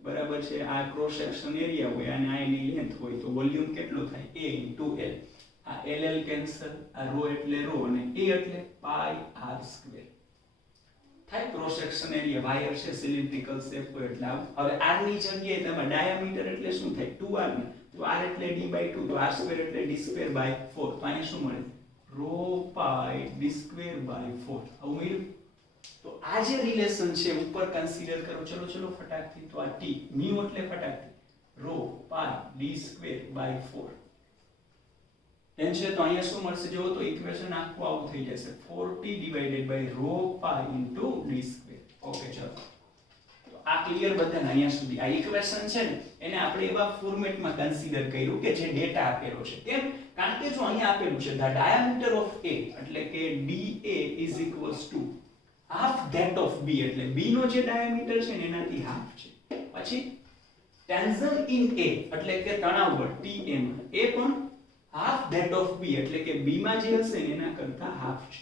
બરાબર છે. આ ક્રોસ સેક્શન એરિયા હોય અને આ એની લેન્થ હોય તો વોલ્યુમ કેટલો થાય? A into l. આ ll કેન્સલ, આ ρ એટલે ρ અને A એટલે pi r² થાય. ક્રોસ સેક્શન એરિયા વાયર છે, સિલિન્ડ્રિકલ શેપ હોય એટલે આવું. હવે r ની જગ્યાએ તમે ડાયામીટર એટલે શું થાય? 2r ને, તો r એટલે d/2, તો r² એટલે d²/4. તો આને શું મળે? ρ pi d²/4. આવું મળ્યું. તો આ જે રિલેશન છે ઉપર કન્સિડર કરો. ચલો ફટાકથી. તો આ t μ એટલે ફટાકથી ρ pi d²/4 એમ છે. તો અહીંયા શું મળશે? જો તો ઇક્વેશન આખું આવું થઈ જશે, 4t divided by ρ pi into d². Okay, ચલો તો આ ક્લિયર બધાને અહીંયા સુધી. આ ઇક્વેશન છે ને એને આપણે એવા ફોર્મેટમાં કન્સિડર કર્યું કે જે ડેટા આપેલો છે. કેમ? કારણ કે જો અહીંયા આપેલું છે the diameter of A, એટલે કે dA is equals to half that of B, એટલે B નો જે ડાયામીટર છે ને એનાથી હાફ છે. પછી ટેન્શન ઇન A, એટલે કે તણાવ બળ Tm, એ પણ half that of B, એટલે કે B માં જે હશે ને એના કરતા હાફ છે.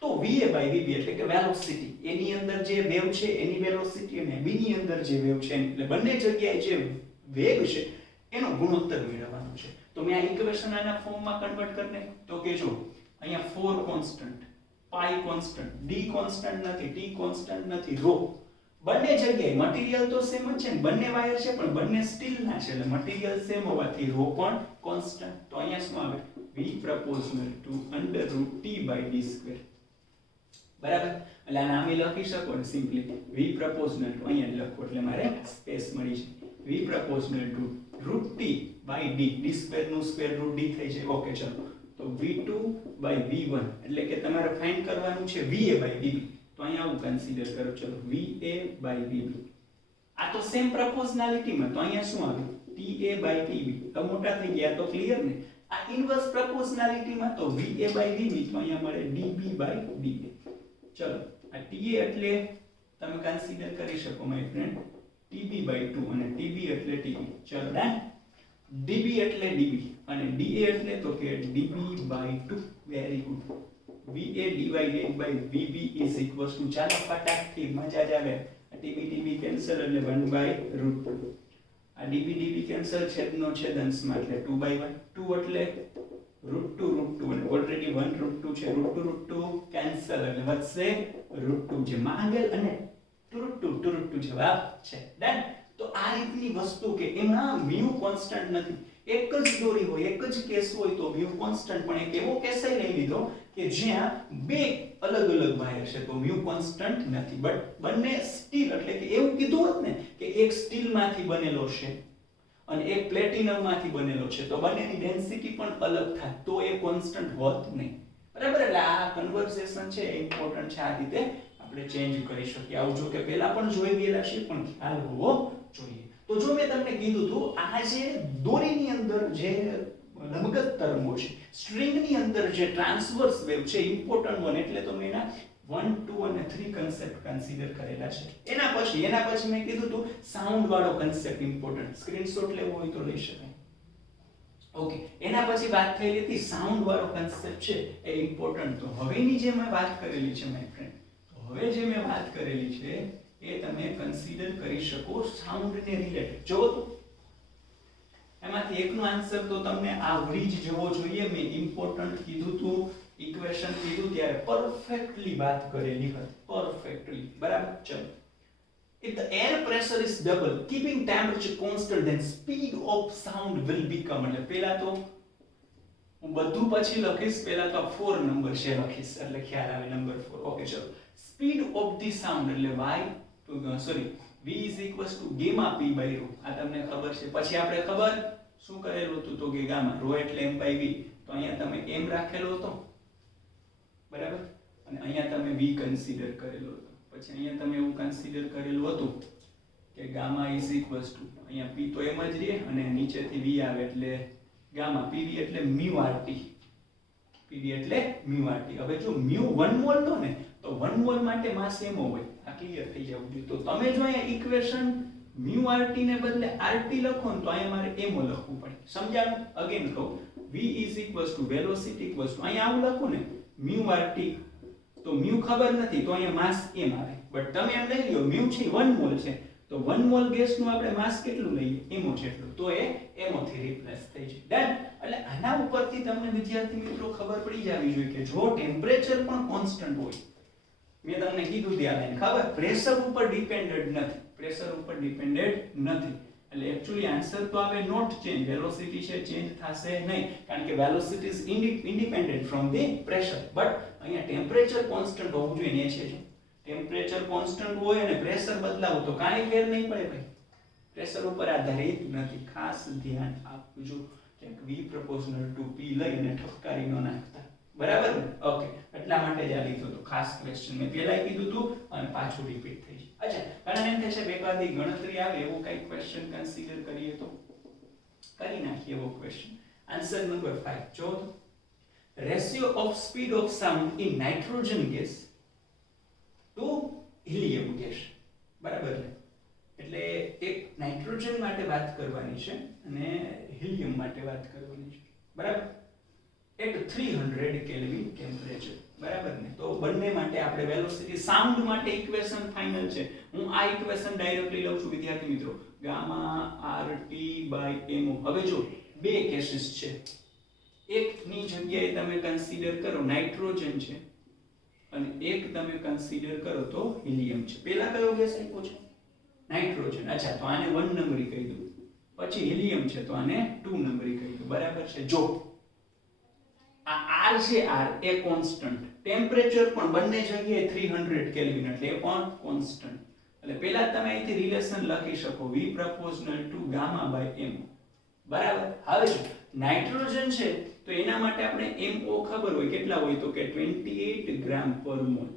તો VA by VB એટલે કે વેલોસિટી, એની અંદર જે વેવ છે એની વેલોસિટી અને B ની અંદર જે વેવ છે એટલે બંને જગ્યાએ જે વેગ છે એનો ગુણોત્તર મેળવવાનો છે. તો મેં આ ઇક્વેશન આના ફોર્મમાં કન્વર્ટ કરીને તો કે જો અહીંયા 4 કોન્સ્ટન્ટ, પાઈ કોન્સ્ટન્ટ, ડી કોન્સ્ટન્ટ નથી, ટી કોન્સ્ટન્ટ નથી, રો બંને જગ્યાએ મટીરીયલ તો સેમ જ છે ને, બંને વાયર છે પણ બંને સ્ટીલ ના છે એટલે મટીરીયલ સેમ હોવાથી રો પણ કોન્સ્ટન્ટ. તો અહીંયા શું આવે? v proportional to √t/d², બરાબર. એટલે આને આમે લખી શકો ને સિમ્પલી v proportional to, અહીંયા લખો એટલે મારે સ્પેસ મળી છે, v proportional to √t/d, d² નું સ્ક્વેર રૂટ d થઈ જાય. ઓકે, ચલો તો v2/v1 એટલે કે તમારે ફાઇન્ડ કરવાનું છે va/vb. તો અહીંયા આવું કન્સિડર કરો. ચલો va/vb, આ તો સેમ પ્રોપોર્શનાલિટીમાં. તો અહીંયા શું આવ્યું? ta/tb. તો મોટા થઈ ગયા તો ક્લિયર ને. આ ઇન્વર્સ પ્રોપોર્શનાલિટીમાં તો va/vb, તો અહીંયા મળે db/db. ચલો આ ta એટલે તમે કન્સિડર કરી શકો માય ફ્રેન્ડ tb/2 અને tb એટલે tb. ચલો ડન. db એટલે db અને da એટલે તો કે db/2. Very good. va divided by vb is equals to, ચાલો ફટાકથી મજા જ આવે, tb કેન્સલ એટલે 1/√2. આ db કેન્સલ છેદનો છેદ અંશમાં એટલે 2/1. 2 એટલે √2 અને ઓલરેડી 1√2 છે, √2 કેન્સલ એટલે વધશે √2. જે માંગેલ અને √2 જવાબ છે. ડન. તો આ રીતની વસ્તુ કે એમાં μ કોન્સ્ટન્ટ નથી એક જ દોરી હોય, એક જ કેસ હોય તો મ્યુ કોન્સ્ટન્ટ, પણ એક એવો કેસ લઈ લીધો કે જ્યાં બે અલગ અલગ વાયર છે તો મ્યુ કોન્સ્ટન્ટ નથી. બટ બંને સ્ટીલ, એટલે કે એવું કીધું હોત ને કે એક સ્ટીલ માંથી બનેલો છે અને એક પ્લેટિનમ માંથી બનેલો છે તો બંનેની ડેન્સિટી પણ અલગ થાય તો એ કોન્સ્ટન્ટ હોત નહીં. બરાબર, એટલે આ કન્વર્સેશન છે એ ઇમ્પોર્ટન્ટ છે. આ રીતે આપણે ચેન્જ કરી શકીએ. આવું જો કે પહેલા પણ જોઈ ગયેલા છે પણ ખ્યાલ હોવો જોઈએ. તો જો મેં તમને કીધું હતું આ જે દોરીની અંદર જે લંબગત તરંગો છે, સ્ટ્રિંગની અંદર જે ટ્રાન્સવર્સ વેવ છે, ઇમ્પોર્ટન્ટ વન, એટલે તમને એના 1, 2 અને 3 કન્સેપ્ટ કન્સિડર કરેલા છે. એના પછી મેં કીધું હતું સાઉન્ડ વાળો કન્સેપ્ટ ઇમ્પોર્ટન્ટ, સ્ક્રીનશોટ લેવો હોય તો લઈ શકાય. ઓકે, એના પછી વાત થઈ હતી સાઉન્ડ વાળો કન્સેપ્ટ છે એ ઇમ્પોર્ટન્ટ. તો હવેની જે મેં વાત કરેલી છે માય ફ્રેન્ડ, હવે જે મેં વાત કરેલી છે એ તમે કન્સિડર કરી શકો સાઉન્ડ ને રિલેટેડ. જો એમાંથી એકનો આન્સર તો તમને આવડી જ જવો જોઈએ. મેં ઇમ્પોર્ટન્ટ કીધું તું, ઇક્વેશન કીધું ત્યારે પરફેક્ટલી વાત કરેલી હતી, પરફેક્ટલી. બરાબર, ચલો. If the air pressure is double, keeping temperature constant, then speed of sound will become. એટલે પહેલા તો હું બધું પછી લખીશ, પહેલા તો 4 નંબર છે લખીશ એટલે ખ્યાલ આવે. નંબર 4. ઓકે, ચલો. સ્પીડ ઓફ ધી સાઉન્ડ એટલે v is equals to gamma p by rho. આ તમને ખબર છે. પછી આપણે ખબર શું કરેલું હતું તો કે ગામા rho એટલે m by v. તો અહીંયા તમે m રાખેલો હતો, બરાબર, અને અહીંયા તમે v કન્સિડર કરેલો હતો. પછી અહીંયા તમે એવું કન્સિડર કરેલું હતું કે ગામા is equals to, અહીંયા p તો એમ જ રહે અને નીચેથી v આવે એટલે ગામા, pv એટલે mu rt, pv એટલે mu rt. હવે જો mu 1 મોલ નો ને તો 1 મોલ માટે માસ m હોય. આ ક્લિયર થઈ જવું જોઈએ. તો તમે જો અહીંયા ઇક્વેશન mu rt ને બદલે rt લખો ને તો અહીંયા મારે m લખવું પડે. સમજાણું? અગેન કહું, v is equals to velocity equals to, અહીંયા આવું લખું ને mu rt, તો mu ખબર નથી તો અહીંયા માસ m આવે. બટ તમે એમ લઈ લ્યો mu છે 1 મોલ છે તો 1 મોલ ગેસ નું આપણે માસ કેટલું લઈએ? m જેટલું. તો એ m થી રિપ્લેસ થઈ જાય. ડન. એટલે આના ઉપરથી તમને વિદ્યાર્થી મિત્રો ખબર પડી જવી જોઈએ કે જો ટેમ્પરેચર પણ કોન્સ્ટન્ટ હોય, મેં તમને કીધું ત્યાં ખબર, પ્રેશર ઉપર ડિપેન્ડન્ટ નથી, પ્રેશર ઉપર ડિપેન્ડન્ટ નથી. એટલે એક્ચ્યુઅલી આન્સર તો આવે નોટ ચેન્જ, વેલોસિટી છે ચેન્જ થશે નહીં કારણ કે velocity is independent from the pressure. But અહીંયા ટેમ્પરેચર કોન્સ્ટન્ટ હોવું જોઈએ. એ છે જો ટેમ્પરેચર કોન્સ્ટન્ટ હોય અને પ્રેશર બદલાવ તો કાંઈ ફેર નહીં પડે ભાઈ, પ્રેશર ઉપર આધારિત નથી. ખાસ ધ્યાન આપજો કે v proportional to p લઈ અને ઠપકારી ન નાખતા. બરાબર ને? ઓકે, એટલા માટે જ આ લીધો તો ખાસ ક્વેશ્ચન મેં પહેલા કીધું હતું અને પાછું રિપીટ થઈ છે. અચ્છા, કારણ એમ થાય છે બેકાદી ગણતરી આવે એવો કઈ ક્વેશ્ચન કન્સિડર કરીએ તો કરી નાખીએ એવો ક્વેશ્ચન. આન્સર નંબર 5 જો, ratio of speed of sound in nitrogen gas to helium gas. બરાબર ને? એટલે એક નાઇટ્રોજન માટે વાત કરવાની છે અને હિલિયમ માટે વાત કરવાની છે. બરાબર, એટ 300 કેલ્વિન ટેમ્પરેચર. બરાબર ને? તો બંને માટે આપણે વેલોસિટી, સાઉન્ડ માટે ઇક્વેશન ફાઇનલ છે. હું આ ઇક્વેશન ડાયરેક્ટલી લઉં છું વિદ્યાર્થી મિત્રો, ગામા rt by mo. હવે જો બે કેસીસ છે, એકની જગ્યાએ તમે કન્સિડર કરો નાઇટ્રોજન છે અને એક તમે કન્સિડર કરો તો હિલિયમ છે. પહેલા કયો ગેસ આપ્યો છે? નાઇટ્રોજન. અચ્છા, તો આને 1 નંબરી કહી દઉં. પછી હિલિયમ છે તો આને 2 નંબરી કહી દઉં. બરાબર છે? જો આ r છે, r એ કોન્સ્ટન્ટ, ટેમ્પરેચર પણ બંને જગ્યાએ 300 કેલ્વિન એટલે એ પણ કોન્સ્ટન્ટ. એટલે પહેલા તમે અહીંથી રિલેશન લખી શકો v proportional to gamma by m. બરાબર. હવે નાઇટ્રોજન છે તો એના માટે આપણે mo ખબર હોય, કેટલા હોય તો કે 28 ગ્રામ પર મોલ.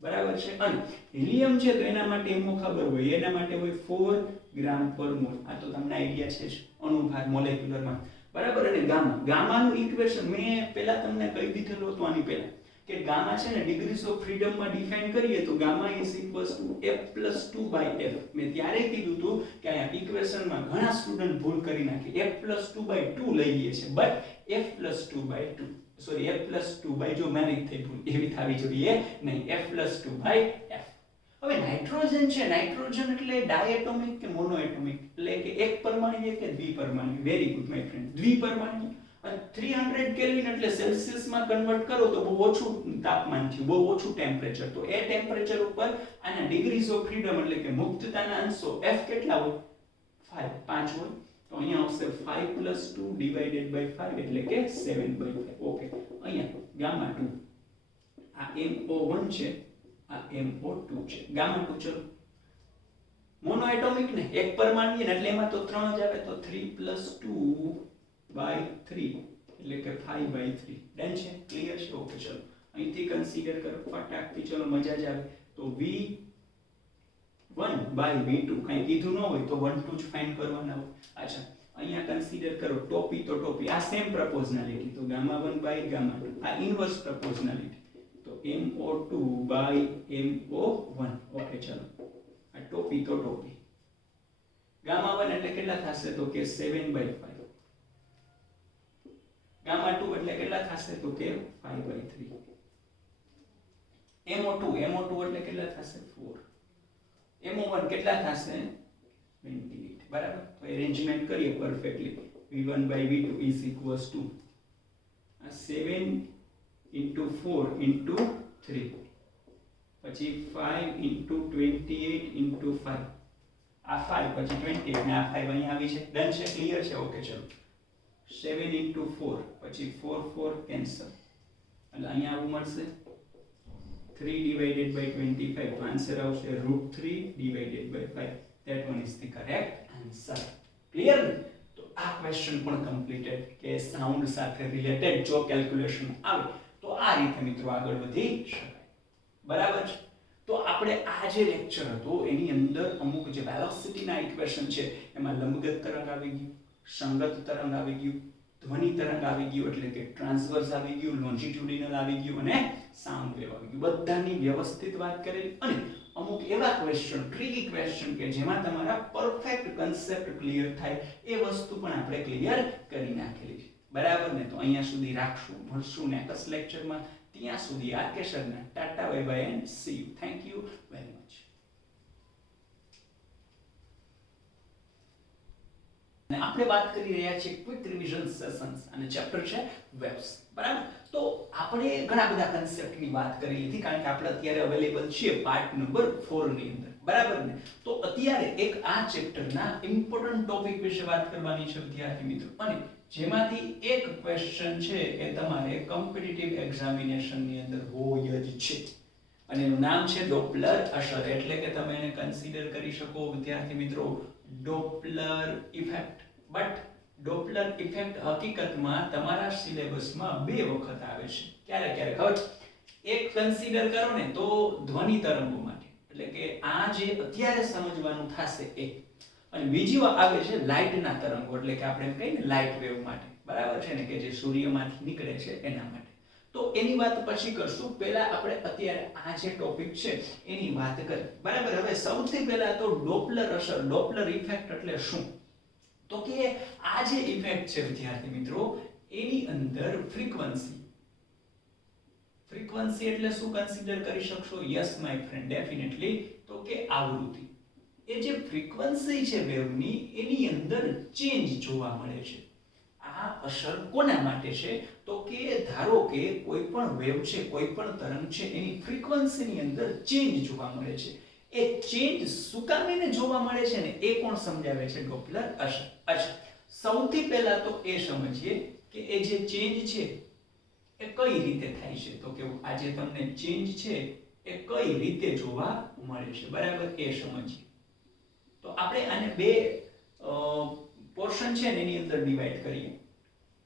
બરાબર છે? અને હિલિયમ છે તો એના માટે mo ખબર હોય, એના માટે હોય 4 ગ્રામ પર મોલ. આ તો તમને આઈડિયા છે જ અણુભાર મોલેક્યુલરમાં. બરાબર. અને ગામાનું ઇક્વેશન મેં પહેલા તમને કહી દીધેલું હતું આની પહેલા કે ગામા છે ને ડિગ્રીઝ ઓફ ફ્રીડમ માં ડિફાઇન કરીએ તો gamma is equals two f+2/f. મેં ત્યારે કીધું હતું કે આ ઇક્વેશનમાં ઘણા સ્ટુડન્ટ ભૂલ કરી નાખી, f+2/2 લઈ લે છે બટ f+2/2, સોરી f+2/, જો મારી થઈ ભૂલ એવી થવી જોઈએ નહીં, f+2/f. હવે નાઇટ્રોજન છે, નાઇટ્રોજન એટલે ડાયએટોમિક કે મોનોએટોમિક, એટલે કે એક પરમાણુ કે દ્વિપરમાણુ. વેરી ગુડ માય ફ્રેન્ડ, દ્વિપરમાણુ. અને 300 કેલ્વિન એટલે સેલ્સિયસ માં કન્વર્ટ કરો તો બહુ ઓછું તાપમાન છે, બહુ ઓછું ટેમ્પરેચર. તો એ ટેમ્પરેચર ઉપર આના ડિગ્રીઝ ઓફ ફ્રીડમ એટલે કે મુક્તતાના અંશો f કેટલા હોય? 5 હોય. તો અહીંયા આવશે 5 + 2 ડિવાઇડેડ બાય 5 એટલે કે 7/5. ઓકે, અહીંયા ગામા 2 આ MO1 છે, આ MO2 છે. ગામા 2 ચલો મોનોએટોમિક ને એક પરમાણુ ને એટલે એમાં તો 3 જ આવે, તો 3 + 2/3 એટલે કે 5/3. ડન છે, ક્લિયર છે. ઓકે ચલો અહીંથી કન્સિડર કરો ફટાકથી, ચલો મજા જ આવે. તો V1/V2 કઈ કીધું ન હોય તો 1 2 જ ફાઇન્ડ કરવાના હોય. અચ્છા અહીંયા કન્સિડર કરો ટોપી તો ટોપી, આ સેમ પ્રોપોર્શનાલિટી, તો Γ1/Γ2 આ ઇન્વર્સ પ્રોપોર્શનાલિટી, તો MO2/MO1. ઓકે ચલો આ ટોપી તો ટોપી. Γ1 એટલે કેટલા થશે તો કે 7/5. Γ2 એટલે કેટલા થશે તો કે 5/3. MO2 એટલે કેટલા થશે 4. MO1 કેટલા થશે 28. બરાબર, તો એરેન્જમેન્ટ કરીએ perfectly. V1/V2 is equals to 7 * 4 * 3 પછી 5 * 28 * 5 આ 5 પછી 28 ને આ 5 અહીંયા આવી છે. ડન છે, ક્લિયર છે. ઓકે ચલો 7 * 4 પછી 4 4 કેન્સલ એટલે અહીંયા આવું મળશે 3 ડિવાઇડેડ બાય 25, તો આન્સર આવશે √3 divided by 5. That one is the correct answer. Clear? તો આ ક્વેશ્ચન પણ કમ્પ્લીટેડ કે સાઉન્ડ સાથે રિલેટેડ જો કેલ્ક્યુલેશન આવે તો આ રીતે મિત્રો આગળ વધી શકાય. બરાબર છે. તો આપણે આ જે લેક્ચર હતો એની અંદર અમુક જે વેલોસિટીના ઇક્વેશન છે એમાં લંબગત તરંગ આવી ગયું, સંગત તરંગ આવી ગયું, ધ્વનિ તરંગ આવી ગયું એટલે કે ટ્રાન્સવર્સ આવી ગયું, લોન્જિટ્યુડિનલ આવી ગયું અને સાઉન્ડ વેવ આવી ગયું. બધાની વ્યવસ્થિત વાત કરેલી અને અમુક એવા ક્વેશ્ચન, ટ્રિકી ક્વેશ્ચન કે જેમાં તમારા પરફેક્ટ કન્સેપ્ટ ક્લિયર થાય એ વસ્તુ પણ આપણે ક્લિયર કરી નાખેલી છે. બરાબર ને? તો અહીંયા સુધી રાખશું, મળશું નેક્સ્ટ લેક્ચરમાં. ત્યાં સુધી આરકે સરના tata bye bye and see you. Thank you very much. અને આપણે વાત કરી રહ્યા છીએ ક્વિક રિવિઝન સેશન્સ અને ચેપ્ટર છે વેવ્સ. બરાબર, તો આપણે ઘણા બધા કન્સેપ્ટની વાત કરી લીધી કારણ કે આપણે અત્યારે અવેલેબલ છીએ પાર્ટ નંબર 4 ની અંદર. બરાબર ને? તો અત્યારે એક આ ચેપ્ટરના ઇમ્પોર્ટન્ટ ટોપિક વિશે વાત કરવાની છે વિદ્યાર્થી મિત્રો, અને જેમાંથી એક ક્વેશ્ચન છે એ તમારે કોમ્પિટિટિવ એક્ઝામિનેશન ની અંદર હોય જ છે અને એનું નામ છે ડોપલર અસર. એટલે કે તમે એને કન્સિડર કરી શકો વિદ્યાર્થી મિત્રો Doppler effect. But Doppler effect હકીકતમાં તમારા સિલેબસમાં 2 વખત આવે છે. ક્યારે ક્યારે ખબર? એક કન્સિડર કરો ને તો ધ્વનિ તરંગો માટે, એટલે કે આ જે અત્યારે સમજવાનું થશે એ, અને બીજી વાર આવે છે લાઇટના તરંગો, એટલે કે આપણે કહીએ ને લાઇટ વેવ માટે. બરાબર છે ને? કે જે સૂર્યમાંથી નીકળે છે એના માટે. તો એની વાત પછી કરશું. પહેલા આપણે અત્યારે આ જે ટોપિક છે એની વાત કરીએ. બરાબર, હવે સૌથી પહેલા તો ડોપલર અસર, ડોપલર ઇફેક્ટ એટલે શું? તો કે આ જે ઇફેક્ટ છે વિદ્યાર્થી મિત્રો એની અંદર ફ્રીક્વન્સી એટલે શું કન્સિડર કરી શકશો? Yes my friend, definitely. તો કે આવૃત્તિ. એ જે ફ્રીક્વન્સી છે વેવની એની અંદર ચેન્જ જોવા મળે છે. આ અસર કોના માટે છે? તો કે ધારો કે કોઈ પણ વેવ છે, કોઈ પણ તરંગ છે એની ફ્રીક્વન્સીની અંદર ચેન્જ જોવા મળે છે. એ ચેન્જ શું કામ એને જોવા મળે છે ને એ કોણ સમજાવે છે? ડોપલર અસર. અચ્છા, સૌથી પહેલા તો એ સમજીએ કે એ જે ચેન્જ છે એ કઈ રીતે થાય છે. તો કે આ જે તમને ચેન્જ છે એ કઈ રીતે જોવા મળે છે. બરાબર, એ સમજીએ. તો આપણે આને 2 પોર્શન છે ને એની અંદર ડિવાઈડ કરીએ.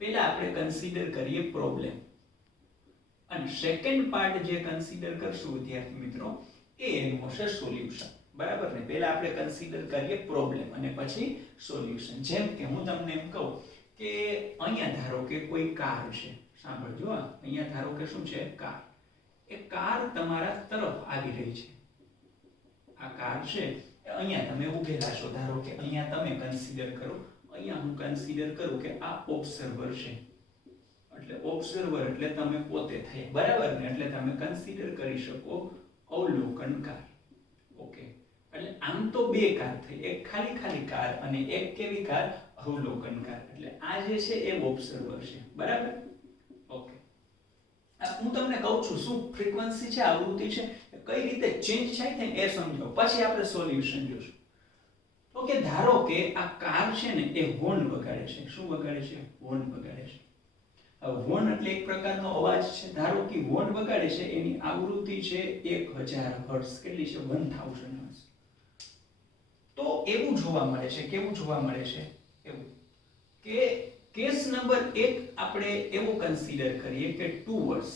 પહેલા આપણે કન્સિડર કરીએ પ્રોબ્લેમ, અને સેકન્ડ પાર્ટ જે કન્સિડર કરશું વિદ્યાર્થી મિત્રો એ એનું હશે સોલ્યુશન. બરાબર ને? પહેલા આપણે કન્સિડર કરીએ પ્રોબ્લેમ અને પછી સોલ્યુશન. જેમ કે હું તમને એમ કહું કે અહીંયા ધારો કે કોઈ કાર છે. સાંભળજો, અહીંયા ધારો કે શું છે? કાર. એ કાર તમારા તરફ આવી રહી છે. આ કાર છે અહીંયા તમે ઉભેલા છો. ધારો કે અહીંયા તમે કન્સિડર કરો, અહીંયા હું કન્સિડર કરું કે આ ઓબ્ઝર્વર છે. એટલે ઓબ્ઝર્વર એટલે તમે પોતે થઈ. બરાબર ને? એટલે તમે કન્સિડર કરી શકો અવલોકનકાર. ઓકે, એટલે આમ તો 2 કાર થઈ, એક ખાલી કાર અને એક કેવી કાર? અવલોકનકાર. એટલે આ જે છે એ ઓબ્ઝર્વર છે. બરાબર? ઓકે, હું તમને કહું છું શું ફ્રીક્વન્સી છે, આવૃત્તિ છે, કઈ રીતે ચેન્જ થાય છે એ સમજો, પછી આપણે સોલ્યુશન જોશું. તો ઓકે, ધારો કે આ કાર છે ને એ હોર્ન વગાડે છે. શું વગાડે છે? હોર્ન વગાડે છે. હવે હોર્ન એટલે એક પ્રકારનો અવાજ છે. ધારો કે હોર્ન વગાડે છે, એની આવૃત્તિ છે 1000 હર્ટ્ઝ. કેટલી છે? 1000 હર્ટ્ઝ. તો એવું જોવા મળે છે, કેવું જોવા મળે છે? એવું કે કેસ નંબર 1 આપણે એવું કન્સિડર કરીએ કે 2 વર્ષ.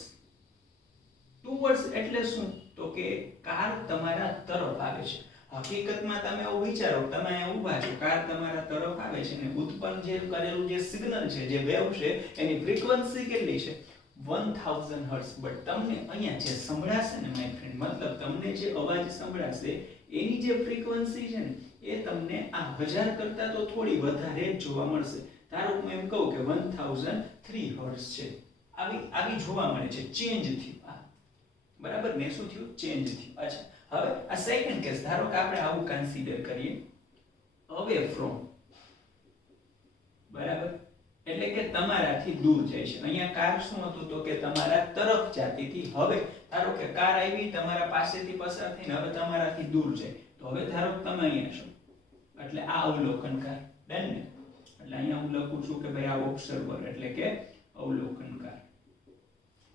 2 વર્ષ એટલે શું? તો કે કાર તમારા તરફ આવે છે. હકીકતમાં તમે એવું વિચારો, તમે અહીંયા ઊભા છો, કાર તમારા તરફ આવે છે ને ઉત્પન્ન જે કરેલું જે સિગ્નલ છે, જે વેવ છે, એની ફ્રીક્વન્સી કેટલી છે? 1000 હર્ટ્ઝ. બટ તમને અહીંયા જે સંભળાશે ને માય ફ્રેન્ડ, મતલબ તમને જે અવાજ સંભળાશે એની જે ફ્રીક્વન્સી છે ને એ તમને આ 1000 કરતા તો થોડી વધારે જોવા મળશે. ધારો હું એમ કહું કે 1003 હર્ટ્ઝ છે. આવી જોવા મળે છે. ચેન્જ થયું. બરાબર ને? શું થયું? ચેન્જ થયું. અચ્છા, હવે આ સેકન્ડ કેસ, ધારો કે આપણે આવું કન્સિડર કરીએ, અવે ફ્રોમ. બરાબર, એટલે કે તમારાથી દૂર જાય છે. અહીંયા કાર શું હતું? તો કે તમારા તરફ જતી હતી. હવે ધારો કે કાર આવી તમારા પાસેથી પસાર થઈને હવે તમારાથી દૂર જાય. તો હવે ધારો કે તમે અહીંયા છો, એટલે આ અવલોકનકાર. ડન ને? એટલે અહીંયા હું લખું છું કે ભાઈ આ ઓબ્સર્વર એટલે કે અવલોકનકાર.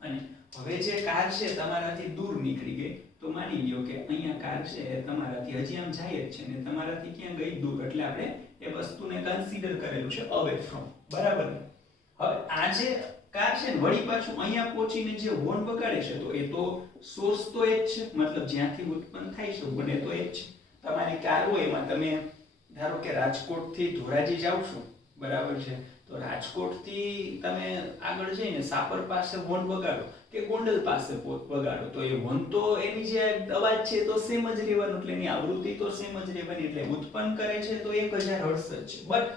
અને હવે જે કાર છે તમારાથી દૂર નીકળી ગઈ, તો માની લ્યો કે અહીંયા કાર છે એ તમારાથી હજી આમ જાય જ છે ને તમારાથી ક્યાં ગઈ? દૂર. એટલે આપણે એ વસ્તુને કન્સિડર કરેલું છે અવે ફ્રોમ. બરાબર ને? હવે આ જે કાર છે ને વળી પાછું અહીંયા પહોંચીને જે હોર્ન વગાડે છે, તો એ તો સોર્સ તો એ જ છે, મતલબ જ્યાંથી ઉત્પન્ન થાય છે બને તો એ જ છે. તમારી કાર હોય એમાં તમે ધારો કે રાજકોટથી ધોરાજી જાવ છો, બરાબર છે, તો રાજકોટથી તમે આગળ જઈને સાપર પાસે હોર્ન વગાડો કે ગોંડલ પાસે વગાડો, તો એ હોર્ન તો એની જે અવાજ છે તો સેમ જ રહેવાનો, એટલે એની આવૃત્તિ તો સેમ જ રહેવાની, એટલે ઉત્પન્ન કરે છે તો 1000 હર્ટ્ઝ જ છે. બટ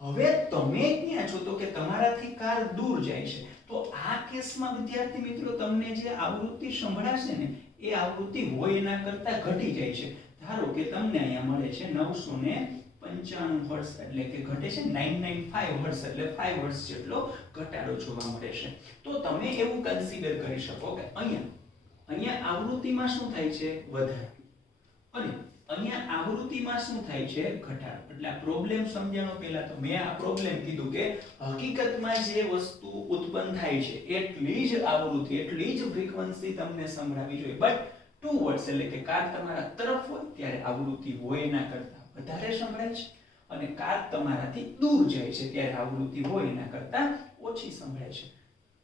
હવે તમે ક્યાં છો? તો કે તમારાથી કાર દૂર જાય છે. તો આ કેસમાં વિદ્યાર્થી મિત્રો તમને જે આવૃત્તિ સંભળાશે ને એ આવૃત્તિ હોય એના કરતા ઘટી જાય છે. ધારો કે તમને અહીંયા મળે છે 995 હર્ટ્ઝ, એટલે કે ઘટે છે 995 હર્ટ્ઝ, એટલે 5 હર્ટ્ઝ જેટલો ઘટાડો જોવા મળે છે. તો તમે એવું કન્સિડર કરી શકો કે અહીંયા આવૃત્તિમાં શું થાય છે? વધારો, અને અહીંયા આવૃત્તિમાં શું થાય છે? ઘટાડો. એટલે આ પ્રોબ્લેમ સમજવાનો પહેલા તો મેં આ પ્રોબ્લેમ કીધું કે હકીકતમાં જે વસ્તુ ઉત્પન્ન થાય છે એટલી જ આવૃત્તિ, એટલી જ ફ્રીક્વન્સી તમને સંભળાવી જોઈએ. બટ 2 વર્ષ એટલે કે કાર તમારા તરફ હોય ત્યારે આવૃત્તિ હોય એના કરતા વધારે સંભળાય છે, અને કાર તમારાથી દૂર જાય છે ત્યારે આવૃત્તિ હોય એના કરતા ઓછી સંભળાય છે.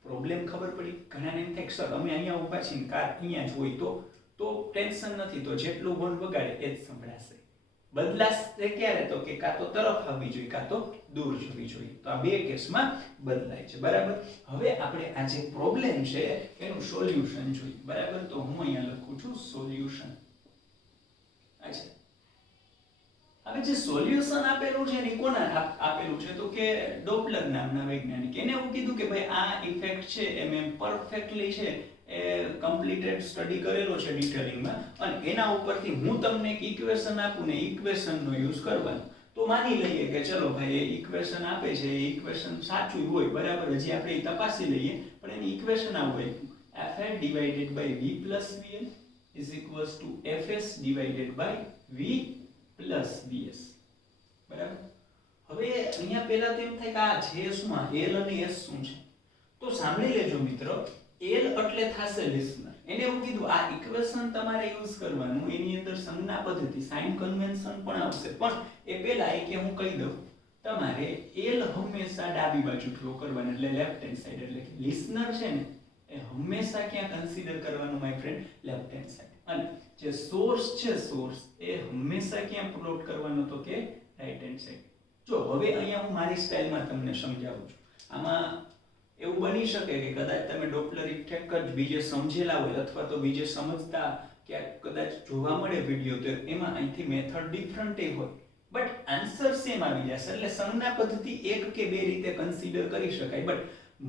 પ્રોબ્લેમ ખબર પડી? ઘણાને એમ થાય સર અમે અહીંયા ઊભા છીએ કાર અહીંયા જ હોય તો ટેન્શન નથી, તો જેટલું હોર્ન વગાડે એ જ સંભળાશે. બદલાશે ક્યારે? તો કે કાં તો તરફ આવવી જોઈએ કાં તો દૂર જવી જોઈએ. તો આ બે કેસમાં બદલાય છે. બરાબર, હવે આપણે આ જે પ્રોબ્લેમ છે એનું સોલ્યુશન જોઈએ. બરાબર, તો હું અહીંયા લખું છું સોલ્યુશન. અચ્છા, હવે જે સોલ્યુશન આપેલું છે ને કોના આપેલું છે? તો કે ડોપલર નામના વૈજ્ઞાનિક. એને એવું કીધું કે ભાઈ આ ઇફેક્ટ છે એમ પરફેક્ટલી છે એ કમ્પ્લીટેડ સ્ટડી કરેલો છે ડિટેલિંગમાં, અને એના ઉપરથી હું તમને એક ઇક્વેશન આપું ને ઇક્વેશનનો યુઝ કરવાનો. તો માની લઈએ કે ચલો ભાઈ એ ઇક્વેશન આપે છે, એ ઇક્વેશન સાચું હોય, બરાબર, હજી આપણે એ તપાસી લઈએ, પણ એની ઇક્વેશન આવું હોય: F divided by V plus Vl is equals to Fs divided by V plus Vs. બરાબર, હવે અહીંયા પહેલા તો એમ થાય કે આ છે શું? આ L અને S શું છે? તો સાંભળી લેજો મિત્રો, L એટલે થશે લિસનર. એને એવું કીધું આ ઇક્વેશન તમારે યુઝ કરવાનું, એની અંદર સંજ્ઞા પદ્ધતિ સાઇન કન્વેન્શન પણ આવશે, પણ એ પહેલા કે હું કહી દઉં, તમારે L હંમેશા ડાબી બાજુ ડ્રો કરવાનું, એટલે લેફ્ટ હેન્ડ સાઈડ. એટલે કે લિસનર છે ને એ હંમેશા ક્યાં કન્સિડર કરવાનું my friend? Left hand side. અને જે સોર્સ છે સોર્સ એ હંમેશા ક્યાં પ્લોટ કરવાનો? તો કે રાઈટ હેન્ડ સાઈડ. જો હવે અહીંયા હું મારી સ્ટાઈલમાં તમને સમજાવું છું. આમાં એવું બની શકે કે કદાચ તમે ડોપલર ઇફેક્ટ જ બીજે સમજેલા હોય, અથવા તો બીજે સમજતા ક્યાંક કદાચ જોવા મળે વિડીયો, તો એમાં અહીંથી મેથડ ડિફરન્ટ હોય, બટ આન્સર સેમ આવી જશે. એટલે સંજ્ઞા પદ્ધતિ એક કે બે રીતે કન્સિડર કરી શકાય. બટ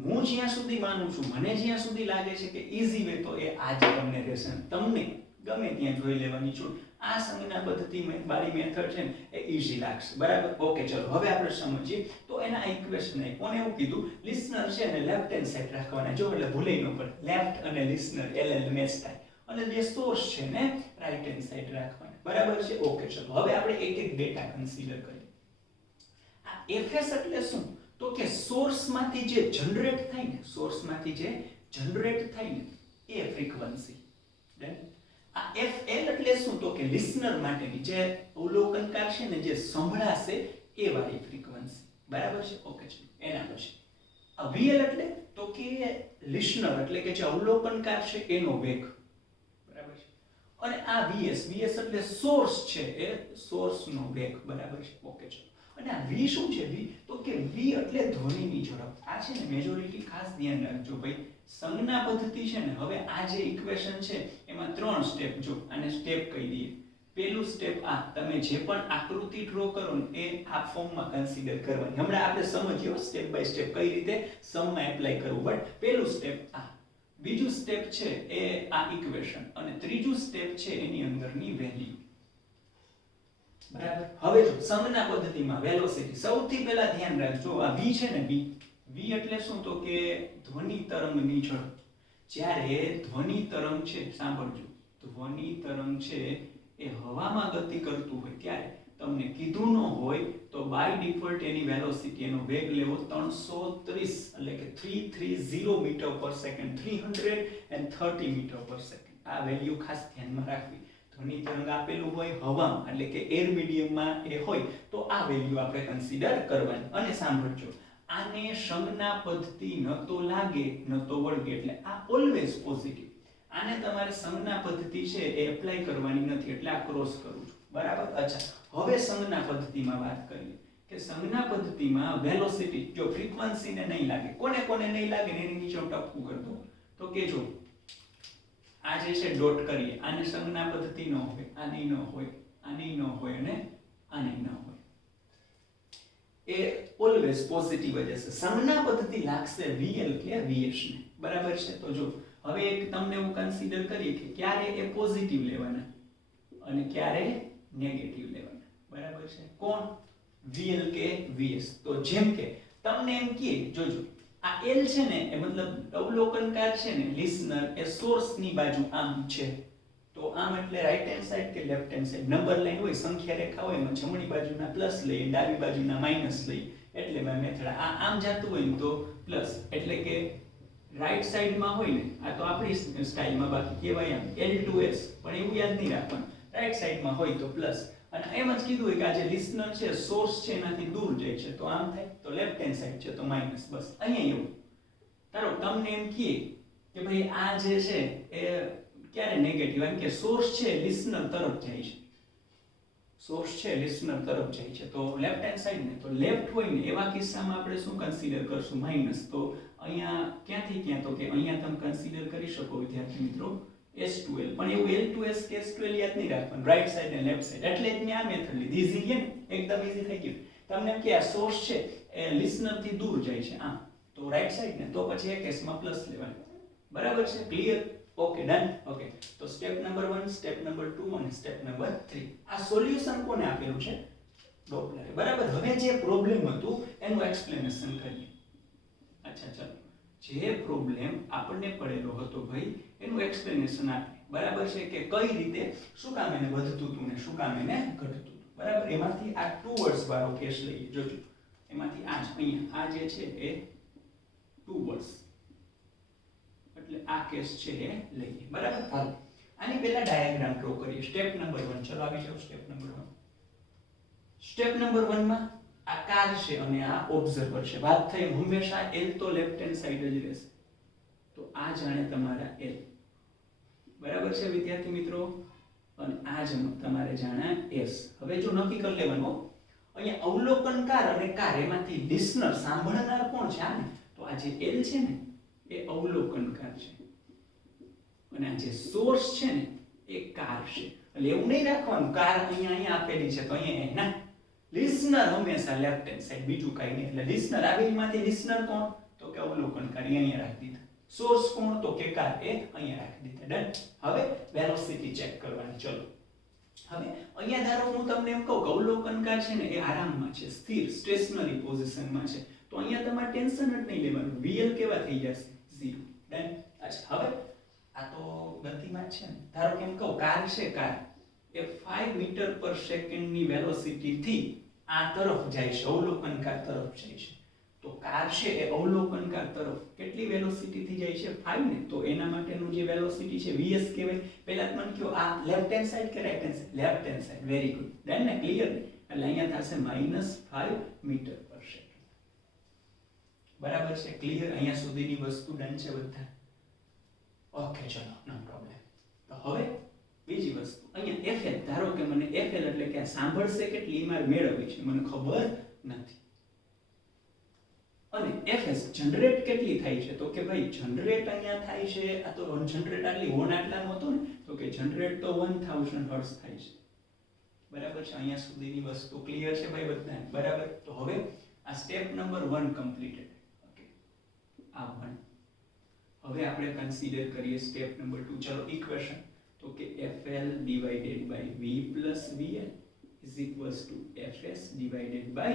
હું જ્યાં સુધી માનું છું, મને જ્યાં સુધી લાગે છે કે ઈઝી વે, તો એ આ જ તમને રહેશે. તમને ગમે ત્યાં જોઈ લેવાની છૂટ. આ સંજ્ઞા પદ્ધતિ વાળી મેથડ છે ને એ ઈઝી લાગશે. બરાબર, ઓકે, ચલો હવે આપણે સમજીએ. તો એના ઇક્વેશન કોને એવું કીધું? લિસનર છે ને લેફ્ટ હેન્ડ સાઈડ રાખવાના. જો એટલે ભૂલેય ન પડે, લેફ્ટ અને લિસનર LL મેચ થાય. અને જે સોર્સ છે ને રાઈટ હેન્ડ સાઈડ રાખવાના. બરાબર છે. ઓકે, ચલો હવે આપણે એક એક ડેટા કન્સિડર કરીએ. આ fs એટલે શું? તો કે સોર્સમાંથી જે જનરેટ થાય ને, સોર્સમાંથી જે જનરેટ થાય ને એ ફ્રીક્વન્સી. ડન. આ fl એટલે શું? તો કે લિસનર માટેની જે અવલોકનકાર છે ને જે સંભળાશે એ વાળી ફ્રીક્વન્સી. બરાબર છે. ઓકે, ચલો એના પછી આ vl એટલે તો કે લિસનર એટલે કે જે અવલોકનકાર છે એનો વેગ. બરાબર છે. અને આ vs એટલે સોર્સ છે એ સોર્સનો વેગ. બરાબર છે. ઓકે, ચલો. અને આ v શું છે? v તો કે v એટલે ધ્વનિની ઝડપ. આ છે ને મેજોરિટી ખાસ ધ્યાન રાખજો ભાઈ. સંજ્ઞા પદ્ધતિ છે ને, હવે આ જે ઇક્વેશન છે એમાં 3 સ્ટેપ. જો આને સ્ટેપ કહી દઈએ. પહેલું સ્ટેપ આ તમે જે પણ આકૃતિ ડ્રો કરો ને એ આ ફોર્મમાં કન્સિડર કરવાની. હમણાં આપણે સમજ્યો સ્ટેપ બાય સ્ટેપ કઈ રીતે સમમાં એપ્લાય કરવું. બટ પહેલું સ્ટેપ આ, બીજું સ્ટેપ છે એ આ ઇક્વેશન, અને ત્રીજું સ્ટેપ છે એની અંદરની વેલ્યુ. બરાબર. હવે જો સંજ્ઞા પદ્ધતિમાં વેલોસિટી સૌથી પહેલા ધ્યાન રાખજો. આ v છે ને, v એટલે શું? તો કે ધ્વનિ તરંગની ઝડપ. જ્યારે ધ્વનિ તરંગ છે, સાંભળજો, ધ્વનિ તરંગ છે એ હવામાં ગતિ કરતું હોય ત્યારે તમને કીધું ન હોય તો બાય ડિફોલ્ટ એની વેલોસિટી, એનો વેગ લેવો 330 એટલે કે 330 મીટર પર સેકન્ડ, 330 મીટર પર સેકન્ડ. આ વેલ્યુ ખાસ ધ્યાનમાં રાખવી. ધ્વનિ તરંગ આપેલું હોય હવામાં એટલે કે એર મીડિયમમાં એ હોય તો આ વેલ્યુ આપણે કન્સિડર કરવાની. અને સાંભળજો, આને સંજ્ઞા પદ્ધતિ ન તો લાગે ન તો વળગે, એટલે આ ઓલવેઝ પોઝિટિવ. આને તમારે સંજ્ઞા પદ્ધતિ છે એ એપ્લાય કરવાની નથી, એટલે આ ક્રોસ કરું છું. બરાબર. અચ્છા, હવે સંજ્ઞા પદ્ધતિમાં વાત કરીએ કે સંજ્ઞા પદ્ધતિમાં વેલોસિટી જો ફ્રીક્વન્સીને નહીં લાગે, કોને કોને નહીં લાગે ને એની નીચે હું ટપકું કરી દઉં તો કે જો આ જે છે ડોટ કરીએ, આને સંજ્ઞા પદ્ધતિ ન હોય, આની ન હોય, આની ન હોય અને આની ન હોય, એ ઓલવેઝ પોઝિટિવ જ હશે. સંજ્ઞા પદ્ધતિ લાગશે vl કે vs ને. બરાબર છે. તો જો હવે એક તમને હું કન્સિડર કરીએ કે ક્યારે એ પોઝિટિવ લેવાના અને ક્યારે નેગેટિવ લેવાના. બરાબર છે. કોણ? vl કે vs. તો જેમ કે તમને એમ કહે, જોજો આ l છે ને એ મતલબ અવલોકનકાર છે ને, લિસનર એ સોર્સ ની બાજુ આમ છે. તો આમ એટલે રાઈટ હેન્ડ સાઈડ કે left hand side? Number line હોય, સંખ્યા રેખા હોય, એમાં જમણી બાજુના પ્લસ લઈએ, ડાબી બાજુના માઈનસ લઈએ. એટલે મેં મેથડ આ આમ જાતું હોય ને તો પ્લસ, એટલે કે રાઈટ સાઈડમાં હોય ને, આ તો આપણી સ્ટાઈલમાં બાકી કહેવાય આમ L2S, પણ એવું યાદ નહીં રાખવાનું. રાઈટ સાઈડમાં હોય તો પ્લસ. અને એમ જ કીધું હોય કે આ જે લિસનર છે સોર્સ છે એનાથી દૂર જાય છે તો આમ થાય, તો લેફ્ટ હેન્ડ સાઈડ છે તો માઈનસ. બસ અહીંયા એવું. તારો તમને એમ કહે કે ભાઈ આ જે છે એ ક્યારે નેગેટિવ, એમ કે સોર્સ છે લિસનર તરફ જાય છે, સોર્સ છે લિસનર તરફ જાય છે તો લેફ્ટ હેન્ડ સાઈડ ને, તો લેફ્ટ હોય ને એવા કિસ્સામાં આપણે શું કન્સિડર કરશું? માઈનસ. તો અહીંયા ક્યાંથી ક્યાં? તો કે અહીંયા તમે કન્સિડર કરી શકો વિદ્યાર્થી મિત્રો S2L, પણ એવું L2S કે S2L યાદ નહીં રાખવાનું, રાઈટ સાઈડ ને લેફ્ટ સાઈડ. એટલે જ મેં આ મેથડ લીધી. ઈઝી છે ને, એકદમ ઈઝી થઈ ગયું. તમને એમ કે આ સોર્સ છે એ લિસનર થી દૂર જાય છે આમ, તો રાઈટ સાઈડ ને, તો પછી એક કેસમાં પ્લસ લેવાનું. બરાબર છે. ક્લિયર? Okay, done. ઓકે, તો સ્ટેપ નંબર 1, સ્ટેપ નંબર 2 અને સ્ટેપ નંબર 3. આ સોલ્યુશન કોને આપેલું છે? ડોપલરે. બરાબર. હવે જે પ્રોબ્લેમ હતું એનું એક્સપ્લેનેશન કરીએ. અચ્છા, ચાલો. જે પ્રોબ્લેમ આપણને પડેલો હતો ભાઈ એનું એક્સપ્લેનેશન આપીએ. બરાબર છે કે કઈ રીતે શું કામ એને વધતું હતું ને શું કામ એને ઘટતું હતું. બરાબર. એમાંથી આ 2 વર્ડ્સ વાળો કેસ લઈએ. જોજો, એમાંથી આ અહીંયા આ જે છે એ 2 વર્ડ્સ, એટલે આ કેસ છે એ લઈએ. બરાબર. હાલો, આની પહેલા ડાયાગ્રામ ડ્રો કરીએ. Step number 1. ચલો આવી જાઓ સ્ટેપ નંબર 1. સ્ટેપ નંબર 1 માં આ કાર છે અને આ ઓબ્ઝર્વર છે. વાત થઈ હંમેશા L તો લેફ્ટ હેન્ડ સાઈડ જ રહેશે, તો આ જાણે તમારા L. બરાબર છે વિદ્યાર્થી મિત્રો, અને આ જ તમારે જાણે S. હવે જો નક્કી કરી લેવાનું, અહીંયા અવલોકનકાર અને કાર એમાંથી લિસનર સાંભળનાર કોણ છે? આ ને, તો આ જે L છે ને એ અવલોકનકાર છે અને આ જે સોર્સ છે ને એ કાર છે. એટલે એવું નહીં રાખવાનું કાર અહીંયા આપેલી છે તો અહીંયા ના, લિસનર હંમેશા લેફ્ટ હેન્ડ સાઈડ, બીજું કાઈ નહીં. એટલે લિસનર આવેલમાંથી લિસનર કોણ? તો કે અવલોકનકાર, અહીંયા રાખી દીધા. સોર્સ કોણ? તો કે કાર, એ અહીંયા રાખી દીધા. ડન. હવે વેલોસિટી ચેક કરવાની. ચલો, હવે અહીંયા ધારો હું તમને એમ કહું કે અવલોકનકાર છે ને એ આરામમાં છે, સ્થિર સ્ટેશનરી પોઝિશનમાં છે, તો અહીંયા તમારે ટેન્શન જ નહીં લેવાનું. VL કેવા થઈ જશે? 0. ડન. અચ્છા, હવે આ તો ગતિમાં છે ને, ધારો કે એમ કહું કાર છે, કાર એ 5 મીટર પર સેકન્ડની વેલોસિટી થી આ તરફ જાય છે, અવલોકનકાર તરફ જાય છે. તો કાર છે એ અવલોકનકાર તરફ કેટલી વેલોસિટી થી જાય છે 5 ને, તો એના માટેનું જે વેલોસિટી છે vs કહેવાય. પહેલા જ મને કહો આ લેફ્ટ હેન્ડ સાઈડ કે right hand side? Left hand side. Very good. Done ને, ક્લિયર ને? એટલે અહીંયા થશે -5 મીટર પર સેકન્ડ. બરાબર છે, ક્લિયર? અહીંયા સુધીની વસ્તુ ડન છે બધા? ઓકે, ચલો, નો પ્રોબ્લેમ. તો હવે બીજી વસ્તુ, અહીંયા fl, ધારો કે મને fl એટલે કે સાંભળશે કેટલી મારે મેળવવી છે, મને ખબર નથી. અને fs જનરેટ કેટલી થાય છે, તો કે ભાઈ જનરેટ અહીંયા થાય છે, આ તો જનરેટ આટલી હોન આટલાનું હતું ને, તો કે જનરેટ તો 1000 હર્ટ્ઝ થાય છે. બરાબર છે, અહીંયા સુધીની વસ્તુ ક્લિયર છે ભાઈ બધાને? બરાબર. તો હવે આ સ્ટેપ નંબર 1 કમ્પ્લીટેડ. ઓકે, આ 1. હવે આપણે કન્સિડર કરીએ સ્ટેપ નંબર 2. ચલો, ઇક્વેશન. તો કે fl divided by v plus vl is equals to fs divided by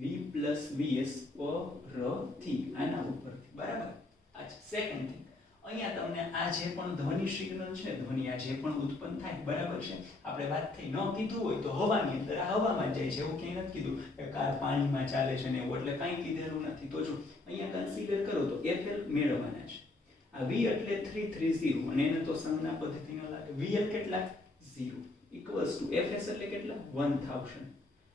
v plus vs પરથી, આના ઉપરથી. બરાબર. અચ્છા, સેકન્ડ થિંગ, અહીંયા તમને આ જે પણ ધ્વનિ સિગ્નલ છે, ધ્વનિ આ જે પણ ઉત્પન્ન થાય, બરાબર છે, આપણે વાત થઈ ન કીધું હોય તો હવાની અંદર, આ હવામાં જાય છે, એવું ક્યાંય નથી કીધું કે કાર પાણીમાં ચાલે છે ને એવું, એટલે કાંઈ કીધેલું નથી. તો જો અહીંયા કન્સિડર કરો તો fl મેળવવાના છે. આ v એટલે 330 અને એને તો સંજ્ઞા પદ્ધતિનો લાગે. vl કેટલા? 0 ઇક્વલ્સ ટુ fs એટલે કેટલા? 1000.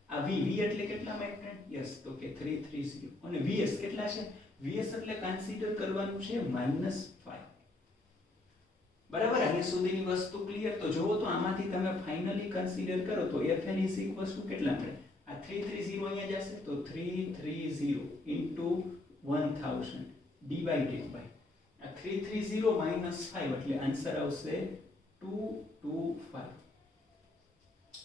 આ v એટલે કેટલા માય ફ્રેન્ડ? યસ, તો કે 330. અને vs કેટલા છે? vs એટલે કન્સિડર કરવાનું છે -5. બરાબર. અહીંયા સુધીની વસ્તુ ક્લિયર? તો જોવો તો આમાંથી તમે ફાઇનલી કન્સિડર કરો તો fl ઇઝ ઇક્વલ્સ ટુ કેટલા મળે? આ 330 અહીંયા જશે તો 330 1000 ડિવાઇડેડ બાય આ 330 -5 એટલે આન્સર આવશે 225.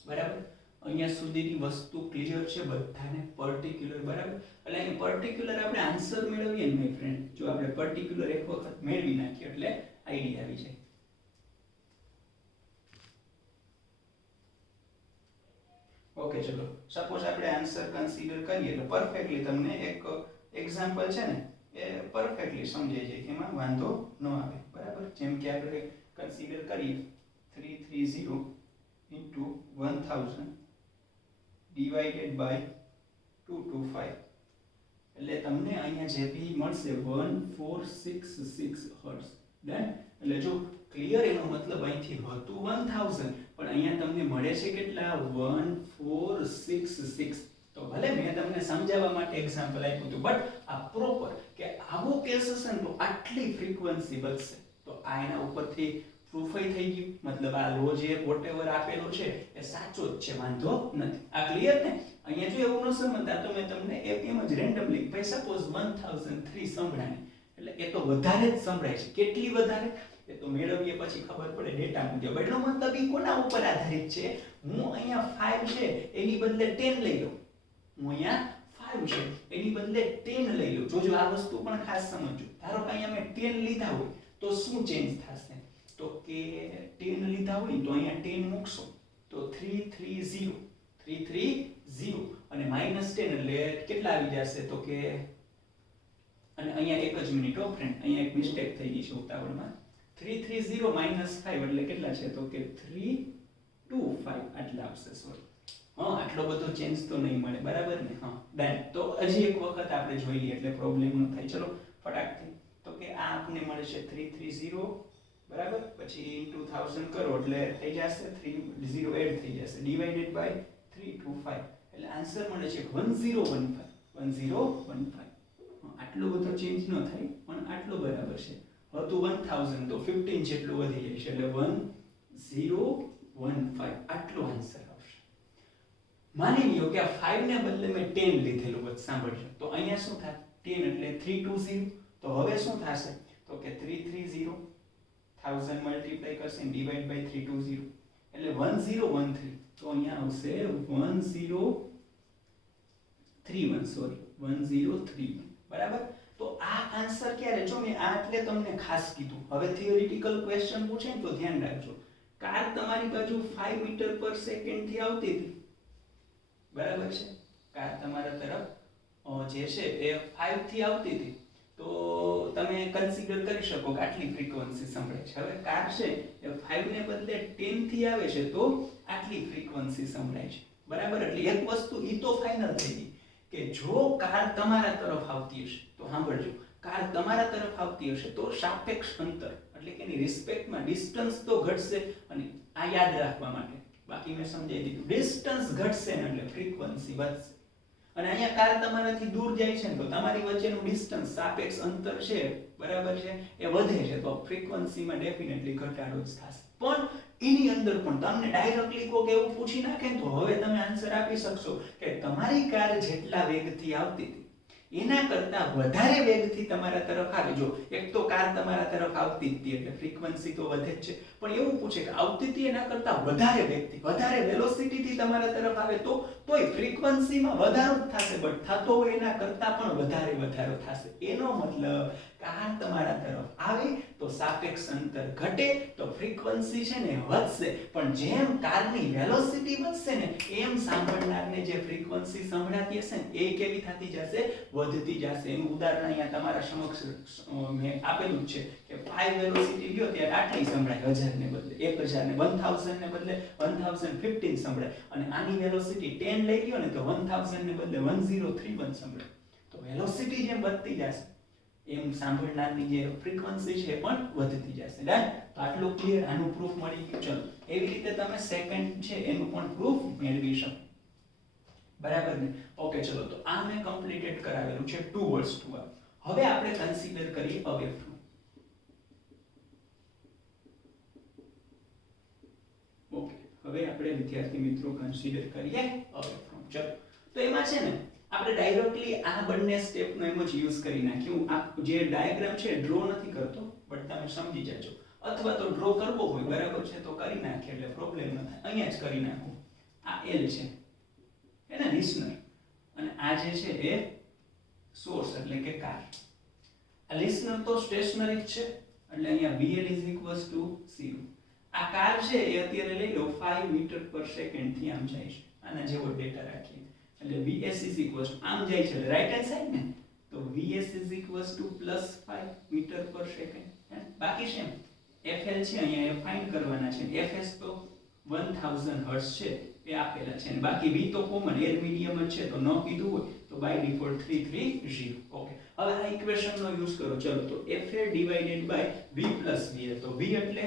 બરાબર. અહીંયા સુધીની વસ્તુ ક્લિયર છે બધાને? પર્ટિક્યુલર. બરાબર. એટલે અહીં પર્ટિક્યુલર આપણે આન્સર મેળવીએ ને માય ફ્રેન્ડ, જો આપણે પર્ટિક્યુલર એક વખત મેળવી નાખીએ એટલે આઈડિયા આવી જાય. ઓકે, ચલો, સપોઝ આપણે આન્સર કન્સિડર કરીએ એટલે પરફેક્ટલી તમને એક એક્ઝામ્પલ છે ને એ પરફેક્ટલી સમજાઈ જાય કે એમાં વાંધો ન આવે. બરાબર. જેમ કે આપણે કન્સિડર કરીએ 330 into 1000 divided by 225 એટલે તમને અહીંયા જે બી મળશે 1466 હર્ટ્ઝ. ડન. એટલે જો ક્લિયર, એનો મતલબ અહીંથી હતું 1000 પણ અહીંયા તમને મળે છે કેટલા? 1466. તો ભલે મેં તમને સમજાવવા માટે એક્ઝામ્પલ આપ્યું હતું, બટ આ પ્રોપર કે આવો કેસ હશે ને તો આટલી ફ્રીક્વન્સી બચશે. તો આ એના ઉપરથી પ્રૂફ થઈ ગયું, મતલબ આ લો જે વોટેવર આપેલો છે એ સાચો જ છે, વાંધો નથી. આ ક્લિયર ને? અહીંયા જો એવું ન સમજતા તો મેં તમને એમ જ રેન્ડમલી ભાઈ સપોઝ 1003 સંભળાય એટલે એ તો વધારે જ સંભળાય છે. કેટલી વધારે એ તો મેળવીએ પછી ખબર પડે ડેટા મુજબ. એટલો મતલબ એ કોના ઉપર આધારિત છે? હું અહીંયા 5 છે એની બદલે 10 લઈ લઉં. હું અહીંયા 5 છે એની બદલે 10 લઈ લઉં. જોજો આ વસ્તુ પણ ખાસ સમજજો. ધારો કે અહીંયા મેં 10 લીધા હોય તો શું ચેન્જ થશે? તો કે 10 લીધા હોય તો અહીંયા 10 મૂકશો તો 330 અને -10 એટલે કેટલા આવી જશે? તો કે, અને અહીંયા એક જ મિનિટ હો ફ્રેન્ડ, અહીંયા એક મિસ્ટેક થઈ ગઈ છે ઉતાવળમાં. 330 -5 એટલે કેટલા છે? તો કે 325 આટલા આવશે. સોરી, હા, આટલો બધો ચેન્જ તો નહીં મળે. બરાબર ને? હા, ડન. તો હજી એક વખત આપણે જોઈ લઈએ એટલે પ્રોબ્લેમ ન થાય. ચલો ફટાકથી. તો કે આ આપણને મળે છે 330. બરાબર. પછી ઇન્ટુ 1000 કરો એટલે થઈ જશે 30 એડ થઈ જશે ડિવાઇડેડ બાય 325 એટલે આન્સર મળે છે 1015. આટલો બધો ચેન્જ ન થાય પણ આટલો બરાબર છે. હતું 1000 તો 15 જેટલું વધી જાય છે એટલે 1015 આટલો આન્સર આવશે. માની લ્યો કે આ 5 ને બદલે મેં 10 લીધેલું, બસ સાંભળજો. તો અહીંયા શું થાય? 10 એટલે 320. તો હવે શું થશે? તો કે 330 1000 મલ્ટીપ્લાય કરશે અને ડિવાઇડ બાય 320 એટલે 1013. તો અહીંયા આવશે 1031. બરાબર. તો આ આન્સર ક્યારે? જો મેં આ એટલે તમને ખાસ કીધું. હવે થિયોરિટિકલ ક્વેશ્ચન પૂછે ને તો ધ્યાન રાખજો. કાર તમારી બાજુ 5 મીટર પર સેકન્ડ થી આવતી હતી. બરાબર છે? કાર તમારા તરફ જે છે એ 5 થી આવતી હતી. તો તમે કન્સિડર કરી શકો કે આટલી ફ્રીક્વન્સી સંભળાય છે. હવે કાર છે એ 5 ને બદલે 10 થી આવે છે તો આટલી ફ્રીક્વન્સી સંભળાય છે. બરાબર. એટલે એક વસ્તુ ઈ તો ફાઇનલ થઈ ગઈ કે જો કાર તમારા તરફ આવતી હશે તો સાંભળજો, કાર તમારા તરફ આવતી હશે તો સાપેક્ષ અંતર એટલે કે એની રિસ્પેક્ટમાં ડિસ્ટન્સ તો ઘટશે. અને આ યાદ રાખવા માટે બાકી મેં સમજાવી દીધું, ડિસ્ટન્સ ઘટશે ને એટલે ફ્રીક્વન્સી વધશે. અને અહીંયા કાર તમારાથી દૂર જાય છે ને તો તમારી વચ્ચેનું ડિસ્ટન્સ સાપેક્ષ અંતર છે, બરાબર છે, એ વધે છે તો ફ્રીક્વન્સીમાં ડેફિનેટલી ઘટાડો જ થશે. પણ એની અંદર પણ તમને ડાયરેક્ટલી કોક એવું પૂછી નાખે ને તો હવે તમે આન્સર આપી શકશો કે તમારી કાર જેટલા વેગથી આવતી હતી એના કરતા વધારે વેગથી તમારા તરફ આવે. જો એક તો કાર તમારા તરફ આવતી હતી એટલે ફ્રીક્વન્સી તો વધે જ છે, પણ એવું પૂછે કે આવતી હતી એના કરતા વધારે વેગથી, વધારે વેલોસિટી થી તમારા તરફ આવે તો તોય ફ્રીક્વન્સીમાં વધારો જ થશે, બટ થતો હોય એના કરતા પણ વધારો થશે. એનો મતલબ કાર તમારા તરફ આવે તો સાપેક્ષ અંતર ઘટે તો ફ્રીક્વન્સી છે ને વધશે. પણ જેમ કારની વેલોસિટી વધશે ને એમ સાંભળનારને જે ફ્રીક્વન્સી સંભળાતી હશે ને એ કેવી થતી જશે? વધતી જશે. એનું ઉદાહરણ અહીંયા તમારા સમક્ષ મેં આપેલું જ છે કે 5 વેલોસિટી લ્યો ત્યારે આટલી સંભળાય 1000 ને બદલે 1000 ને 1000 ને બદલે 1015 સંભળાય. અને આની વેલોસિટી 10 લઈ લ્યો ને તો 1000 ને બદલે 1031 સંભળાય. તો વેલોસિટી જેમ વધતી જશે એમ સાંભળનારની જે ફ્રીક્વન્સી છે પણ વધતી જશે. ડન. તો આટલું ક્લિયર. આનું પ્રૂફ મળી ગયું. ચલો એવી રીતે તમે સેકન્ડ છે એનું પણ પ્રૂફ મેળવી શકો. બરાબર ને? ઓકે ચલો તો આ મેં કમ્પ્લીટેડ કરાવેલું છે 2 વર્ડ્સ ટુ વર્ડ. હવે આપણે કન્સિડર કરીએ અવે ફ્રોમ. ઓકે હવે આપણે વિદ્યાર્થી મિત્રો કન્સિડર કરીએ અવે ફ્રોમ. ચલો તો એમાં છે ને આપણે ડાયરેક્ટલી આ બંને સ્ટેપનો એમ જ યુઝ કરી નાખ્યું. આ જે ડાયાગ્રામ છે ડ્રો નથી કરતો બટ તમે સમજી જાજો, અથવા તો ડ્રો કરવો હોય બરાબર છે તો કરી નાખીએ એટલે પ્રોબ્લેમ ન થાય. અહીંયા જ કરી નાખું. આ L છે એને લિસનર અને આ જે છે એ સોર્સ એટલે કે કાર. આ લિસનર તો સ્ટેશનરી જ છે એટલે અહીંયા VL 0. આ કાર છે એ અત્યારે લઈ લો 5 મીટર પર સેકન્ડ થી આમ જાય છે. આના જેવો ડેટા રાખીએ એટલે VS આમ જાય છે રાઈટ હેન્ડ સાઈડ ને તો VS +5 મીટર પર સેકન્ડ. બાકી છે FL છે અહીંયા એ ફાઇન્ડ કરવાના છે. FS તો 1000 હર્ટ્ઝ છે એ આપેલા છે અને બાકી V તો કોમન એર મીડિયમ જ છે તો ન કીધું હોય તો બાય ડિફોલ્ટ 330. ઓકે હવે આ ઇક્વેશન નો યુઝ કરો. ચલો તો FL divided by V + VL તો V એટલે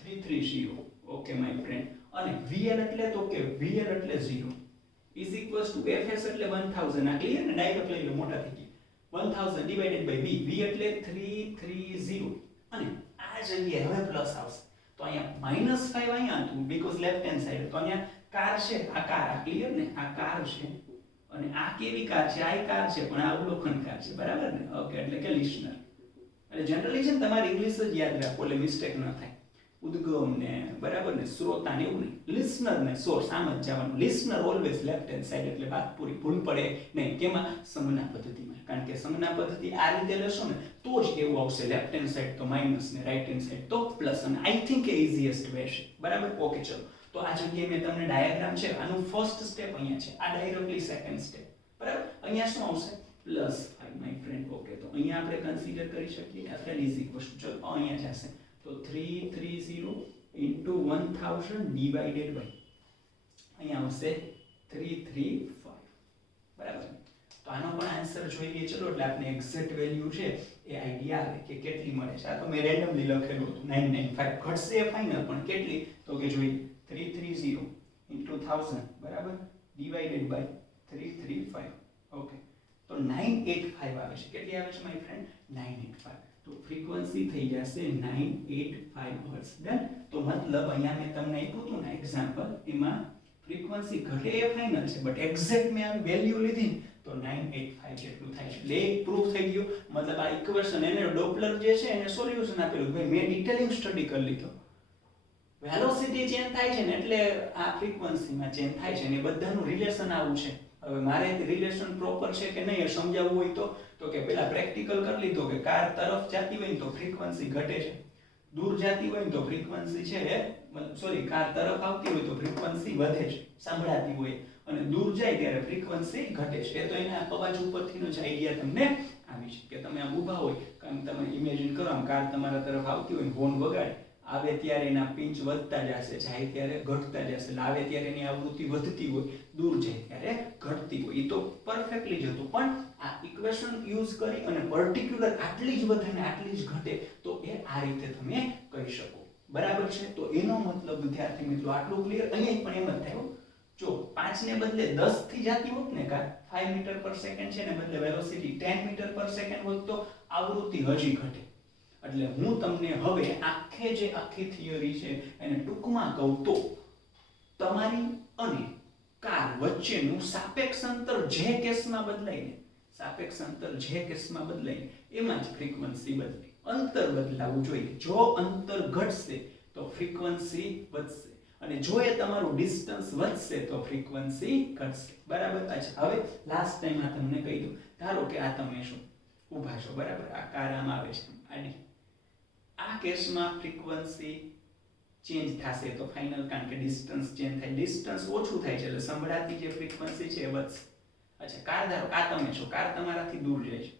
330. Okay my friend. અને VL એટલે તો કે VL એટલે 0 is equals to FS એટલે 1000. આ ક્લિયર ને? ડાયરેક્ટ લઈ લો, મોટા થઈ ગયા. 1000 ડિવાઇડેડ બાય V. V એટલે 330 અને આ જગ્યાએ હવે પ્લસ આવશે તો અહીંયા -5 અહીંયા હતું બીકોઝ લેફ્ટ હેન્ડ સાઈડ. તો અહીંયા કાર છે, આ કાર, આ ક્લિયર ને? આ કાર છે અને આ કેવી કાર છે? આ કાર છે પણ આ અવલોકન કાર છે. બરાબર ને? ઓકે એટલે કે લિસનર. એટલે જનરલી છે ને તમારે ઇંગ્લિશ જ યાદ રાખો એટલે મિસ્ટેક ન થાય. ઉદ્ગમ ને બરાબર ને શ્રોતા ને એવું નહીં, લિસનર ને સોર્સ આમ જ જવાનું. Listener always left hand side એટલે વાત પૂરી. ભૂલ પડે નહીં. કેમાં? સંજ્ઞા પદ્ધતિમાં. કારણ કે સંજ્ઞા પદ્ધતિ આ રીતે લેશો ને તો જ એવું આવશે. લેફ્ટ હેન્ડ સાઈડ તો માઇનસ ને રાઈટ હેન્ડ સાઈડ તો પ્લસ. અને I think A easiest way છે. બરાબર? ઓકે ચલો તો આ જગ્યાએ મેં તમને ડાયાગ્રામ છે આનું ફર્સ્ટ સ્ટેપ અહીંયા છે, આ ડાયરેક્ટલી સેકન્ડ સ્ટેપ. બરાબર? અહીંયા શું આવશે? +5 માય ફ્રેન્ડ. ઓકે તો અહીંયા આપણે કન્સિડર કરી શકીએ FL ચલો અહીંયા જશે તો 330 into 1000 divided by અહીંયા આવશે 335. બરાબર? તો આનો પણ આન્સર જોઈએ ચલો એટલે આપણે એક્ઝેક્ટ વેલ્યુ છે એ આઈડિયા આવે કે કેટલી મળે છે. આ તો મેં રેન્ડમલી લખેલું હતું 995. ઘટશે એ ફાઇનલ પણ કેટલી તો કે જોઈએ 330 into 1000 બરાબર divided by 335. ઓકે તો 985 આવે છે. કેટલી આવે છે માય ફ્રેન્ડ? 985. તો ફ્રીક્વન્સી થઈ જશે 985 હર્ટ્ઝ. ડન. તો મતલબ અહીંયા મેં તમને આપ્યું હતું ને એક્ઝામ્પલ, એમાં ફ્રીક્વન્સી ઘટે એ ફાઇનલ છે બટ એક્ઝેક્ટ મેં આ વેલ્યુ લીધી તો 985 જેટલું થાય છે. એટલે પ્રૂફ થઈ ગયો. મતલબ આ ઇક્વેશન એને ડોપલર જે છે એને સોલ્યુશન આપેલું. ભાઈ મેં ડિટેલિંગ સ્ટડી કરી લીધો. વેલોસિટી ચેન્જ થાય છે ને એટલે આ ફ્રીક્વન્સીમાં ચેન્જ થાય છે ને બધાનું રિલેશન આવું છે. હવે મારે રિલેશન પ્રોપર છે કે નહીં એ સમજાવવું હોય તો કે પેલા પ્રેક્ટિકલ કરી લીધો કે કાર તરફ જતી હોય ને તો ફ્રીક્વન્સી ઘટે છે, દૂર જતી હોય ને તો ફ્રીક્વન્સી છે સોરી કાર તરફ આવતી હોય તો ફ્રીક્વન્સી વધે છે સાંભળાતી હોય, અને દૂર જાય ત્યારે ફ્રીક્વન્સી ઘટે છે. એ તો એના અવાજ ઉપરથીનો જ આઈડિયા તમને આવી છે કે તમે આમ ઊભા હોય કામ તમે ઇમેજિન કરો આમ કાર તમારા તરફ આવતી હોય હોર્ન વગાડે આવે ત્યારે એના પિંચ વધતા જશે જાય ત્યારે ઘટતા જશે એટલે આવે ત્યારે એની આવૃત્તિ વધતી હોય દૂર જાય ત્યારે ઘટતી હોય એ તો પરફેક્ટલી જ હતું પણ આ ઇક્વેશન યુઝ કરી અને પર્ટિક્યુલર આટલી જ વધે ને આટલી જ ઘટે તો એ આ રીતે તમે કહી શકો બરાબર છે તો એનો મતલબ વિદ્યાર્થી મિત્રો આટલું ક્લિયર અહીંયા પણ એમ જ થાય જો 5 ને બદલે 10 થી જાતી હોત ને કાર 5 મીટર પર સેકન્ડ છે ને બદલે વેલોસિટી 10 મીટર પર સેકન્ડ હોત તો આવૃત્તિ હજી ઘટે એટલે હું તમને હવે આખી થિયરી છે એને ટૂંકમાં કહું તો તમારી અને કાર વચ્ચેનું સાપેક્ષ અંતર જે કેસમાં બદલાય ને સાપેક્ષ અંતર જે કેસમાં બદલાય એમાં જ ફ્રીક્વન્સી બદલાય અંતર બદલાવું જોઈએ જો અંતર ઘટશે તો ફ્રીક્વન્સી વધશે અને જો એ તમારું ડિસ્ટન્સ વધશે તો ફ્રીક્વન્સી ઘટશે બરાબર અચ્છા હવે લાસ્ટ ટાઈમ આ તમને કહી દઉં ધારો કે આ તમે શું ઊભા છો બરાબર આ કાર આમ આવે છે આડી આ કેસમાં ફ્રીક્વન્સી ચેન્જ થશે તો ફાઇનલ કારણ કે ડિસ્ટન્સ ચેન્જ થાય ડિસ્ટન્સ ઓછું થાય છે એટલે સંભળાતી જે ફ્રીક્વન્સી છે એ વધશે અચ્છા કાર ધારો આ તમે છો કાર તમારાથી દૂર જાય છે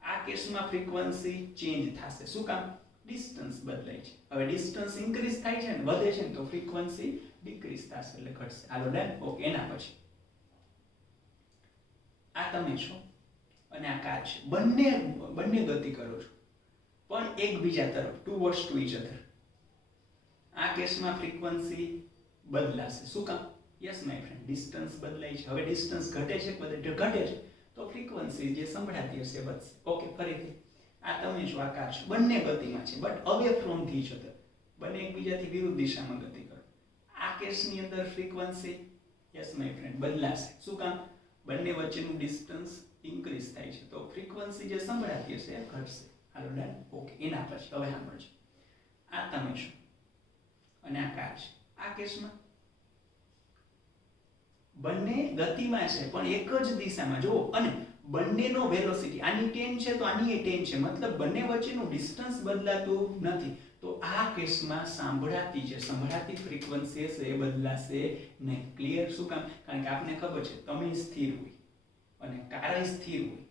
આ કેસમાં ફ્રીક્વન્સી ચેન્જ થશે શું કામ ડિસ્ટન્સ બદલાય છે હવે ડિસ્ટન્સ ઇન્ક્રીઝ થાય છે ને વધે છે ને તો ફ્રીક્વન્સી ડિક્રીઝ થશે એટલે ઘટશે હાલો ડન ઓકે એના પછી આ તમે છો અને આ કાર છે બંને ગતિ કરો છો પણ એકબીજા તરફ ટુવર્ડ્સ ટુ ઈચ અધર આ કેસમાં ફ્રીક્વન્સી બદલાશે શું કામ યસ માય ફ્રેન્ડ ડિસ્ટન્સ બદલાય છે હવે ડિસ્ટન્સ ઘટે છે ઘટે છે તો ફ્રીક્વન્સી જે સંભળાતી હશે વધશે ઓકે ફરીથી આ તમે જો આ કાર છે બંને ગતિમાં છે but away from the each other બંને એકબીજાથી વિરુદ્ધ દિશામાં ગતિ કરો આ કેસની અંદર ફ્રીક્વન્સી યસ માય ફ્રેન્ડ બદલાશે શું કામ બંને વચ્ચેનું ડિસ્ટન્સ ઇન્ક્રીઝ થાય છે તો ફ્રીક્વન્સી જે સંભળાતી હશે એ ઘટશે હાલો ડન ઓકે એના પછી હવે સાંભળજો આ તમે છો અને આ કાર છે આ કેસમાં બંને ગતિમાં છે પણ એક જ દિશામાં જો અને બંનેનો વેલોસિટી આની 10 છે તો આની 10 છે મતલબ બંને વચ્ચેનું ડિસ્ટન્સ બદલાતું નથી તો આ કેસમાં સંભળાતી ફ્રીક્વન્સી છે એ બદલાશે નહીં ક્લિયર શું કામ કારણ કે આપને ખબર છે તમે સ્થિર હોય અને કાર સ્થિર હોય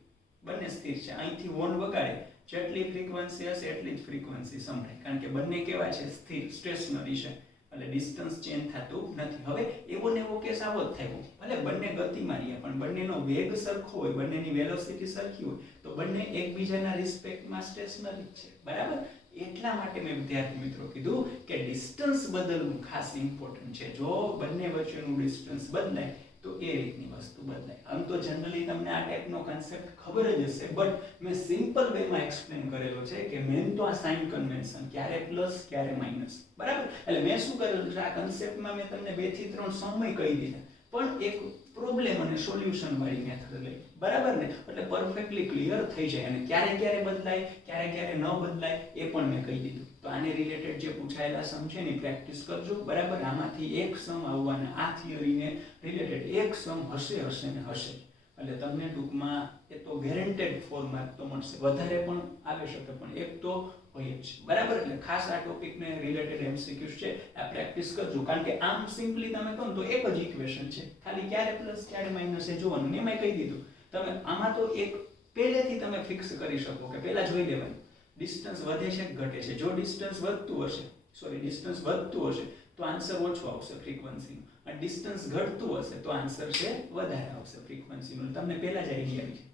બંને સ્થિર છે અહીંથી હોર્ન વગાડે જેટલી ફ્રીક્વન્સી હશે એટલી જ ફ્રીક્વન્સી સંભળાય કારણ કે બંને કેવા છે સ્થિર સ્ટેશનરી છે એટલે ડિસ્ટન્સ ચેન્જ થતું નથી હવે એવો ને એવો કેસ આવો જ થયો ભલે બંને ગતિમાં રહ્યા પણ બંનેનો વેગ સરખો હોય બંનેની વેલોસિટી સરખી હોય તો બંને એકબીજાના રિસ્પેક્ટમાં સ્ટેશનરી છે બરાબર એટલા માટે મેં વિદ્યાર્થી મિત્રો કીધું કે ડિસ્ટન્સ બદલવું ખાસ ઇમ્પોર્ટન્ટ છે જો બંને વચ્ચેનું ડિસ્ટન્સ બદલાય તો એ રીતની વસ્તુ બદલાય આમ તો જનરલી તમને આ ટાઈપનો કન્સેપ્ટ ખબર જ હશે બટ મેં સિમ્પલ વેમાં એક્સપ્લેન કરેલો છે કે મેન તો આ સાઇન કન્વેન્શન ક્યારે પ્લસ ક્યારે માઇનસ બરાબર એટલે મેં શું કરેલું છે આ કન્સેપ્ટમાં મેં તમને 2 થી 3 સમય કહી દીધા પણ એક પ્રોબ્લેમ અને સોલ્યુશન વાળી મેથડ લઈ બરાબર ને એટલે પરફેક્ટલી ક્લિયર થઈ જાય અને ક્યારે બદલાય ક્યારે ન બદલાય એ પણ મેં કહી દીધું તો આને રિલેટેડ જે પૂછાયેલા સમ છે એની પ્રેક્ટિસ કરજો બરાબર આમાંથી એક સમ આવવાના આ થિયરીને રિલેટેડ એક સમ હશે ને હશે એટલે તમને ટૂંકમાં એ તો ગેરંટેડ 4 માર્ક તો મળશે વધારે પણ આવી શકે પણ એક તો હોય જ બરાબર એટલે ખાસ આ ટોપિકને રિલેટેડ એમસીક્યુઝ છે આ પ્રેક્ટિસ કરજો કારણ કે આમ સિમ્પલી તમે કહો તો એક જ ઇક્વેશન છે ખાલી ક્યારે પ્લસ ક્યારે માઈનસ એ જોવાનું મેં કહી દીધું તમે આમાં તો એક પહેલેથી તમે ફિક્સ કરી શકો કે પહેલા જોઈ લેવાનું ડિસ્ટન્સ વધે છે કે ઘટે છે જો ડિસ્ટન્સ વધતું હશે તો આન્સર ઓછો આવશે ફ્રીક્વન્સીનો અને ડિસ્ટન્સ ઘટતું હશે તો આન્સર છે વધારે આવશે ફ્રીક્વન્સીનો તમને પહેલા જ આઈડિયા આવી જાય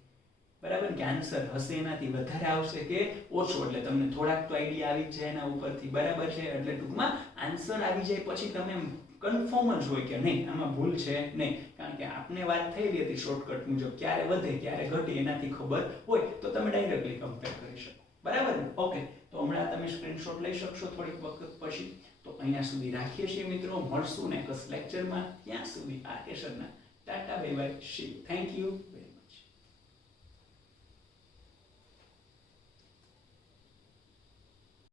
બરાબર કે આન્સર હશે એનાથી વધારે આવશે કે ઓછો એટલે તમને થોડાક તો આઈડિયા આવી જ જાય એના ઉપરથી બરાબર છે એટલે ટૂંકમાં આન્સર આવી જાય પછી તમે કન્ફર્મ જ હોય કે નહીં આમાં ભૂલ છે નહીં કારણ કે આપને વાત થઈ રહી હતી શોર્ટકટ મુજબ ક્યારે વધે ક્યારે ઘટે એનાથી ખબર હોય તો તમે ડાયરેક્ટલી કમ્પેર કરી શકો બરાબર ને ઓકે તો હમણાં તમે સ્ક્રીનશોટ લઈ શકશો થોડીક વખત પછી તો અહીંયા સુધી રાખીએ છીએ મિત્રો મળશું નેક્સ્ટ લેક્ચરમાં ત્યાં સુધી આ કેશરના tata bye bye see thank you